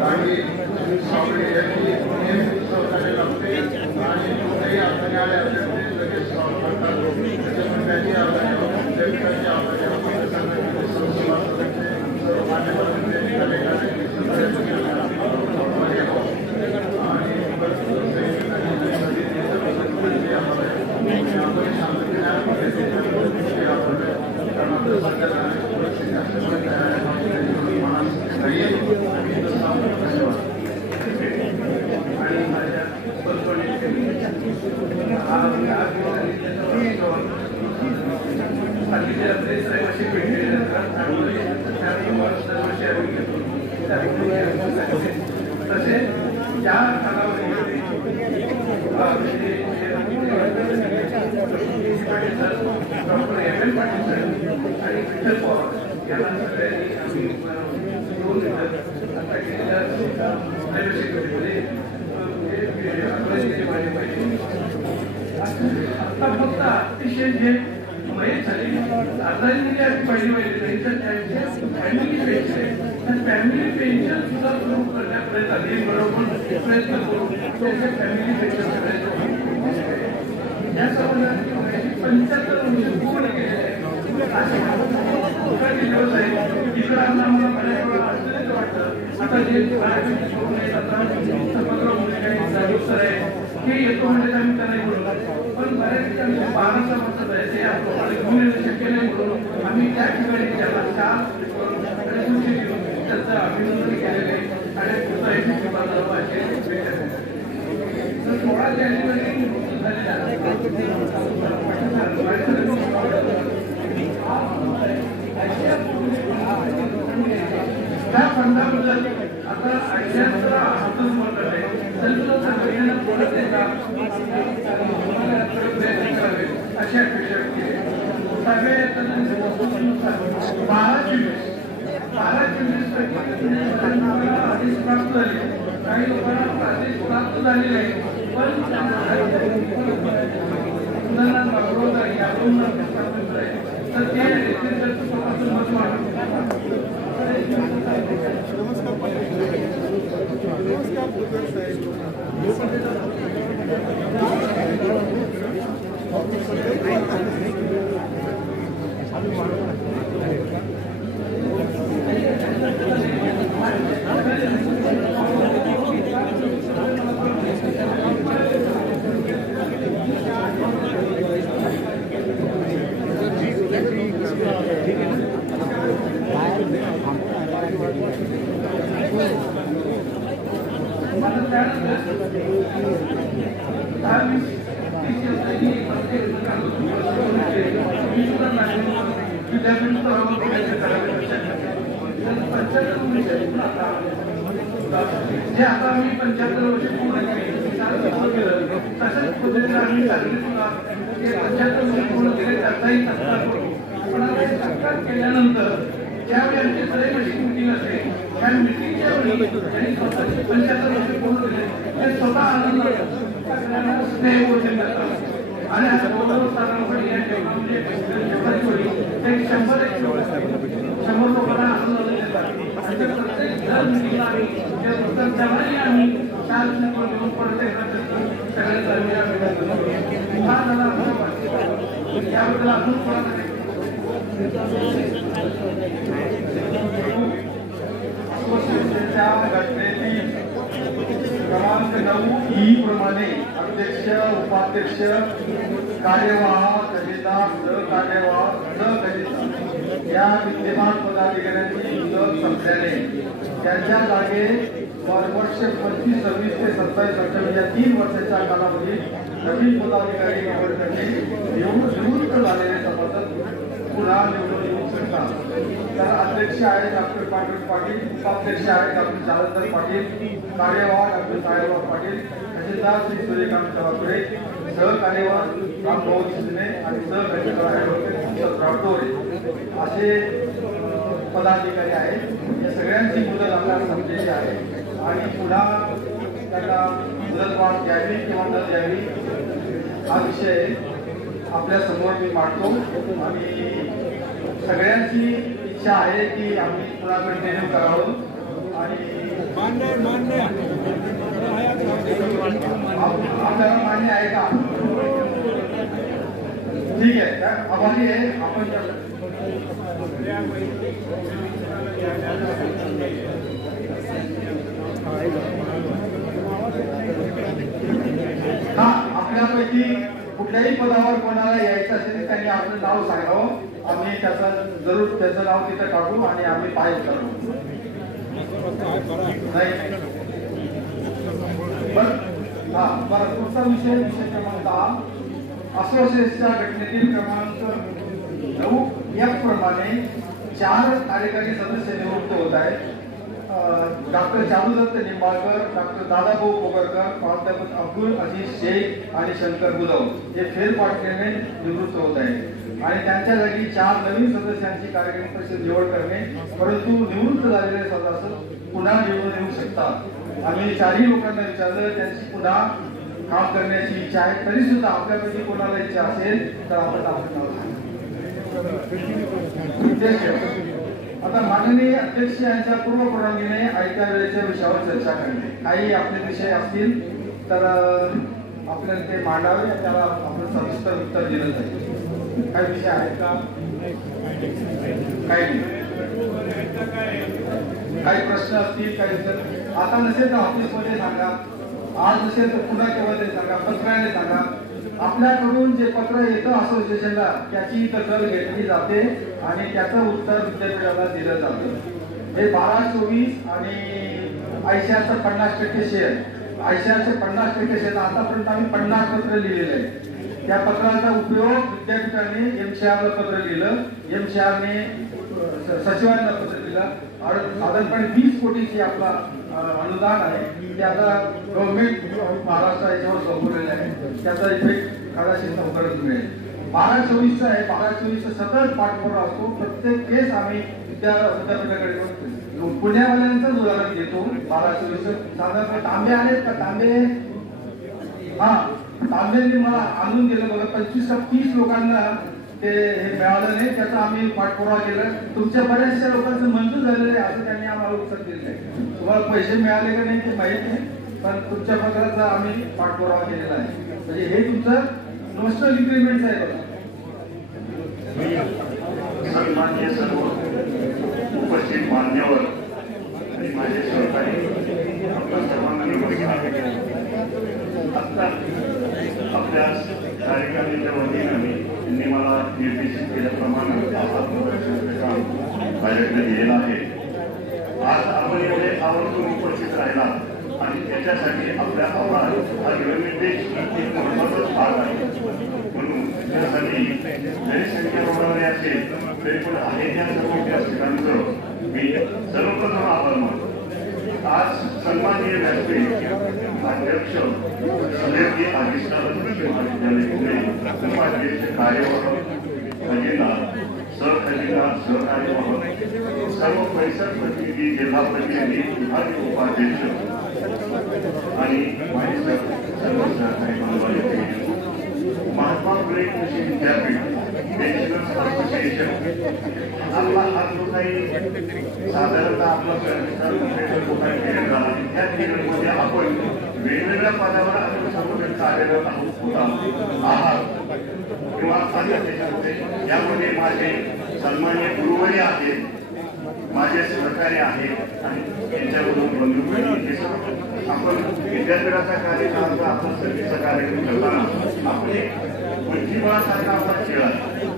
आणि डॉक्टर एम पाटील साहेब आणि विठ्ठल पवार यांना सगळ्यांनी आम्ही आता गेलेल्या सेक्रेटरीमध्ये आता फक्त अतिशय जे मयत झाली आजारी पहिली फॅमिली पेन्शन फॅमिली पेन्शन सुद्धा सुरू करण्यापर्यंत आधी बरोबर प्रयत्न करू त्याचे फॅमिली पेन्शन या संबंधात 75 वर्ष पूर्ण केलेले दिवस आहे तिकडं आम्हाला बऱ्याच वेळा आश्चर्य वाटतं आता जे 15 मुले काही जागरूक आहे हे येतो म्हणजे आम्ही त्यांना बोलतो पण बऱ्याच ठिकाणी 12 वर्षात आहे ते आपण घेऊन येणं शक्य नाही म्हणून आम्ही त्या ठिकाणी त्याला 4 त्यांचं अभिनंदन केलेलं आहे आणि पुढचा तर 16 जानेवारी त्या फंडाबद्दल आता 88 हातून बोलत आहे अशा अपेक्षा केली 12 आदेश प्राप्त झाले काही लोकांना आदेश प्राप्त झालेले आहे पण तर ते स्वतःचं मत जे आता आम्ही 75 वर्ष पूर्ण केले तसंच पद्धतीने आम्ही चालू सुद्धा 75 वर्ष पूर्ण केले त्याचाही सत्कार करू पण आता सत्कार केल्यानंतर ज्यावेळी आमची त्रैमासिक मीटिंग असते त्या मीटिंगच्या वेळी त्यांनी स्वतःचे 75 वर्ष पूर्ण केले ते स्वतः आनंद स्नेहभोजन करतात आणि आता पण या ठिकाणी 100 लोकांना आनंद देतात आणि प्रत्येक दर मीटिंगला आम्ही 4 घेऊन पडते सगळ्यांना याबद्दल अजून घटनेतील क्रमांक 9 प्रमाणे अध्यक्ष उपाध्यक्ष कार्यवाह खजिनदार सहकार्यवाह सहखजिनदार या विद्यमान पदाधिकाऱ्यांची मुदत संपल्याने त्यांच्या जागे वर्ष 25, 26 ते 27, 28 या 3 वर्षाच्या कालावधीत नवीन पदाधिकारी निवडण्याचे निवृत्त झालेले सभासद पुन्हा निवडून येऊ शकतात. तर अध्यक्ष आहेत डॉक्टर पांडुरंग पाटील, उपाध्यक्ष आहेत डॉक्टर जालंधर पाटील, कार्यवाह डॉक्टर साहेबराव पाटील, खजिनदार श्री सूर्यकांत चव्हाकुरे, सहकार्यवाह रामभाऊ शिंदे आणि सहखजिनदार ॲडव्होकेट सतराव डोरे असे पदाधिकारी आहेत. या सगळ्यांची मुदत आपल्याला संपलेली आहे आणि पुन्हा त्यांना मुदतवाढ द्यावी किंवा न द्यावी हा विषय आपल्या समोर मी मांडतो आणि सगळ्यांची इच्छा आहे की आम्ही पुन्हा कंटिन्यू करावं आणि आपल्याला मान्य आहे का? ठीक आहे, आभारी आहे आपण. हा आपल्यापैकी कुठल्याही पदावर कोणाला यायचं असेल त्यांनी आपलं नाव सांगावं, आम्ही त्याचं नाव तिथं टाकू आणि आम्ही पाय करू. नाही बरं पुढचा विषय क्रमांक 10 असोसिएशनच्या घटनेतील क्रमांक 9 प्रमाणे 4 कार्यकारी सदस्य निवृत्त होत आहेत. डॉक्टर जादूदत्त निंबाळकर, डॉक्टर दादाभाऊ कोगरकर, प्राध्यापक अब्दुल अजीज शेख आणि शंकर बुधव हे फेरफाटण्याने निवृत्त होत आहेत आणि त्यांच्या जागी 4 नवीन सदस्यांची कार्यकारी परिषद निवड करणे, परंतु निवृत्त झालेले सदस्य पुन्हा निवडून येऊ शकतात. आम्ही 4ही लोकांना विचारलं, त्यांची पुन्हा काम करण्याची इच्छा आहे. तरी सुद्धा आपल्यापैकी कोणाला इच्छा असेल तर आपण आपलं नाव सांगा. आता माननीय अध्यक्ष यांच्या पूर्व परवानगीने आयत्या वेळेच्या विषयावर चर्चा करणे. काही आपले विषय असतील तर आपल्याला ते मांडावे, त्याला आपण सविस्तर उत्तर दिलं जाईल. काही विषय आहेत का? काही काही प्रश्न असतील, काही आता नसेल तर ऑफिसमध्ये सांगा, आज नसेल तर पुन्हा केव्हा तरी सांगा, पत्राने सांगा. आपल्याकडून जे पत्र येतं असोसिएशनला त्याची दखल घेतली जाते आणि त्याचं उत्तर विद्यापीठाला दिलं जातं. हे 12-24 आणि आयसीआरचं 50% शेअर, आयसीआरचे 50% शेअर आतापर्यंत आम्ही 50 पत्र लिहिलेले आहे. त्या पत्राचा उपयोग विद्यापीठाने एमसीआरला पत्र लिहिलं, एमसीआरने सचिवांना पत्र दिलं. साधारणपणे 20 कोटीची आपला अनुदान आहे, ते आता गव्हर्नमेंट महाराष्ट्र याच्यावर सोपवलेलं आहे. त्याचा इफेक्ट कदाचित लवकरच मिळेल. 12-24 आहे, 12-24 सतत पाठपुरावा असतो. प्रत्येक केस आम्ही विद्यापीठाकडे करतो. पुण्यावाल्यांचंच उदाहरण घेतो. 12-24 साधारण तांबे आलेत का? तांब्यांनी मला आणून दिलं बघा. 25-30 लोकांना ते हे मिळालं नाही, त्याचा आम्ही पाठपुरावा केला. तुमच्या बऱ्याचशा लोकांचं मंजूर झालेलं आहे असं त्यांनी आम्हाला उत्तर दिलं आहे. तुम्हाला पैसे मिळाले का नाही ते माहित नाही, पण तुमच्या पत्राचा आम्ही पाठपुरावा केलेला आहे. म्हणजे हे तुमचं नोशनल इन्क्रीमेंट आहे बघा. सन्माननीय सर्व उपस्थित मान्यवर आणि माझे सहकारी, आपल्या सर्वांना नमस्कार. आता आपल्या कार्यकारिणीच्या वतीने त्यांनी मला निर्देशित केल्याप्रमाणे काम माझ्याकडे दिलेलं आहे. आज आपण एवढे आवर्जून उपस्थित राहिला आणि त्याच्यासाठी आपल्या आभार हा निर्देश एक महत्वाचाच भाग आहे. म्हणून त्यासाठी जरी संख्या वाढवणे असेल तरी पण आहे त्या सर्व व्यासपीठांचं मी सर्वप्रथम आभार मानतो. आज सन्माननीय व्यासपीठ अध्यक्ष सदैवजी आदिष्टान महाविद्यालय पुणे, उपाध्यक्ष कार्यवाह खजिनदार, सहखजिनदार, सहकार्यवाह, सर्व परिसर प्रतिनिधी, जिल्हा प्रतिनिधी, विभागीय उपाध्यक्ष आणि माझे सर्व सहकारी बांधवांचे महात्मा फुले कृषी विद्यापीठ पेन्शनर्स असोसिएशन आपला हा जो काही साधारणतः आपला त्या पिरियडमध्ये आपण वेगवेगळ्या पदावर आपण सर्वजण कार्यरत आहात किंवा त्याच्यामध्ये यामध्ये माझे सन्माननीय गुरुवरी आहेत, माझे सहकारी आहेत आणि त्यांच्यावरून बंधू आपण विद्यापीठाचा कार्यक्रमाचा आपण सर्वीचा कार्यक्रम करताना आपण बुद्धिबळासारखा आपला खेळ आहे.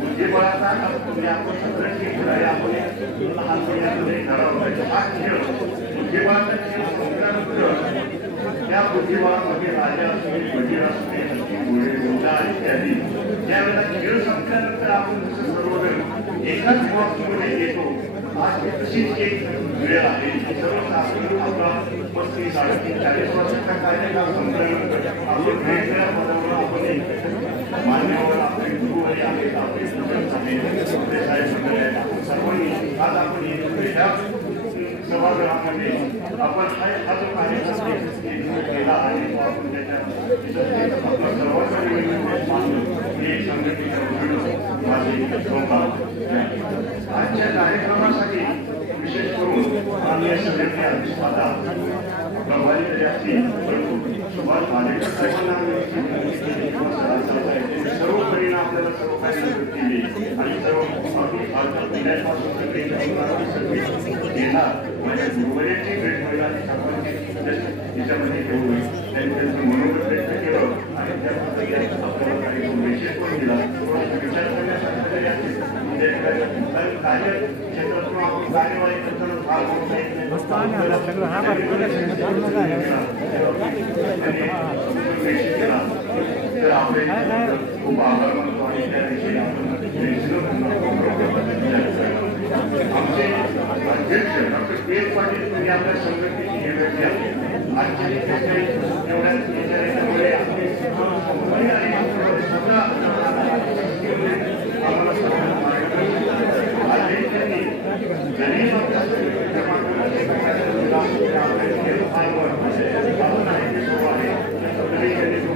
बुद्धिबळाचा आपण सगळं खेळ आहे. आपण लहानपणी ठरवला हा खेळ बुद्धिबळाचा खेळ संपल्यानंतर त्या बुद्धिबळामध्ये राजा असणे, वजीर असणे, घोडे, घोडा इत्यादी त्यावेळेला खेळ संपल्यानंतर आपण जसं सर्वजण एकाच बॉक्समध्ये येतो. आज तशीच एक वेळ आहे. सर्वसाधारण आपला 35-40 वर्षाचा कार्यकाळ संपल्यानंतर आपण वेगवेगळ्या पदावर आपण मान्यवर आपले गुरुवरी आहेत, आपले आपले साहेब मंडळी आहेत. आपण सर्वांनी आज आपण सभागृहामध्ये आपण हा जो कार्यक्रम केला आहे तो आपण त्याच्या आपला सर्वांचा मानलं हे संघटनेच्या माझे आजच्या कार्यक्रमासाठी विशेष करून आम्ही सगळ्यांनी अभिस्वादा प्रभारी तरी असतील, परंतु सुभाष भालेकर साहेबांना सर्व परिणाम आपल्याला सर्व काही मदत केली आणि सर्व पिढ्यांपासून सगळे येणार माझ्या गुरुवऱ्याची भेट व्हायला त्याच्यामध्ये घेऊन त्यांनी त्यांचं मनोगत व्यक्त केलं आणि त्याबद्दल आपल्याला काही विशेष करून दिला. विचार करण्यासारखं जरी असेल कार्य क्षेत्रातून आपण कार्यवाही करताना भाग होत नाही तर आपले खूप आभार मानतो आणि त्या दिवशी आपण आमचे अध्यक्ष डॉक्टर पी एस पाटील यांनी आपल्या संघटनेची हे व्यक्ती आहे. आजच्या एवढ्याच याच्यामुळे आपली आणि स्वतः आम्हाला सर्वांना मार्गदर्शन आजही त्यांनी गरीब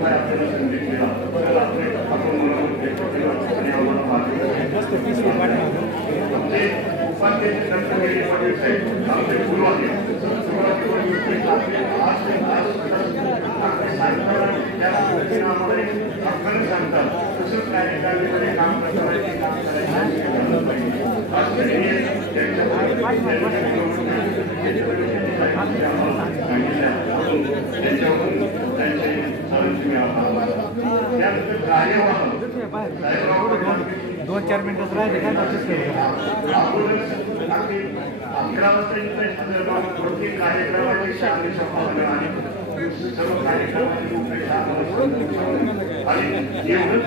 आपल्याला संदेश दिला तर आपण म्हणून आणि आम्हाला मार्गदर्शन उपाध्यक्ष डॉक्टर पाटील साहेब आमचे सुरुवातीला आम्हाला सांगतात तसंच कार्यकारिणीमध्ये काम करायचे काम दोन चार मिनिटच राहिले काय 11 वाजता प्रत्येक कार्यक्रमाची शाळेची संभावना आहे. सर्व कार्यक्रमाची आणि एवढंच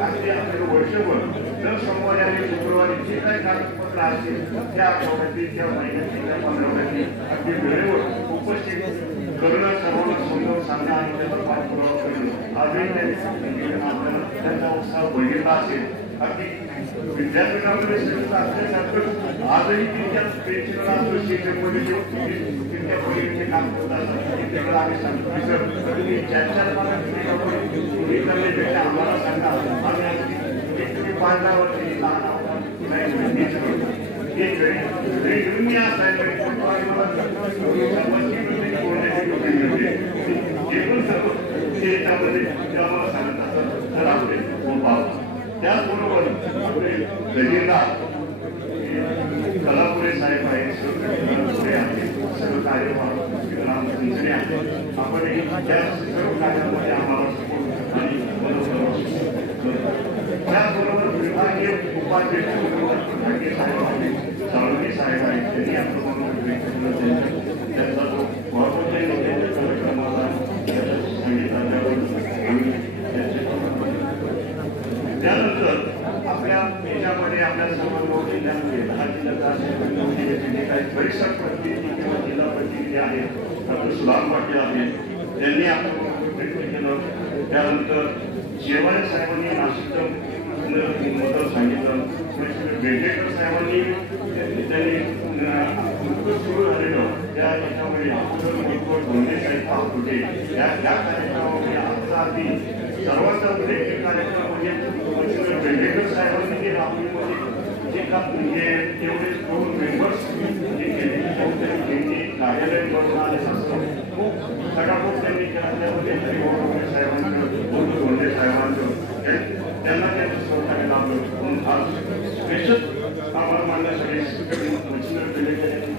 आपल्याला वर्षभर दर सोमवारी आणि शुक्रवारी जे काही कागदपत्र असतील त्या आठवड्यातील त्या महिन्यातील त्या 15 महिन्यातील अगदी वेळेवर उपस्थित करणं, सर्वांना समजावून सांगणं आणि त्याचा पाठपुरावा करणं आजही आपल्याला त्यांचा उत्साह बघितला असेल. अगदी विद्यापीठामध्ये असल्यासारखं आजही तिच्या पेन्शनला असोसिएशनमध्ये तिच्या बहिणीचे काम करत असतात. तिच्याकडे आम्ही सांगतो की सर तुम्ही ज्यांच्या तुम्ही करण्यापेक्षा आम्हाला सांगा आम्ही तुम्ही 5-10 वर्षी लहान आहोत एक वेळी घेऊन मी असायला त्याच्यामध्ये आम्हाला सांगत असतात तर आपले त्याचबरोबर आपले दहीरदार कलापुरे साहेब आहेत, कलापुरे आहेत, सर्व कार्यभार रामचंद्रे आहेत. आपण त्या सर्व कार्यामध्ये आम्हाला सपोर्ट आणि त्याचबरोबर विभागीय उपाध्यक्ष विभागीय साहेब आहेत, साळुंके साहेब आहेत. त्यांनी आपलं त्यांचा जो कार्यक्रमाला सांगितला त्यानंतर आपल्या देशामध्ये आपल्या सर्व जिल्ह्यांमध्ये 10 जिल्ह्यात काही परिसर प्रतिनिधी किंवा जिल्हा प्रतिनिधी आहेत. डॉक्टर सुधाम पाटील आहेत, त्यांनी आपलं व्यक्त केलं. त्यानंतर शेवाळे साहेबांनी नाशिकचं मदत सांगितलं. बेंडेकर साहेबांनी त्यांनी सुरू झालेलं त्या याच्यामध्ये धोंडे साहेब पाहत होते. त्या कार्यक्रमामध्ये आजचा आधी सर्वांचा उल्लेखनीय कार्यक्रम म्हणजे बेंडेकर साहेबांनी जे राहुरीमध्ये जे तेवढे 2 मेंबर्स जे केले त्यांनी कार्यालय बनवून आले असतं खूप सगळ्यात त्यांनी केला. त्यामध्ये हरिभाऊ साहेबांचं धोंडे साहेबांचं त्यांना त्यांचं सहकार्य लाभलं. म्हणून आज स्पेशल आम्हाला मानण्यासाठी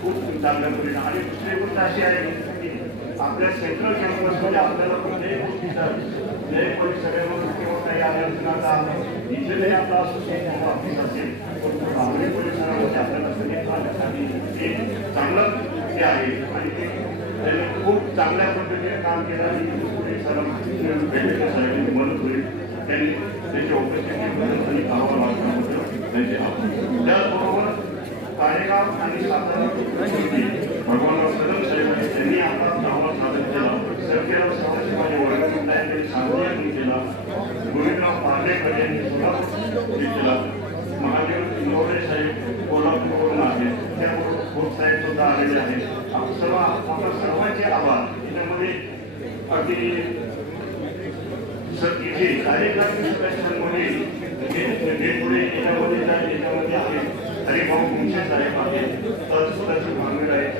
खूप चांगल्या पद्धतीने. आणि दुसरी गोष्ट अशी आहे की आपल्या सेंट्रल कॅम्पसमध्ये आपल्याला कुठल्याही गोष्टीचा सगळ्यांना किंवा काही आयोजनाचा इथे जरी आपला असोसिएशन ऑफिस असेल आपल्या परिसरामध्ये आपल्याला आणि एक चांगलं हे आहे आणि ते त्यांनी खूप चांगल्या पद्धतीने काम केलं आणि मदत होईल. त्यांनी त्यांच्या उपस्थितीबद्दल अहवाल वाचण्याबद्दल त्यांचे आभार. त्याचबरोबर कार्यकाळ आणि सातारा भगवानराव कदम साहेब त्यांनी आपला अहवाल सादर केला. सरकेराव शिवाजी वडगाव यांनी सांगली केला. गोविंदराव पार्लेकर यांनी सोलापूर केला. महादेव इंगवडे साहेब कोल्हापूरवरून आहेत, त्याबरोबर खोत साहेब सुद्धा आलेले आहेत. आपल्या सर्वांचे आभार. त्याच्यामध्ये अगदी इथे कार्यकारी सदस्यांमध्ये याच्यामध्ये आहेत हरिभाऊ मुंशे साहेब आहेत, तहसीलदार भांगर आहेत,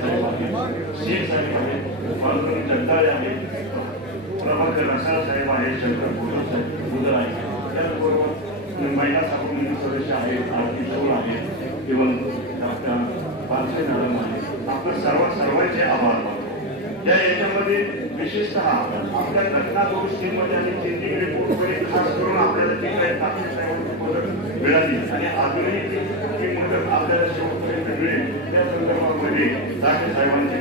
साहेब आहेत, शेख साहेब आहेत, बालगणी जगदाळे आहेत, प्रभाकर रसाळ साहेब आहेत, शंकर भुदर आहेत. त्याचबरोबर महिला सभापती सदस्य आहेत, आरती चौल आहेत, इव्हन डॉक्टर पारसे मॅडम आहेत. आपलं सर्वांचे आभार मानतो. या याच्यामध्ये विशेषतः आपल्या घटना दुरुस्तीमध्ये आणि चेंजिंग रिपोर्टमध्ये खास करून आपल्याला जी काही मदत मिळाली आणि अजूनही ती मदत आपल्याला शेवटपर्यंत मिळेल त्या संदर्भामध्ये दाखे साहेबांचे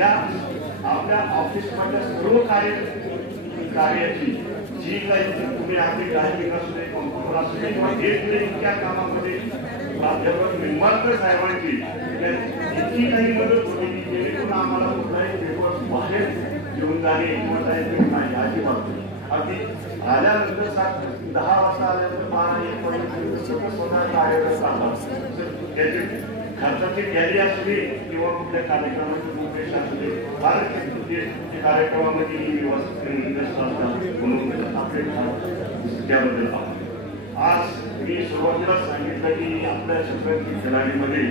या आपल्या ऑफिसमधल्या सर्व कार्याची जी काही तुम्ही आपली टायमिंग असू दे, कॉम्प्युटर असू दे किंवा इतक्या कामामध्ये प्राध्यापक निंबाळकर साहेबांची इतकी काही मदत होती की जेणेकरून आम्हाला कुठलाही पेपर बाहेर घेऊन जाणे किंवा काही नाही अजिबात. अगदी आल्यानंतर 10 वाजता आल्यानंतर 12-1 वाजेपर्यंत स्वतःचा आयोजन करतात. त्याचे खर्चाची तयारी असू दे किंवा कुठल्या कार्यक्रमाचे उद्देश असू दे, फार कार्यक्रमामध्ये म्हणून आपले त्याबद्दल आज मी सुरुवातीला सांगितलं की आपल्या शतरंजी खेळाडूमध्ये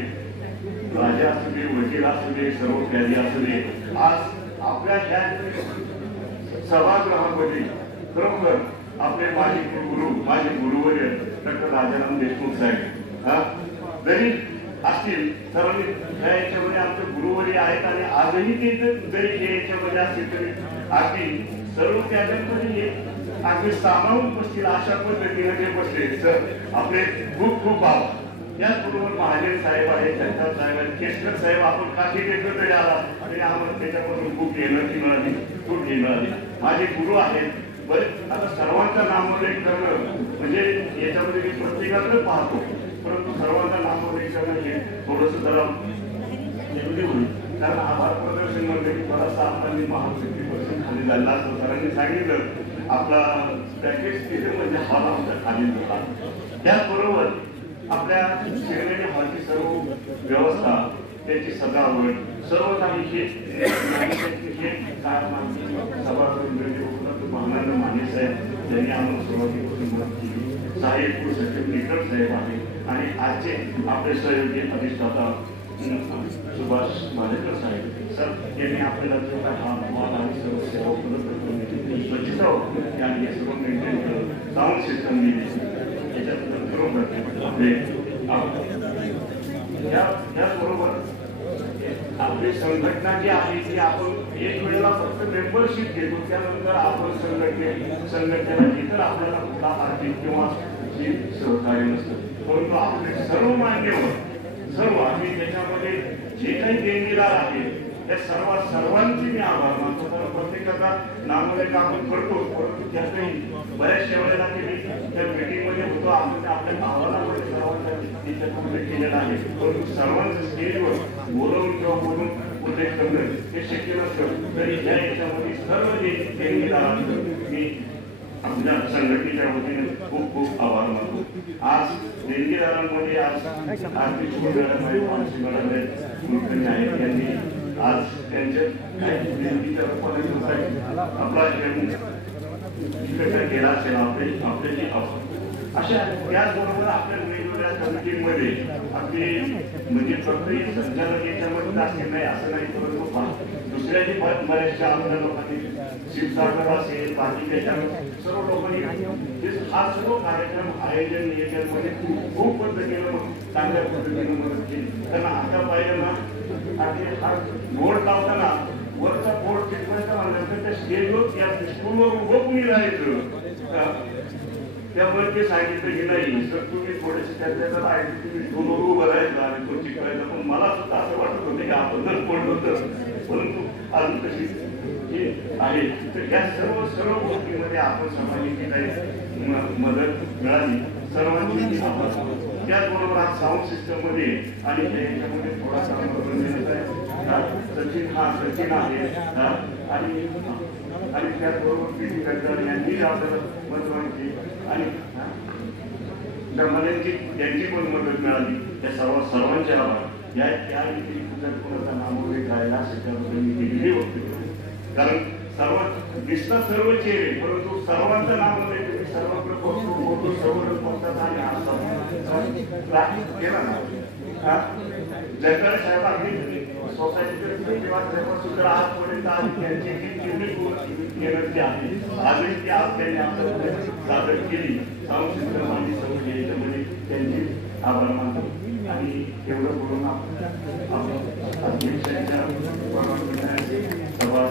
राजा असू दे, वकील असू दे, सर्व प्यादी असू दे, आज आपल्या ह्या सभागृहामध्ये खरोखर आपले माझे गुरुवर्य डॉक्टर राजाराम देशमुख साहेब जरी असतील, सर्वांनी ह्या याच्यामध्ये आमचे गुरुवर्य आहेत आणि आजही ते जरी हे याच्यामध्ये असतील तरी अगदी सर्व त्याच्यामध्ये अगदी सामावून बसतील अशा पद्धतीने ते बसले. तर आपले खूप खूप आभार. याचबरोबर महाजन साहेब आहेत, जगताप साहेब आहेत, केसकर साहेब, आपण काठी टेकलं तरी आला तरी आम्हाला त्याच्यापासून खूप एनर्जी मिळाली, खूप हे मिळाली. माझे गुरु आहेत. बरेच आता सर्वांचा नामोल्लेख करणं म्हणजे याच्यामध्ये मी प्रत्येकाकडे पाहतो, परंतु सर्वांचा नामोल्लेख करणं हे थोडंसं जरा जरुरी होईल. कारण आभार प्रदर्शन म्हणजे की थोडासा आपला मी 50% खाली झाला असं सरांनी सांगितलं. आपला पॅकेज तिथे म्हणजे हॉल आमचा खाली होता. त्याचबरोबर आपल्या शिवनेरी हॉलची सर्व व्यवस्था, त्याची सजावट, सर्व काही हे महानंद माने साहेब त्यांनी आम्हाला सुरुवातीपासून मदत केली. साहेब सचिव निकट साहेब आहे आणि आजचे आपले सहयोगी अधिष्ठाता सुभाष भालेकर साहेब सर यांनी आपल्याला हा हॉल आणि सर्व सेवा उपलब्ध करून स्वच्छता आणि हे सर्व मेंटेन करून साऊंड सिस्टम दिली. याच्याबद्दल खरोखर आपले त्याचबरोबर आपली संघटना जी आहे ती आपण एक वेळेला फक्त मेंबरशिप घेतो, त्यानंतर आपण संघटनेला इतर आपल्याला कुठला आर्थिक किंवा सहकार्य नसतं, परंतु आपले सर्व मान्यवर सर्व आम्ही त्याच्यामध्ये जे काही देणगीदार आहेत त्या सर्वांचे मी आभार मानतो. कारण प्रत्येकाचा नामोल्लेख आपण करतो, परंतु त्यातही बऱ्याचशा वेळेला त्या मीटिंगमध्ये होतो आपण आपल्या गावाला सर्वांचा त्याच्यामध्ये केलेला आहे, परंतु सर्वांचं स्टेजवर बोलवून किंवा बोलून उल्लेख करणं हे शक्य नसतं. तरी या याच्यामध्ये सर्व जे देणगीदारांचं मी आपल्या संघटनेच्या वतीने खूप खूप आभार मानतो. आज देणगीदारांमध्ये आज आर्थिक मॅडम आहेत, मानसी मॅडम आहेत, कुलकर्णी आहेत, त्यांनी आज त्यांच्या देणगीच्या रूपाने आपला केला असेल आपल्याची अशा. त्याचबरोबर आपल्या वेगवेगळ्या कमिटीमध्ये अगदी म्हणजे फक्त संचालक याच्यामध्ये असतील नाही असं नाही, परंतु दुसऱ्याही बऱ्याचशा आपल्या लोकांनी शिवसागर असेल बाकी त्याच्यामध्ये सर्व लोकांनी हा सर्व कार्यक्रम आयोजन नियोजनमध्ये खूप पद्धतीनं चांगल्या पद्धतीनं मदत केली. कारण आता पाहिलं ना अगदी हा बोर्ड लावताना वरचा बोर्ड टिकवायचा म्हणल्यानंतर त्या स्टेजवर त्या स्कूलवर उभं कुणी राहायचं, त्यामुळे ते सांगितलं की नाही सर तुम्ही थोडेसे त्याच्यात आहे तुम्ही स्कूलवर उभं राहायचं आणि तो शिकवायचा. पण मला सुद्धा असं वाटत होतं की आपण जर पडलो तर, परंतु अजून तशी हे आहे. तर या सर्व गोष्टींमध्ये आपण सर्वांनी काही मदत मिळाली, सर्वांची आभार. त्याचबरोबर आज साऊंड सिस्टम मध्ये आणि याच्यामध्ये थोडासा सचिन आहे आणि त्याचबरोबर पीटी गडकरी यांनी आपल्याला महत्वाची आणि त्यांची पण मदत मिळाली. त्या सर्वांचे आभार. या त्या जर कोणाचा नामोल्लेख राहिला असेल त्याबद्दल मी केलेली होते. कारण सर्व दिसतात सर्व चेहरे, परंतु सर्वांचं नामोल्लेख तुम्ही सर्वत्र बोलतो सर्व पोहोचतात आणि केला ना जगताप साहेब अगदी सोसायटीचे सुद्धा आजपर्यंत त्यांची जी तेवढी एनर्जी आहे आजही ती आपल्याने आपल्याकडे सादर केली. साऊंड सिस्टम आणि सर्व याच्यामध्ये त्यांची आभार मानतो आणि तेवढं बोलून अध्यक्षांच्या सभा